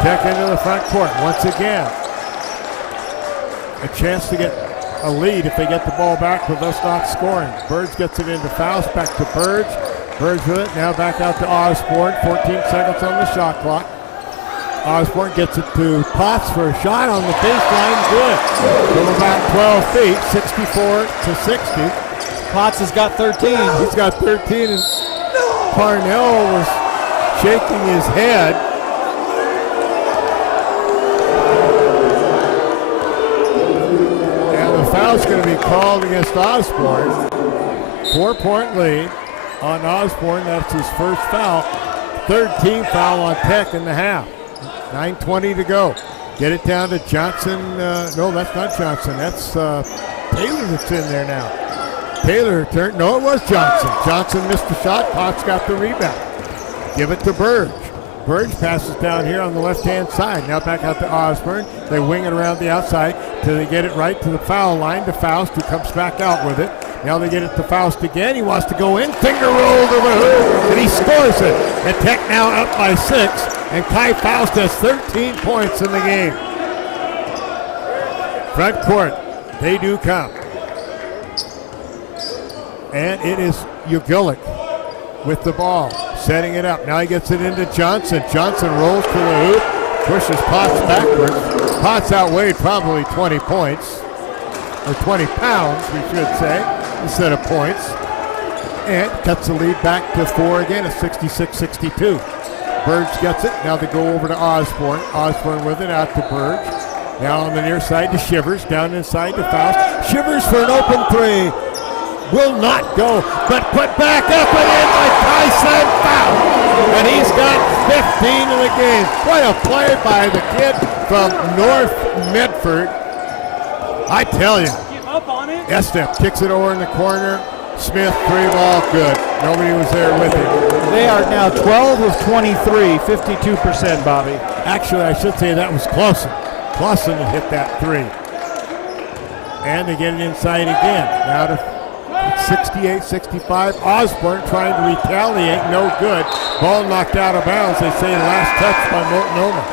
Tech into the front court once again. A chance to get a lead if they get the ball back with us not scoring. Burge gets it into Faust, back to Burge. Burge with it, now back out to Osborne. 14 seconds on the shot clock. Osborne gets it to Potts for a shot on the baseline, good. From about 12 feet, 64-60. Potts has got 13. He's got 13, and Parnell was shaking his head. Foul's going to be called against Osborne. 4-point lead on Osborne. That's his first foul. Third team foul on Tech in the half. 9:20 to go. Get it down to Johnson. No, that's not Johnson. That's Taylor that's in there now. Taylor turned. No, it was Johnson. Johnson missed the shot. Potts got the rebound. Give it to Burge. Burge passes down here on the left-hand side. Now back out to Osborne. They wing it around the outside till they get it right to the foul line to Faust, who comes back out with it. Now they get it to Faust again. He wants to go in. Finger roll to the hoop, and he scores it. And Tech now up by 6, and Kai Faust has 13 points in the game. Front court, they do come. And it is Ugulik with the ball, setting it up. Now he gets it into Johnson. Johnson rolls to the hoop, pushes Potts backwards. Potts outweighed probably 20 points, or 20 pounds, we should say, instead of points. And cuts the lead back to 4 again, at 66-62. Burge gets it. Now they go over to Osborne. Osborne with it out to Burge. Now on the near side to Shivers. Down inside to Faust. Shivers for an open 3. Will not go, but put back up and in by Tyson Faust. And he's got 15 in the game. What a play by the kid from North Medford. I tell you. Estep kicks it over in the corner. Smith, 3-ball, good. Nobody was there with him. They are now 12 of 23, 52%, Bobby. Actually, I should say that was Claussen. Claussen hit that 3. And they get it inside again. Now to 68-65. Osborne trying to retaliate, no good. Ball knocked out of bounds. They say last touch by Multnomah.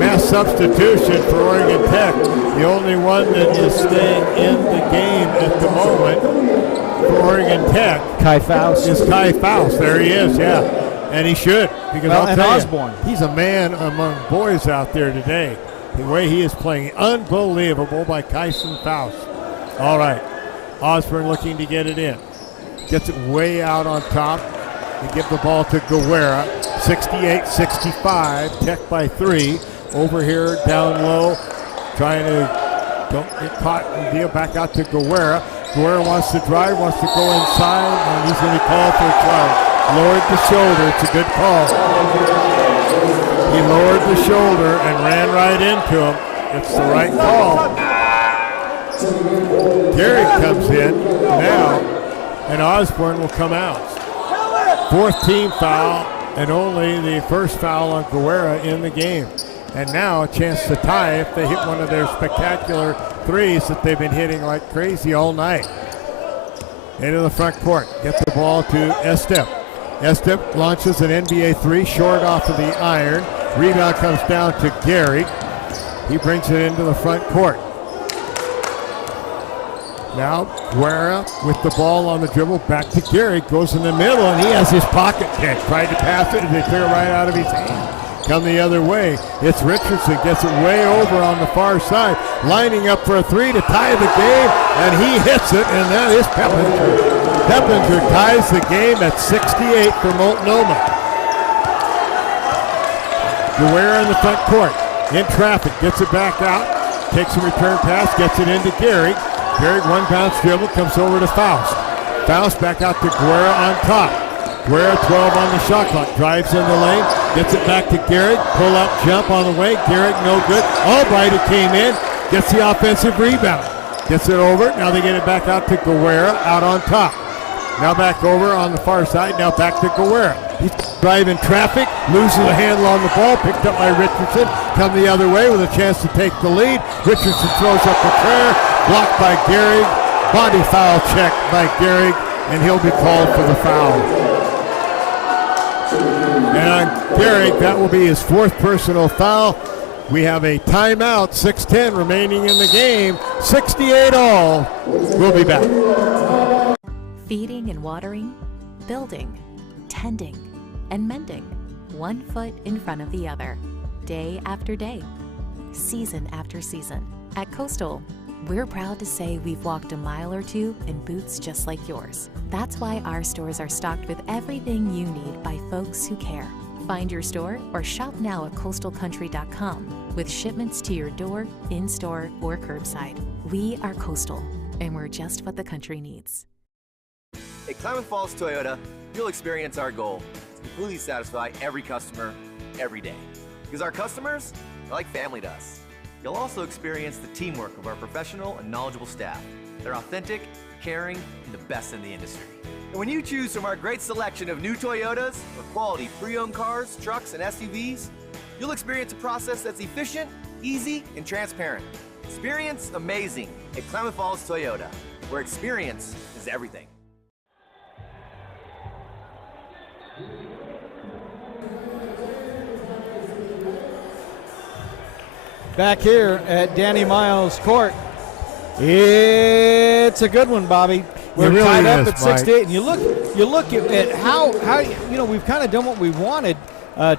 Mass substitution for Oregon Tech. The only one that is staying in the game at the moment for Oregon Tech. Kai Faust. Is Kai Faust. There he is, yeah. And he should. Because I'll tell Osborne. You, he's a man among boys out there today. The way he is playing, unbelievable by Kyson Faust. All right, Osborne looking to get it in. Gets it way out on top. They give the ball to Guerra. 68-65, Tech by 3. Over here, down low, trying to don't get caught in the deal. Back out to Guerra. Guerra wants to drive, wants to go inside, and he's going to call for a foul. Lowered the shoulder. It's a good call. He lowered the shoulder and ran right into him. It's the right call. Gary comes in now, and Osborne will come out. 4th team foul, and only the first foul on Guerra in the game. And now a chance to tie if they hit one of their spectacular threes that they've been hitting like crazy all night. Into the front court, get the ball to Estep. Estep launches an NBA 3, short off of the iron. Rebound comes down to Gary. He brings it into the front court. Now Guerra with the ball on the dribble, back to Gary, goes in the middle, and he has his pocket pick. Tried to pass it, and they clear right out of his hand. Come the other way. It's Richardson, gets it way over on the far side, lining up for a 3 to tie the game, and he hits it, and that is Peppinger. Peppinger ties the game at 68 for Multnomah. Guerra in the front court, in traffic, gets it back out, takes a return pass, gets it into Gary. Gehrig, one bounce dribble, comes over to Faust. Faust back out to Guerra on top. Guerra 12 on the shot clock. Drives in the lane, gets it back to Gehrig. Pull up jump on the way. Gehrig no good. Albright, who came in, gets the offensive rebound. Gets it over. Now they get it back out to Guerra out on top. Now back over on the far side. Now back to Guerra. He's driving traffic, loses the handle on the ball, picked up by Richardson. Come the other way with a chance to take the lead. Richardson throws up the prayer, blocked by Gehrig. Body foul check by Gehrig, and he'll be called for the foul. And on Gehrig, that will be his 4th personal foul. We have a timeout, 6:10 remaining in the game, 68 all. We'll be back. Feeding and watering, building, tending, and mending, one foot in front of the other, day after day, season after season. At Coastal, we're proud to say we've walked a mile or two in boots just like yours. That's why our stores are stocked with everything you need by folks who care. Find your store or shop now at coastalcountry.com with shipments to your door, in-store, or curbside. We are Coastal, and we're just what the country needs. At Klamath Falls Toyota, you'll experience our goal to completely satisfy every customer, every day. Because our customers are like family to us. You'll also experience the teamwork of our professional and knowledgeable staff. They're authentic, caring, and the best in the industry. And when you choose from our great selection of new Toyotas or quality pre-owned cars, trucks, and SUVs, you'll experience a process that's efficient, easy, and transparent. Experience amazing at Klamath Falls Toyota, where experience is everything. Back here at Danny Miles Court. It's a good one, Bobby. We're really tied up is, at 6-8, and you look at how we've kind of done what we wanted.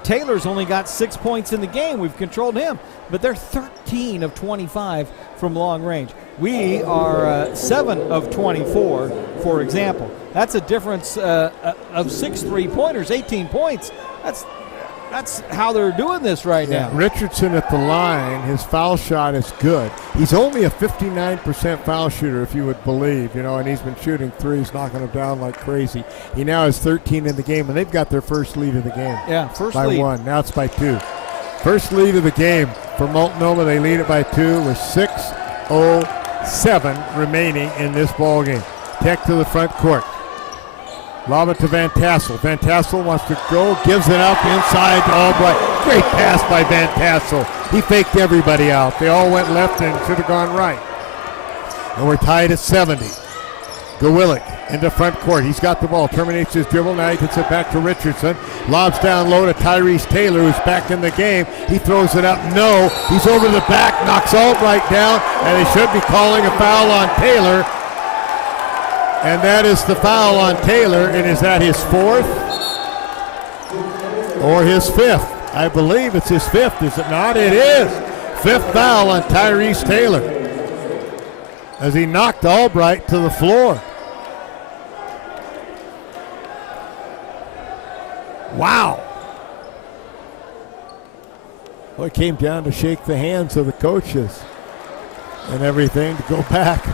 Taylor's only got 6 points in the game. We've controlled him, but they're 13 of 25 from long range. We are 7 of 24, for example. That's a difference of 6 3-pointers, 18 points. That's how they're doing this right now. Richardson at the line, his foul shot is good. He's only a 59% foul shooter, if you would believe, and he's been shooting threes, knocking them down like crazy. He now has 13 in the game, and they've got their first lead of the game. Yeah, first by lead. 1. Now it's by 2. First lead of the game for Multnomah. They lead it by 2 with 6:07 remaining in this ball game. Tech to the front court. Lob it to Van Tassel. Van Tassel wants to go, gives it up inside to Albright. Great pass by Van Tassel. He faked everybody out. They all went left and should have gone right. And we're tied at 70. Gawillik into front court. He's got the ball. Terminates his dribble. Now he gets it back to Richardson. Lobs down low to Tyrese Taylor, who's back in the game. He throws it up. No. He's over the back. Knocks Albright down. And they should be calling a foul on Taylor. And that is the foul on Taylor. And is that his 4th or his 5th? I believe it's his 5th, is it not? It is. 5th foul on Tyrese Taylor as he knocked Albright to the floor. Wow. Well, it came down to shake the hands of the coaches and everything to go back.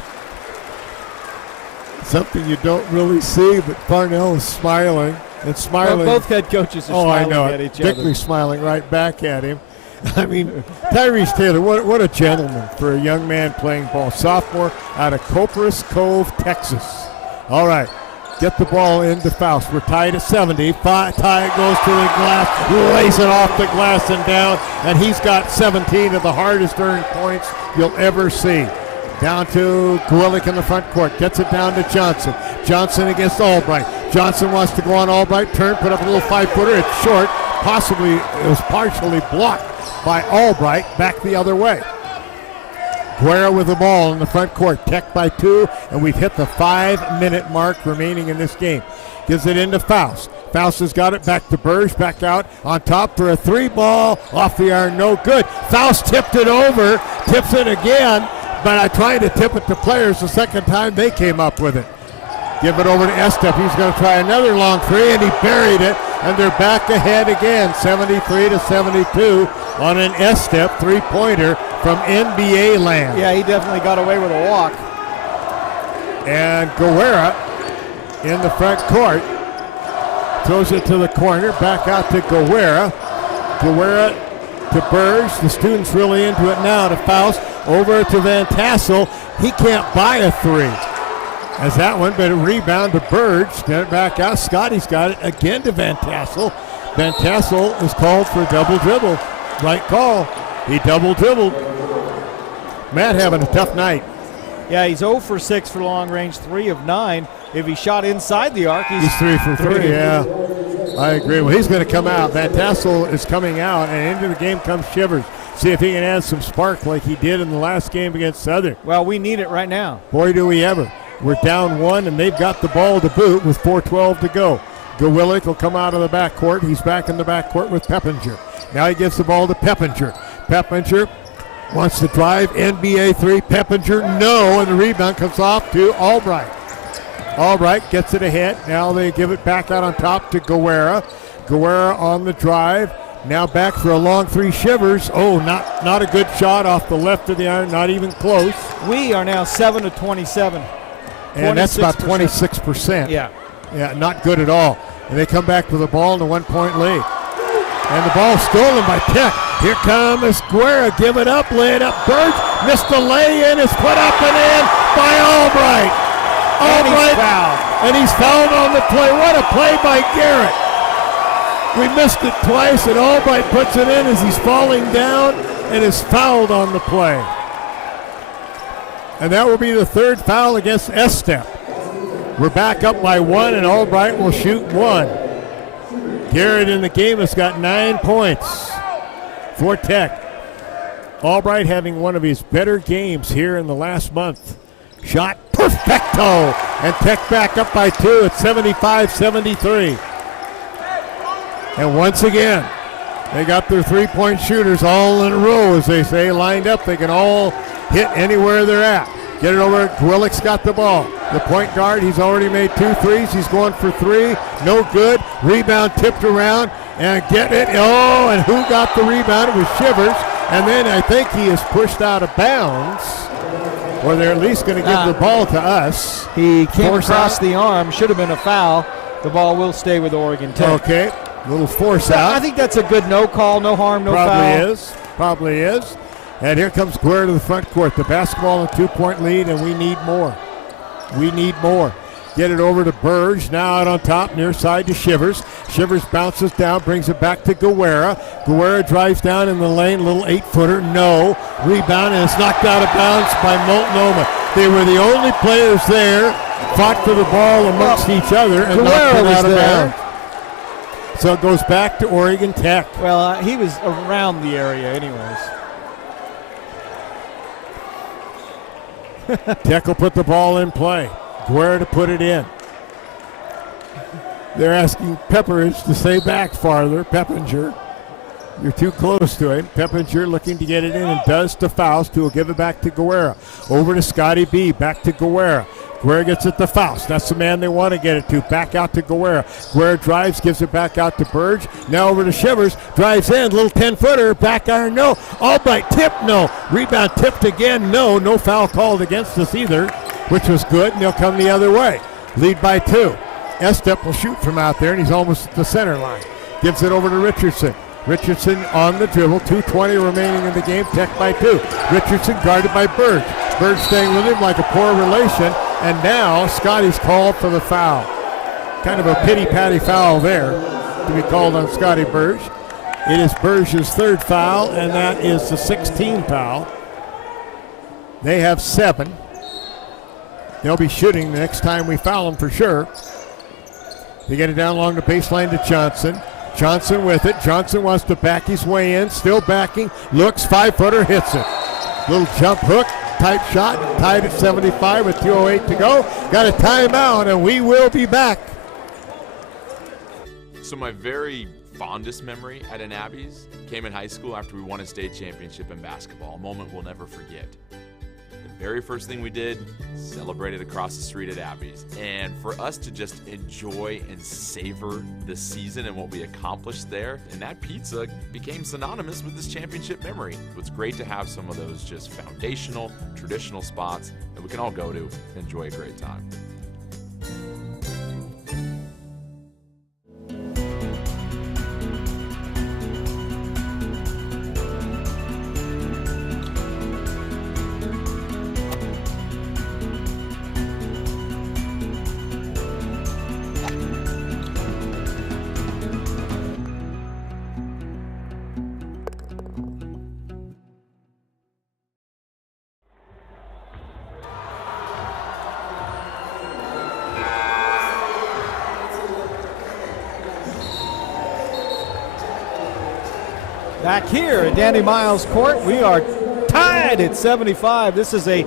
Something you don't really see, but Parnell is smiling and smiling. Well, both head coaches are smiling at each other. Dickley's smiling right back at him. I mean, Tyrese Taylor, what a gentleman for a young man playing ball. Sophomore out of Copperas Cove, Texas. All right, get the ball into Faust. We're tied at 70. Ty goes to the glass, lays it off the glass and down, and he's got 17 of the hardest earned points you'll ever see. Down to Gawillik in the front court. Gets it down to Johnson. Johnson against Albright. Johnson wants to go on Albright. Turn, put up a little 5-footer. It's short. Possibly, it was partially blocked by Albright. Back the other way. Guerra with the ball in the front court. Tech by 2, and we've hit the 5-minute mark remaining in this game. Gives it into Faust. Faust has got it back to Burge. Back out on top for a 3-ball. Off the iron, no good. Faust tipped it over. Tips it again. But I tried to tip it to players the second time they came up with it. Give it over to Estep. He's going to try another long 3, and he buried it. And they're back ahead again, 73-72 on an Estep 3-pointer from NBA land. Yeah, he definitely got away with a walk. And Guerra in the front court. Throws it to the corner. Back out to Guerra. Guerra to Burge. The student's really into it now to Faust. Over to Van Tassel. He can't buy a three. As that one, but a rebound to Burge. Get it back out. Scotty's got it again to Van Tassel. Van Tassel is called for a double dribble. Right call. He double dribbled. Matt having a tough night. Yeah, he's 0 for 6 for long range, 3 of 9. If he shot inside the arc, he's 3 for 3. Yeah, I agree. Well, he's going to come out. Van Tassel is coming out, and into the game comes Shivers. See if he can add some spark like he did in the last game against Southern. Well, we need it right now. Boy, do we ever. We're down 1, and they've got the ball to boot with 4:12 to go. Gawillick will come out of the backcourt. He's back in the backcourt with Peppinger. Now he gives the ball to Peppinger. Peppinger wants to drive, NBA 3. Peppinger, no, and the rebound comes off to Albright. Albright gets it ahead. Now they give it back out on top to Guerra. Guerra on the drive. Now back for a long three. Shivers. Oh, not a good shot off the left of the iron, not even close. We are now 7 of 27. And that's about 26%. Yeah. Yeah, not good at all. And they come back with the ball in a 1-point lead. And the ball stolen by Tech. Here comes Guerra. Give it up, lay it up. Burge missed the lay-in. Is put up and in by Albright. Albright. And he's fouled on the play. What a play by Garrett. We missed it twice, and Albright puts it in as he's falling down and is fouled on the play. And that will be the third foul against Estep. We're back up by 1, and Albright will shoot 1. Garrett in the game has got 9 points for Tech. Albright having one of his better games here in the last month. Shot perfecto, and Tech back up by 2 at 75-73. And once again, they got their three-point shooters all in a row, as they say, lined up. They can all hit anywhere they're at. Get it over. Gwillick's got the ball. The point guard, he's already made 2 threes. He's going for 3. No good. Rebound tipped around and get it. Oh, and who got the rebound? It was Shivers. And then I think he is pushed out of bounds, or they're at least going to give the ball to us. He came across the arm. Should have been a foul. The ball will stay with Oregon Tech. Okay. Little force out. I think that's a good no call, no harm, no foul. Probably is. And here comes Guerra to the front court. The basketball in a 2-point lead, and we need more. We need more. Get it over to Burge. Now out on top, near side to Shivers. Shivers bounces down, brings it back to Guerra. Guerra drives down in the lane, little 8-footer. No. Rebound, and it's knocked out of bounds by Multnomah. They were the only players there, fought for the ball amongst each other, and knocked it out of bounds. So it goes back to Oregon Tech. Well, he was around the area anyways. Tech will put the ball in play. Guerra to put it in. They're asking Pepperidge to stay back farther. Peppinger, you're too close to him. Peppinger looking to get it in and does to Faust, who will give it back to Guerra. Over to Scotty B, back to Guerra. Guerra gets it to Faust. That's the man they want to get it to. Back out to Guerra. Guerra drives, gives it back out to Burge. Now over to Shivers. Drives in. Little 10-footer. Back iron, no. Albright tip, no. Rebound tipped again, no. No foul called against us either, which was good, and they'll come the other way. Lead by 2. Estep will shoot from out there, and he's almost at the center line. Gives it over to Richardson. Richardson on the dribble. 2:20 remaining in the game. Tech by 2. Richardson guarded by Burge. Burge staying with him like a poor relation. And now Scotty's called for the foul. Kind of a pity-patty foul there to be called on Scotty Burge. It is Burge's 3rd foul, and that is the 16th foul. They have 7. They'll be shooting the next time we foul them for sure. They get it down along the baseline to Johnson. Johnson with it. Johnson wants to back his way in. Still backing. Looks. 5-footer. Hits it. Little jump hook. Tight shot. Tied at 75 with 2:08 to go. Got a timeout, and we will be back. So my very fondest memory at an Abby's came in high school after we won a state championship in basketball, a moment we'll never forget. The very first thing we did, celebrated across the street at Abby's. And for us to just enjoy and savor the season and what we accomplished there, and that pizza became synonymous with this championship memory. It's great to have some of those just foundational, traditional spots that we can all go to and enjoy a great time. Back here at Danny Miles Court, we are tied at 75. This is a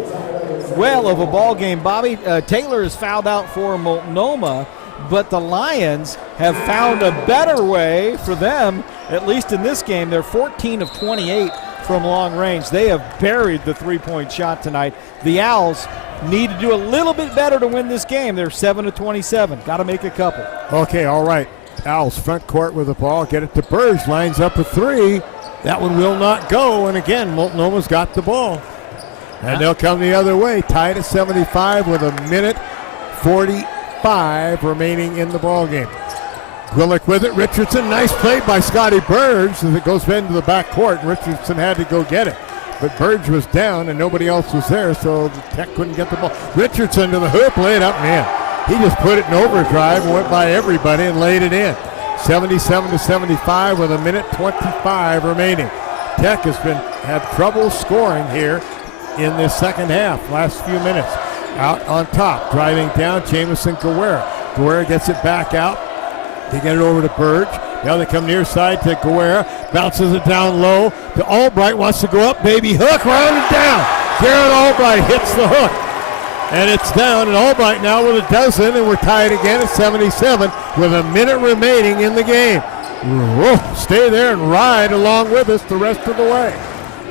well of a ball game, Bobby. Taylor is fouled out for Multnomah, but the Lions have found a better way for them, at least in this game. They're 14 of 28 from long range. They have buried the three-point shot tonight. The Owls need to do a little bit better to win this game. They're 7 of 27. Got to make a couple. Okay, all right. Owls front court with the ball. Get it to Burge. Lines up a three. That one will not go. And again, Multnomah's got the ball. And they'll come the other way. Tied at 75 with a minute 45 remaining in the ball game. Gwillick with it. Richardson. Nice play by Scotty Burge as it goes into the back court. Richardson had to go get it. But Burge was down and nobody else was there, so the Tech couldn't get the ball. Richardson to the hoop. Laid up and in. He just put it in overdrive and went by everybody and laid it in. 77 to 75 with a minute 25 remaining. Tech has had trouble scoring here in this second half, last few minutes. Out on top, driving down, Jamison Guerra. Guerra gets it back out. They get it over to Burge. Now they come near side to Guerra. Bounces it down low to Albright. Wants to go up, baby hook, rounded down. Garrett Albright hits the hook. And it's down, and Albright now with a dozen, and we're tied again at 77 with a minute remaining in the game. Whoa, stay there and ride along with us the rest of the way.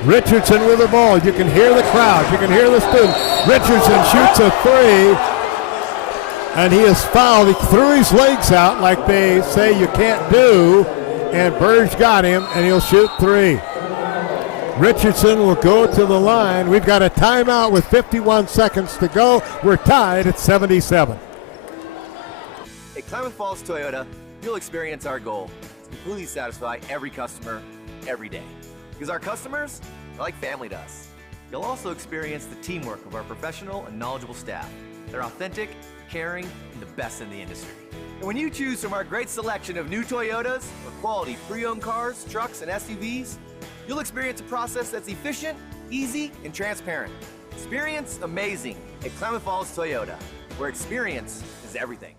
Richardson with the ball. You can hear the crowd. You can hear the students. Richardson shoots a three, and he is fouled. He threw his legs out like they say you can't do, and Burge got him, and he'll shoot three. Richardson will go to the line. We've got a timeout with 51 seconds to go. We're tied at 77. At Klamath Falls Toyota, you'll experience our goal to completely satisfy every customer every day. Because our customers are like family to us. You'll also experience the teamwork of our professional and knowledgeable staff. They're authentic, caring, and the best in the industry. And when you choose from our great selection of new Toyotas or quality pre-owned cars, trucks, and SUVs, you'll experience a process that's efficient, easy, and transparent. Experience amazing at Klamath Falls Toyota, where experience is everything.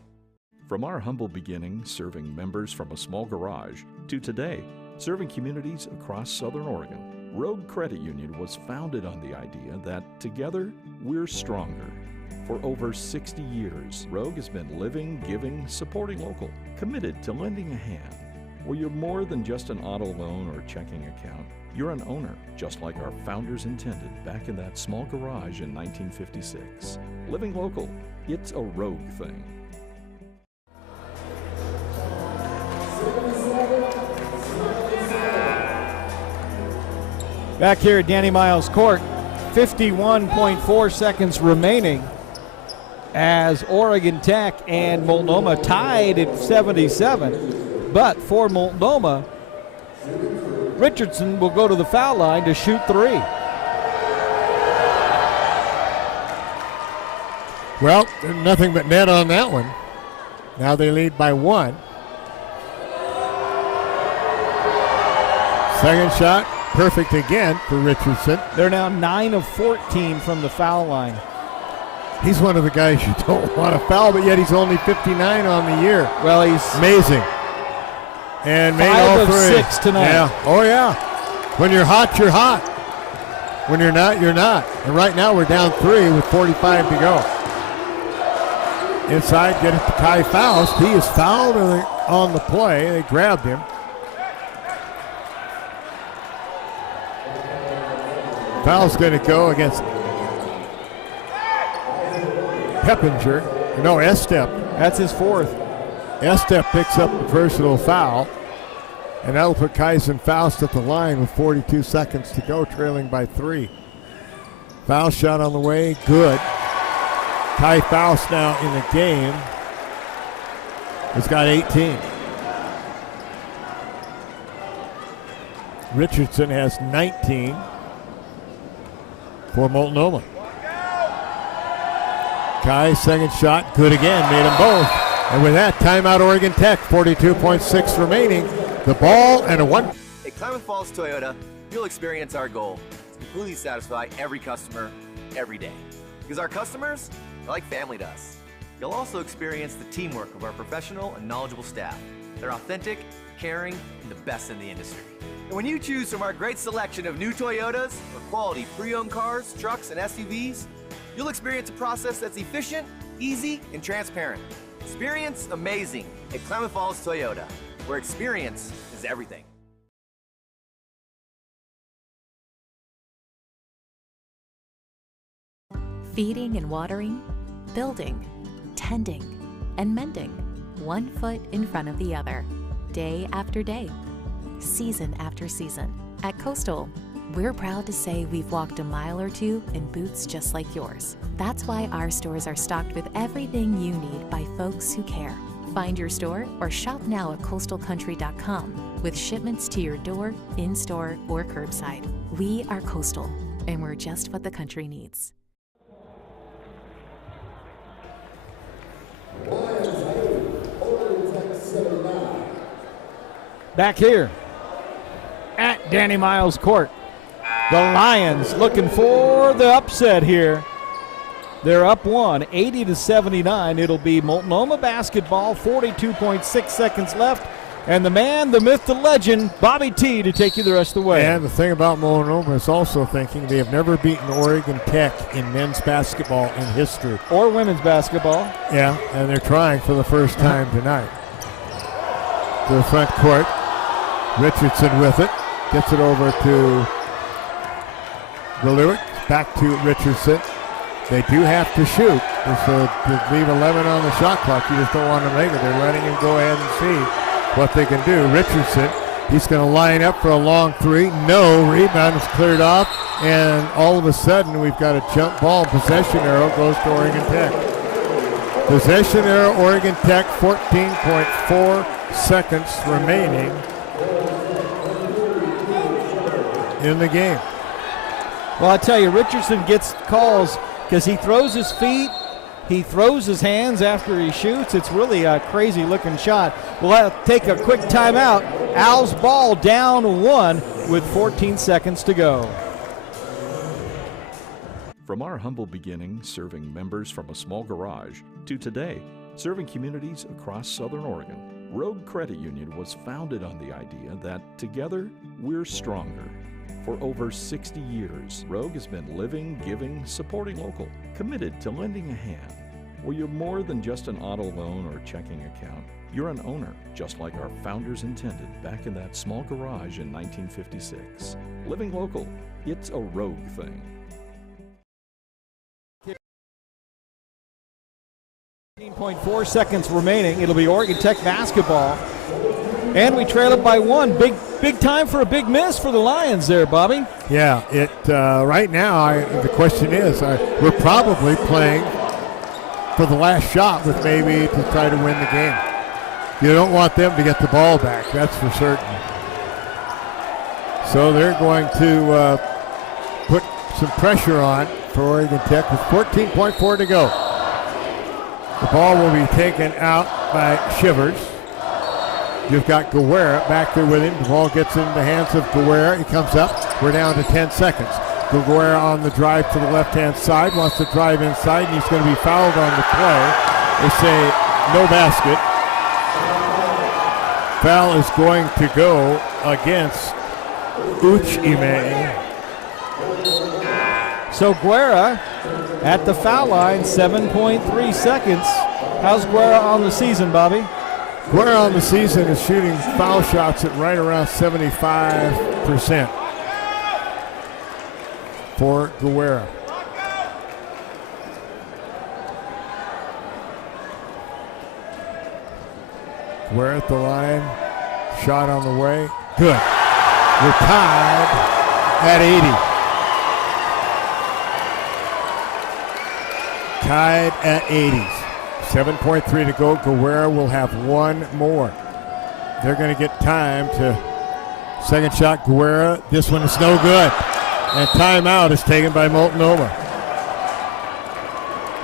From our humble beginnings serving members from a small garage to today, serving communities across Southern Oregon, Rogue Credit Union was founded on the idea that together we're stronger. For over 60 years, Rogue has been living, giving, supporting local, committed to lending a hand. Where you're more than just an auto loan or checking account, you're an owner, just like our founders intended back in that small garage in 1956. Living local, it's a Rogue thing. Back here at Danny Miles Court, 51.4 seconds remaining as Oregon Tech and Multnomah tied at 77. But for Multnomah, Richardson will go to the foul line to shoot three. Well, nothing but net on that one. Now they lead by one. Second shot, perfect again for Richardson. They're now 9 of 14 from the foul line. He's one of the guys you don't want to foul, but yet he's only 59 on the year. Well, he's amazing. And made 5 all of three. 6 tonight. Yeah. Oh, yeah. When you're hot, you're hot. When you're not, you're not. And right now we're down 3 with 45 to go. Inside, get it to Kai Faust. He is fouled on the play. They grabbed him. Foul's going to go against Heppinger. No, Estep. That's his fourth. Estep picks up the personal foul. And that'll put Kyson Faust at the line with 42 seconds to go, trailing by 3. Foul shot on the way, good. Kai Faust now in the game has got 18. Richardson has 19 for Multnomah. Kai's second shot, good again, made them both. And with that, timeout Oregon Tech, 42.6 remaining. The ball and a one. At Klamath Falls Toyota, you'll experience our goal to completely satisfy every customer, every day. Because our customers are like family to us. You'll also experience the teamwork of our professional and knowledgeable staff. They're authentic, caring, and the best in the industry. And when you choose from our great selection of new Toyotas or quality pre-owned cars, trucks, and SUVs, you'll experience a process that's efficient, easy, and transparent. Experience amazing at Klamath Falls Toyota, where experience is everything. Feeding and watering, building, tending, and mending, 1 foot in front of the other, day after day, season after season. At Coastal, we're proud to say we've walked a mile or two in boots just like yours. That's why our stores are stocked with everything you need by folks who care. Find your store or shop now at coastalcountry.com with shipments to your door, in-store, or curbside. We are Coastal, and we're just what the country needs. Back here at Danny Miles Court, the Lions looking for the upset here. They're up one, 80-79. It'll be Multnomah basketball, 42.6 seconds left. And the man, the myth, the legend, Bobby T, to take you the rest of the way. And the thing about Multnomah is also thinking they have never beaten Oregon Tech in men's basketball in history. Or women's basketball. Yeah, and they're trying for the first time tonight. To the front court. Richardson with it. Gets it over to Goliwick. Back to Richardson. They do have to shoot. So to leave 11 on the shot clock, you just don't want to make it. They're letting him go ahead and see what they can do. Richardson, he's going to line up for a long three. No, rebound is cleared off. And all of a sudden, we've got a jump ball. Possession arrow goes to Oregon Tech. Possession arrow, Oregon Tech, 14.4 seconds remaining in the game. Well, I tell you, Richardson gets calls because he throws his feet, he throws his hands after he shoots. It's really a crazy-looking shot. We'll take a quick timeout. Al's ball down one with 14 seconds to go. From our humble beginnings serving members from a small garage to today, serving communities across Southern Oregon, Rogue Credit Union was founded on the idea that together we're stronger. For over 60 years, Rogue has been living, giving, supporting local, committed to lending a hand. Where you're more than just an auto loan or checking account, you're an owner, just like our founders intended back in that small garage in 1956. Living local, it's a Rogue thing. 15.4 seconds remaining. It'll be Oregon Tech basketball. And we trail it by one. Big time for a big miss for the Lions there, Bobby. Yeah, right now, the question is, we're probably playing for the last shot with maybe to try to win the game. You don't want them to get the ball back, that's for certain. So they're going to put some pressure on for Oregon Tech with 14.4 to go. The ball will be taken out by Shivers. You've got Guerra back there with him. The ball gets in the hands of Guerra. He comes up. We're down to 10 seconds. Guerra on the drive to the left-hand side. Wants to drive inside, and he's going to be fouled on the play. They say no basket. Foul is going to go against Uchime. So Guerra at the foul line, 7.3 seconds. How's Guerra on the season, Bobby? Guerra on the season is shooting foul shots at right around 75% for Guerra. Guerra at the line. Shot on the way. Good. We're tied at 80. Tied at 80s. 7.3 to go. Guerra will have one more. They're going to get time to second shot. Guerra. This one is no good. And timeout is taken by Multnomah.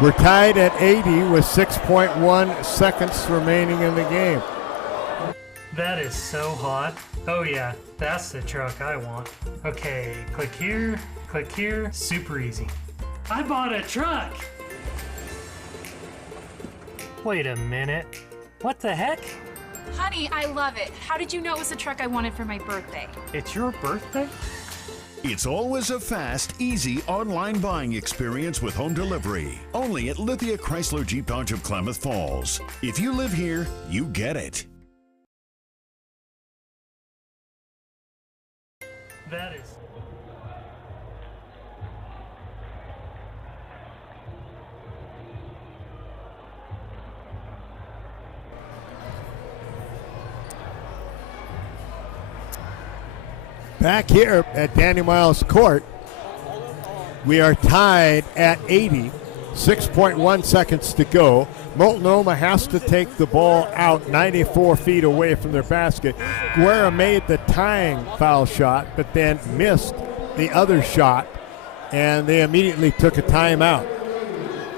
We're tied at 80 with 6.1 seconds remaining in the game. That is so hot. Oh yeah, that's the truck I want. Okay, click here, super easy. I bought a truck! Wait a minute, what the heck? Honey, I love it. How did you know it was the truck I wanted for my birthday? It's your birthday? It's always a fast, easy online buying experience with home delivery. Only at Lithia Chrysler Jeep Dodge of Klamath Falls. If you live here, you get it. That is... Back here at Danny Miles Court, we are tied at 80, 6.1 seconds to go. Multnomah has to take the ball out 94 feet away from their basket. Guerra made the tying foul shot, but then missed the other shot, and they immediately took a timeout.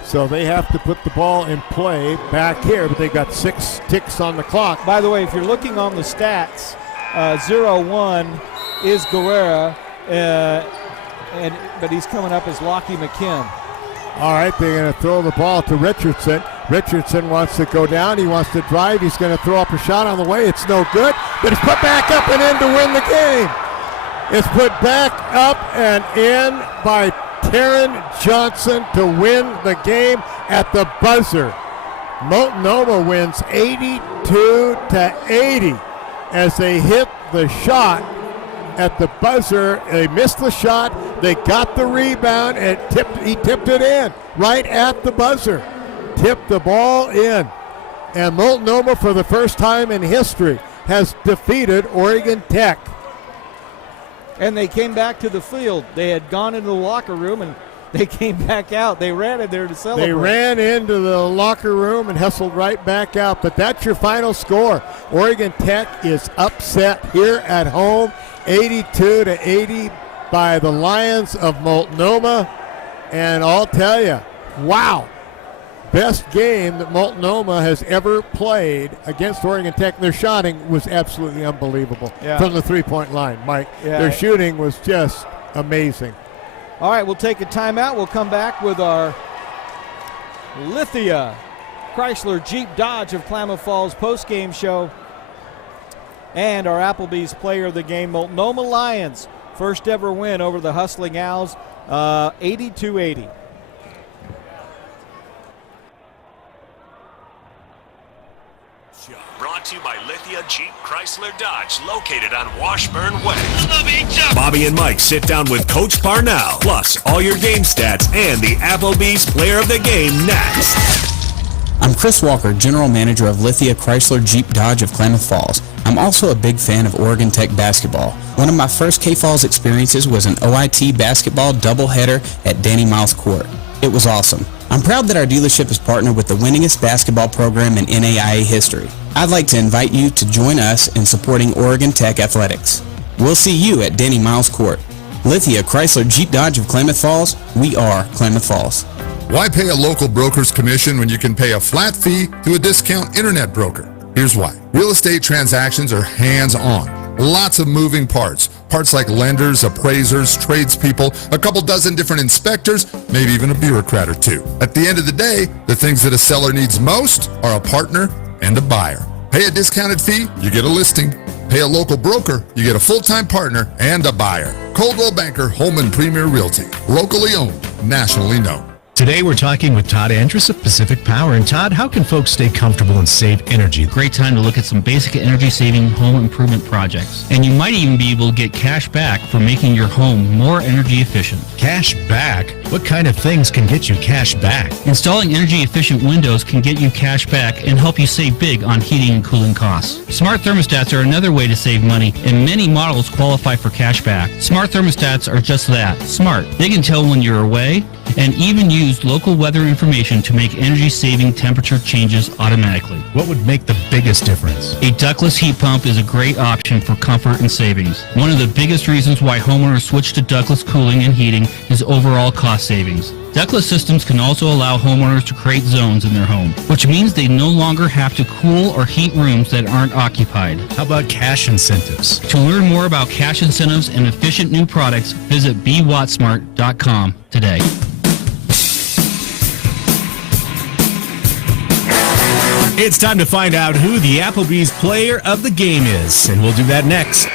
So they have to put the ball in play back here, but they got 6 ticks on the clock. By the way, if you're looking on the stats, 0-1 is Guerra, but he's coming up as Lockie McKim. All right, they're going to throw the ball to Richardson. Richardson wants to go down. He wants to drive. He's going to throw up a shot on the way. It's no good, but it's put back up and in to win the game. It's put back up and in by Taryn Johnson to win the game at the buzzer. Multnomah wins 82-80 as they hit the shot at the buzzer. They missed the shot. They got the rebound, and he tipped it in right at the buzzer. Tipped the ball in. And Multnomah, for the first time in history, has defeated Oregon Tech. And they came back to the field. They had gone into the locker room, and they came back out. They ran in there to celebrate. They ran into the locker room and hustled right back out. But that's your final score. Oregon Tech is upset here at home, 82-80 by the Lions of Multnomah. And I'll tell you, wow, best game that Multnomah has ever played against Oregon Tech. Their shooting was absolutely unbelievable from the three-point line, Mike. Yeah. Their shooting was just amazing. All right, we'll take a timeout. We'll come back with our Lithia Chrysler Jeep Dodge of Klamath Falls post-game show and our Applebee's player of the game, Multnomah Lions. First ever win over the Hustling Owls, 82-80. Brought to you by Lithia Jeep Chrysler Dodge, located on Washburn Way. Bobby and Mike sit down with Coach Parnell, plus all your game stats and the Applebee's player of the game next. I'm Chris Walker, General Manager of Lithia Chrysler Jeep Dodge of Klamath Falls. I'm also a big fan of Oregon Tech basketball. One of my first K-Falls experiences was an OIT basketball doubleheader at Danny Miles Court. It was awesome. I'm proud that our dealership is partnered with the winningest basketball program in NAIA history. I'd like to invite you to join us in supporting Oregon Tech athletics. We'll see you at Danny Miles Court. Lithia Chrysler Jeep Dodge of Klamath Falls. We are Klamath Falls. Why pay a local broker's commission when you can pay a flat fee to a discount internet broker? Here's why. Real estate transactions are hands-on. Lots of moving parts. Parts like lenders, appraisers, tradespeople, a couple dozen different inspectors, maybe even a bureaucrat or two. At the end of the day, the things that a seller needs most are a partner and a buyer. Pay a discounted fee, you get a listing. Pay a local broker, you get a full-time partner and a buyer. Coldwell Banker Home and Premier Realty. Locally owned, nationally known. Today we're talking with Todd Andrus of Pacific Power. And Todd, how can folks stay comfortable and save energy? Great time to look at some basic energy-saving home improvement projects. And you might even be able to get cash back for making your home more energy efficient. Cash back? What kind of things can get you cash back? Installing energy-efficient windows can get you cash back and help you save big on heating and cooling costs. Smart thermostats are another way to save money, and many models qualify for cash back. Smart thermostats are just that, smart. They can tell when you're away and even use local weather information to make energy-saving temperature changes automatically. What would make the biggest difference? A ductless heat pump is a great option for comfort and savings. One of the biggest reasons why homeowners switch to ductless cooling and heating is overall cost savings. Ductless systems can also allow homeowners to create zones in their home, which means they no longer have to cool or heat rooms that aren't occupied. How about cash incentives? To learn more about cash incentives and efficient new products, visit bwattsmart.com today. It's time to find out who the Applebee's player of the game is, and we'll do that next.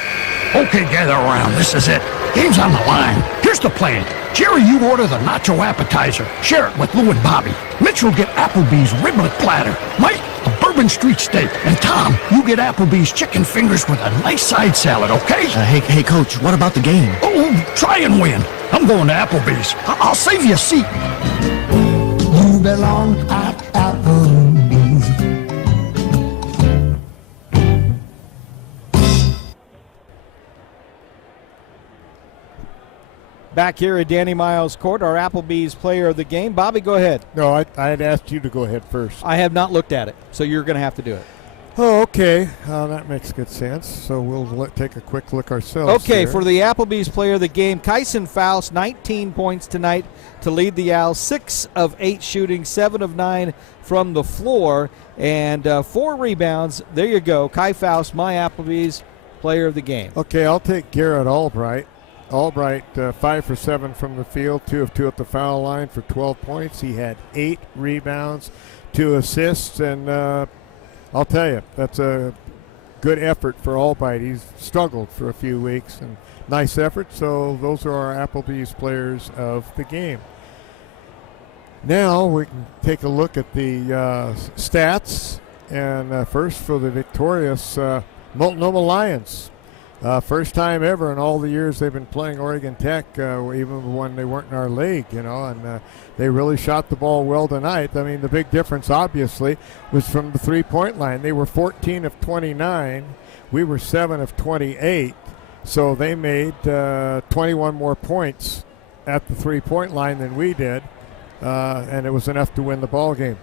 Okay, gather around. This is it. Game's on the line. Here's the plan. Jerry, you order the nacho appetizer. Share it with Lou and Bobby. Mitch will get Applebee's riblet platter. Mike, a Bourbon Street steak. And Tom, you get Applebee's chicken fingers with a nice side salad, okay? Hey, Coach, what about the game? Oh, try and win. I'm going to Applebee's. I'll save you a seat. You belong at Applebee's. Back here at Danny Miles Court, our Applebee's player of the game. Bobby, go ahead. No, I had asked you to go ahead first. I have not looked at it, so you're going to have to do it. Oh, okay. That makes good sense. So we'll take a quick look ourselves. Okay, here. for the Applebee's player of the game, Kyson Faust, 19 points tonight to lead the Owls. 6 of 8 shooting, 7 of 9 from the floor, and 4 rebounds. There you go. Kai Faust, my Applebee's player of the game. Okay, I'll take Garrett Albright. Albright, 5 for 7 from the field, 2 of 2 at the foul line for 12 points. He had 8 rebounds, 2 assists, and I'll tell you, that's a good effort for Albright. He's struggled for a few weeks, and nice effort. So those are our Applebee's players of the game. Now we can take a look at the stats, and first for the victorious Multnomah Lions. First time ever in all the years they've been playing Oregon Tech, even when they weren't in our league, and they really shot the ball well tonight. I mean, the big difference, obviously, was from the three-point line. They were 14 of 29. We were 7 of 28. So they made 21 more points at the three-point line than we did, and it was enough to win the ball game.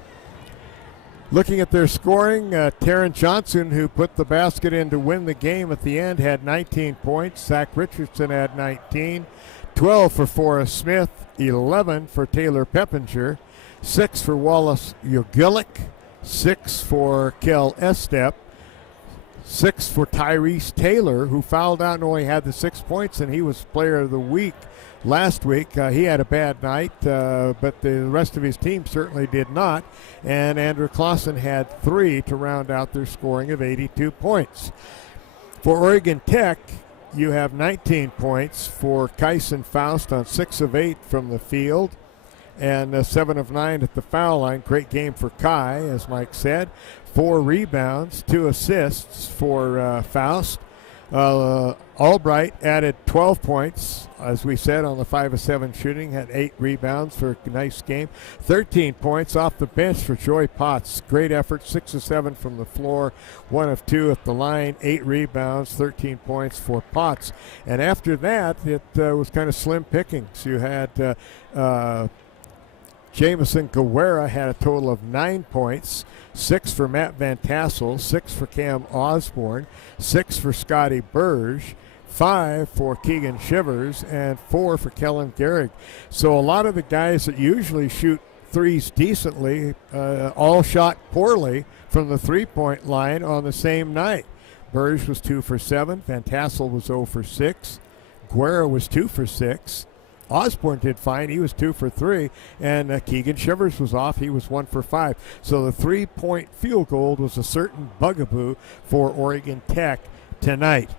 Looking at their scoring, Taryn Johnson, who put the basket in to win the game at the end, had 19 points. Zach Richardson had 19. 12 for Forrest Smith, 11 for Taylor Peppinger, 6 for Wallace Ugilic, 6 for Kel Estep, 6 for Tyrese Taylor, who fouled out and only had the 6 points, and he was player of the week last week. He had a bad night, but the rest of his team certainly did not. And Andrew Claussen had 3 to round out their scoring of 82 points. For Oregon Tech, you have 19 points for Kyson Faust on 6 of 8 from the field and 7 of 9 at the foul line. Great game for Kai, as Mike said. 4 rebounds, 2 assists for Faust. Albright added 12 points, as we said, on the 5 of 7 shooting, had 8 rebounds for a nice game. 13 points off the bench for Joy Potts. Great effort, 6 of 7 from the floor, 1 of 2 at the line, 8 rebounds, 13 points for Potts. And after that, it was kind of slim pickings. You had Jamison Guerra had a total of 9 points, 6 for Matt Van Tassel, 6 for Cam Osborne, 6 for Scotty Burge, 5 for Keegan Shivers, and 4 for Kellen Gehrig. So a lot of the guys that usually shoot threes decently all shot poorly from the three-point line on the same night. Burge was 2 for 7, Van Tassel was 0 for 6, Guerra was 2 for 6, Osborne did fine. He was 2 for 3. And Keegan Shivers was off. He was 1 for 5. So the 3-point field goal was a certain bugaboo for Oregon Tech tonight.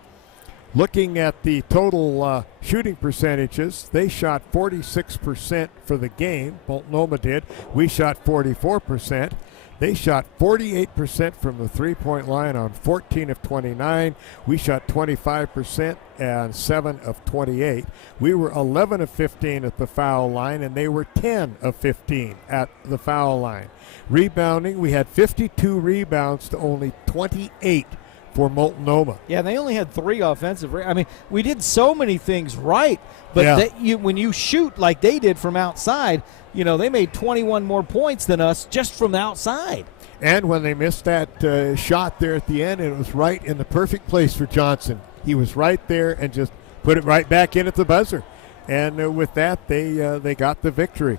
Looking at the total shooting percentages, they shot 46% for the game. Multnomah did. We shot 44%. They shot 48% from the three-point line on 14 of 29. We shot 25% and 7 of 28. We were 11 of 15 at the foul line, and they were 10 of 15 at the foul line. Rebounding, we had 52 rebounds to only 28 for Multnomah. Yeah, they only had 3 offensive. I mean, we did so many things right, but when you shoot like they did from outside, they made 21 more points than us just from outside. And when they missed that shot there at the end, it was right in the perfect place for Johnson. He was right there and just put it right back in at the buzzer. And with that, they got the victory.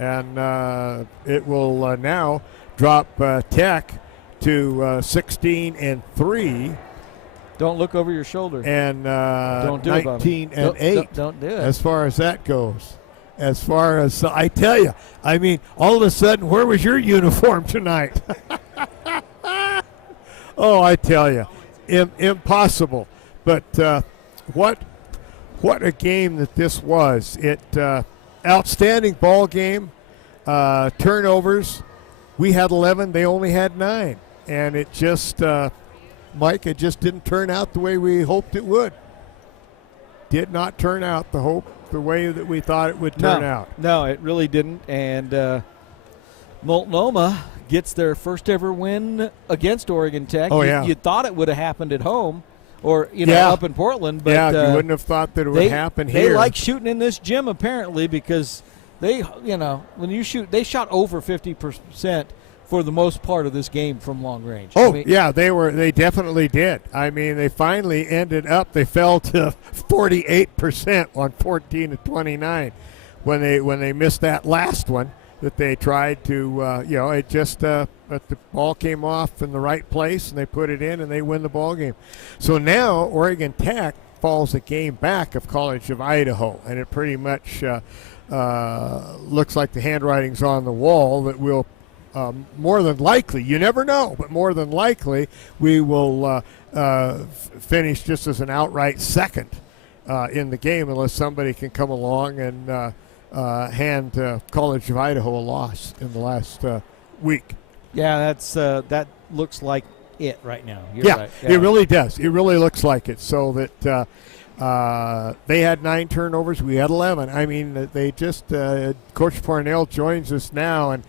And it will now drop Tech to 16-3. Don't look over your shoulder. And don't do 19-8. Don't do it. As far as that goes. As far as, I tell you, I mean, all of a sudden, where was your uniform tonight? Oh, I tell you, impossible. But what a game that this was. Outstanding ball game. Turnovers. We had 11. They only had 9. And it just, Mike, it just didn't turn out the way we hoped it would. Did not turn out the way that we thought it would turn out. No, it really didn't. And Multnomah gets their first ever win against Oregon Tech. Oh, yeah. You thought it would have happened at home or, up in Portland. But you wouldn't have thought that it would happen here. They like shooting in this gym, apparently, because they, when you shoot, they shot over 50% for the most part of this game from long range. Oh, yeah, they definitely did. I mean, they finally ended up, they fell to 48% on 14 to 29 when they missed that last one that they tried to, it just, but the ball came off in the right place and they put it in and they win the ball game. So now Oregon Tech falls a game back of College of Idaho, and it pretty much looks like the handwriting's on the wall that we'll more than likely, you never know, but more than likely, we will finish just as an outright second in the game unless somebody can come along and hand College of Idaho a loss in the last week. Yeah, that looks like it right now. You're right. It really does. It really looks like it. So that they had 9 turnovers. We had 11. I mean, they just Coach Parnell joins us now, and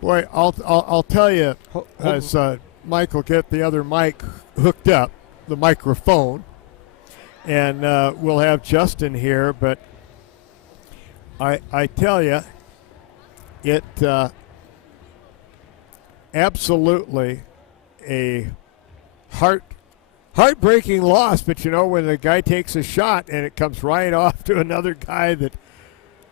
boy, I'll tell you, as Mike will get the other mic hooked up, the microphone, and we'll have Justin here. But I tell you, it absolutely a heartbreaking loss. But when the guy takes a shot and it comes right off to another guy that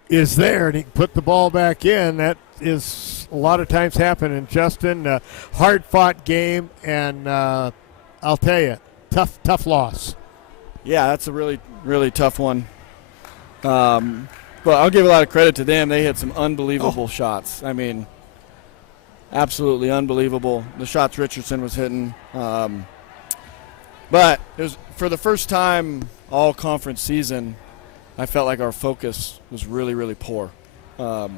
is there and he can put the ball back in, that is a lot of times happening. Justin, hard-fought game, and I'll tell you, tough loss. Yeah, that's a really, really tough one. But I'll give a lot of credit to them. They had some unbelievable shots. I mean, absolutely unbelievable. The shots Richardson was hitting. But it was, for the first time all conference season, I felt like our focus was really, really poor. Our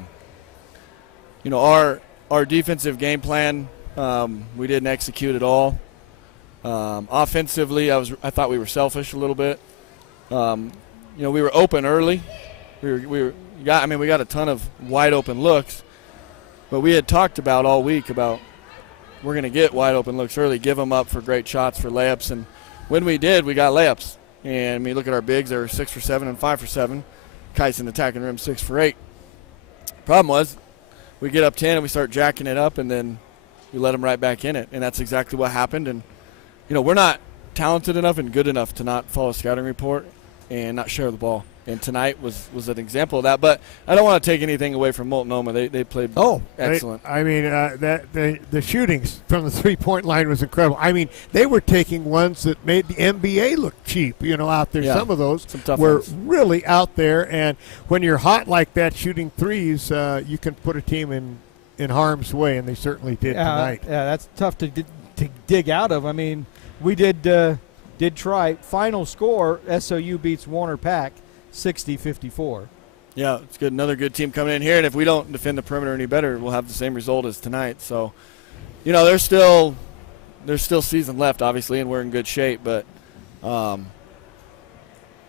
defensive game plan, we didn't execute at all. Offensively, I thought we were selfish a little bit. We were open early. We got a ton of wide open looks, but we had talked about all week about we're going to get wide open looks early, give them up for great shots for layups, and when we did, we got layups. And we look at our bigs; they were 6 for 7 and 5 for 7. Kyson attacking rim 6 for 8. Problem was, we get up 10 and we start jacking it up, and then we let them right back in it, and that's exactly what happened. And we're not talented enough and good enough to not follow a scouting report and not share the ball. And tonight was an example of that. But I don't want to take anything away from Multnomah. They played excellent. The shootings from the three-point line was incredible. I mean, they were taking ones that made the NBA look cheap, out there. Yeah, some of those some were ones. really out there. And when you're hot like that shooting threes, you can put a team in harm's way, and they certainly did tonight. Yeah, that's tough to dig out of. I mean, we did did try. Final score, SOU beats Warner Pack 60-54. Yeah, it's good. Another good team coming in here, and if we don't defend the perimeter any better, we'll have the same result as tonight. So, there's still season left, obviously, and we're in good shape. But, and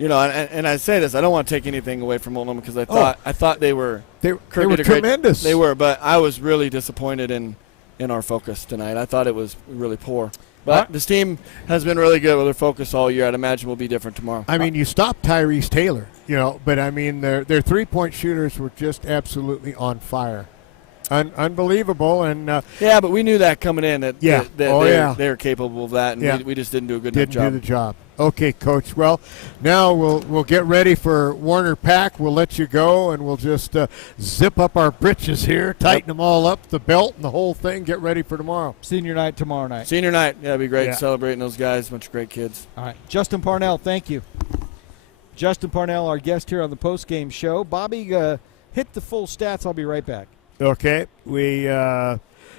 I say this, I don't want to take anything away from Multnomah because I thought they were tremendous. They were, but I was really disappointed in our focus tonight. I thought it was really poor. But this team has been really good with their focus all year. I'd imagine will be different tomorrow. I mean, you stopped Tyrese Taylor, but I mean, their 3-point shooters were just absolutely on fire. Unbelievable. And yeah, but we knew that coming in that they were capable of that, and we just didn't do a good enough job. Didn't do the job. Okay, Coach. Well, now we'll get ready for Warner Pack. We'll let you go, and we'll just zip up our britches here, tighten them all up, the belt and the whole thing, get ready for tomorrow. Senior night tomorrow night. Senior night. Yeah, it'd be great celebrating those guys. Bunch of great kids. All right. Justin Parnell, thank you. Justin Parnell, our guest here on the post-game show. Bobby, hit the full stats. I'll be right back. Okay. We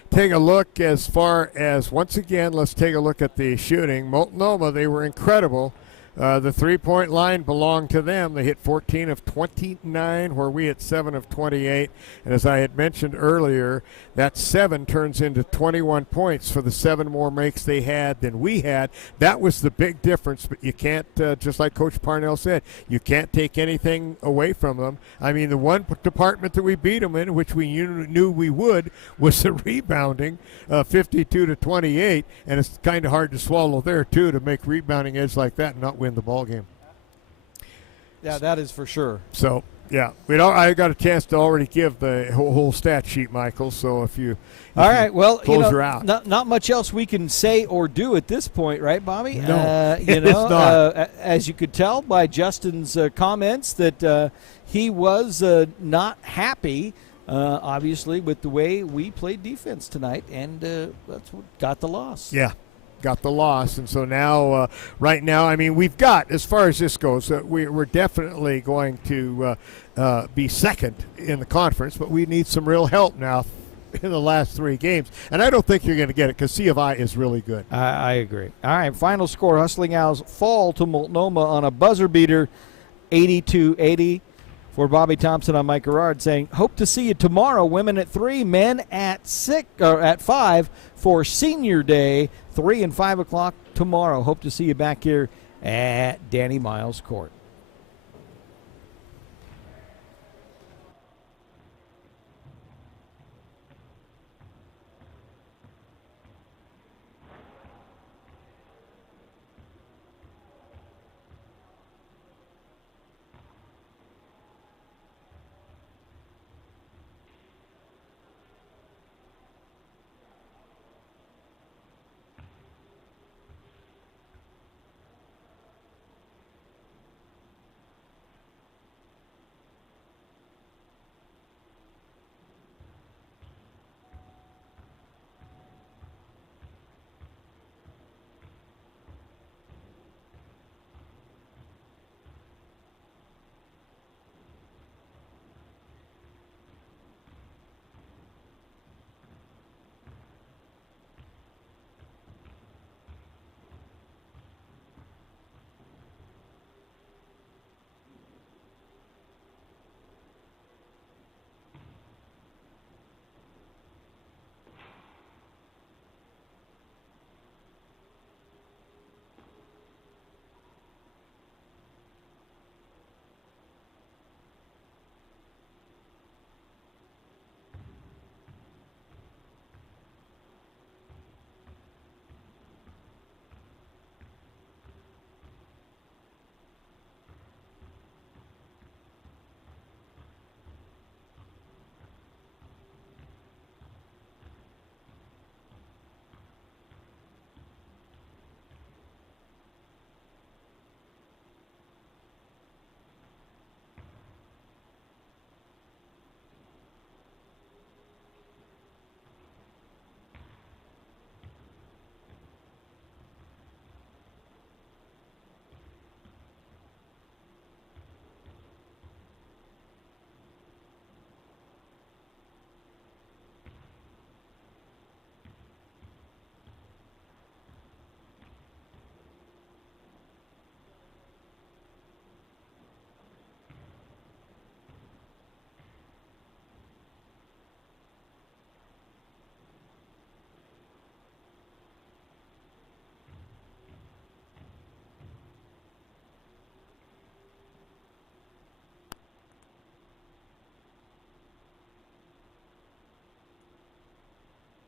take a look as far as, once again, let's take a look at the shooting. Multnomah, they were incredible. The 3-point line belonged to them. They hit 14 of 29, where we hit 7 of 28. And as I had mentioned earlier, that 7 turns into 21 points for the 7 more makes they had than we had. That was the big difference, but you can't, just like Coach Parnell said, you can't take anything away from them. I mean, the one department that we beat them in, which we knew we would, was the rebounding, 52 to 28. And it's kind of hard to swallow there, too, to make rebounding edge like that and not win the ball game. Yeah, that is for sure. So, yeah, I got a chance to already give the whole stat sheet, Michael. So if you close her out. Not much else we can say or do at this point, right, Bobby? No, it's not. As you could tell by Justin's comments, that he was not happy, obviously, with the way we played defense tonight, and that's what got the loss. Yeah. Got the loss, and so now, right now, I mean, we've got, as far as this goes, we're definitely going to be second in the conference, but we need some real help now in the last 3 games, and I don't think you're going to get it because C of I is really good. I agree. All right, final score, Hustling Owls fall to Multnomah on a buzzer beater, 82-80. For Bobby Thompson, I'm Mike Gerard saying, hope to see you tomorrow. Women at 3, men at 5 for Senior Day, 3 and 5 o'clock tomorrow. Hope to see you back here at Danny Miles Court.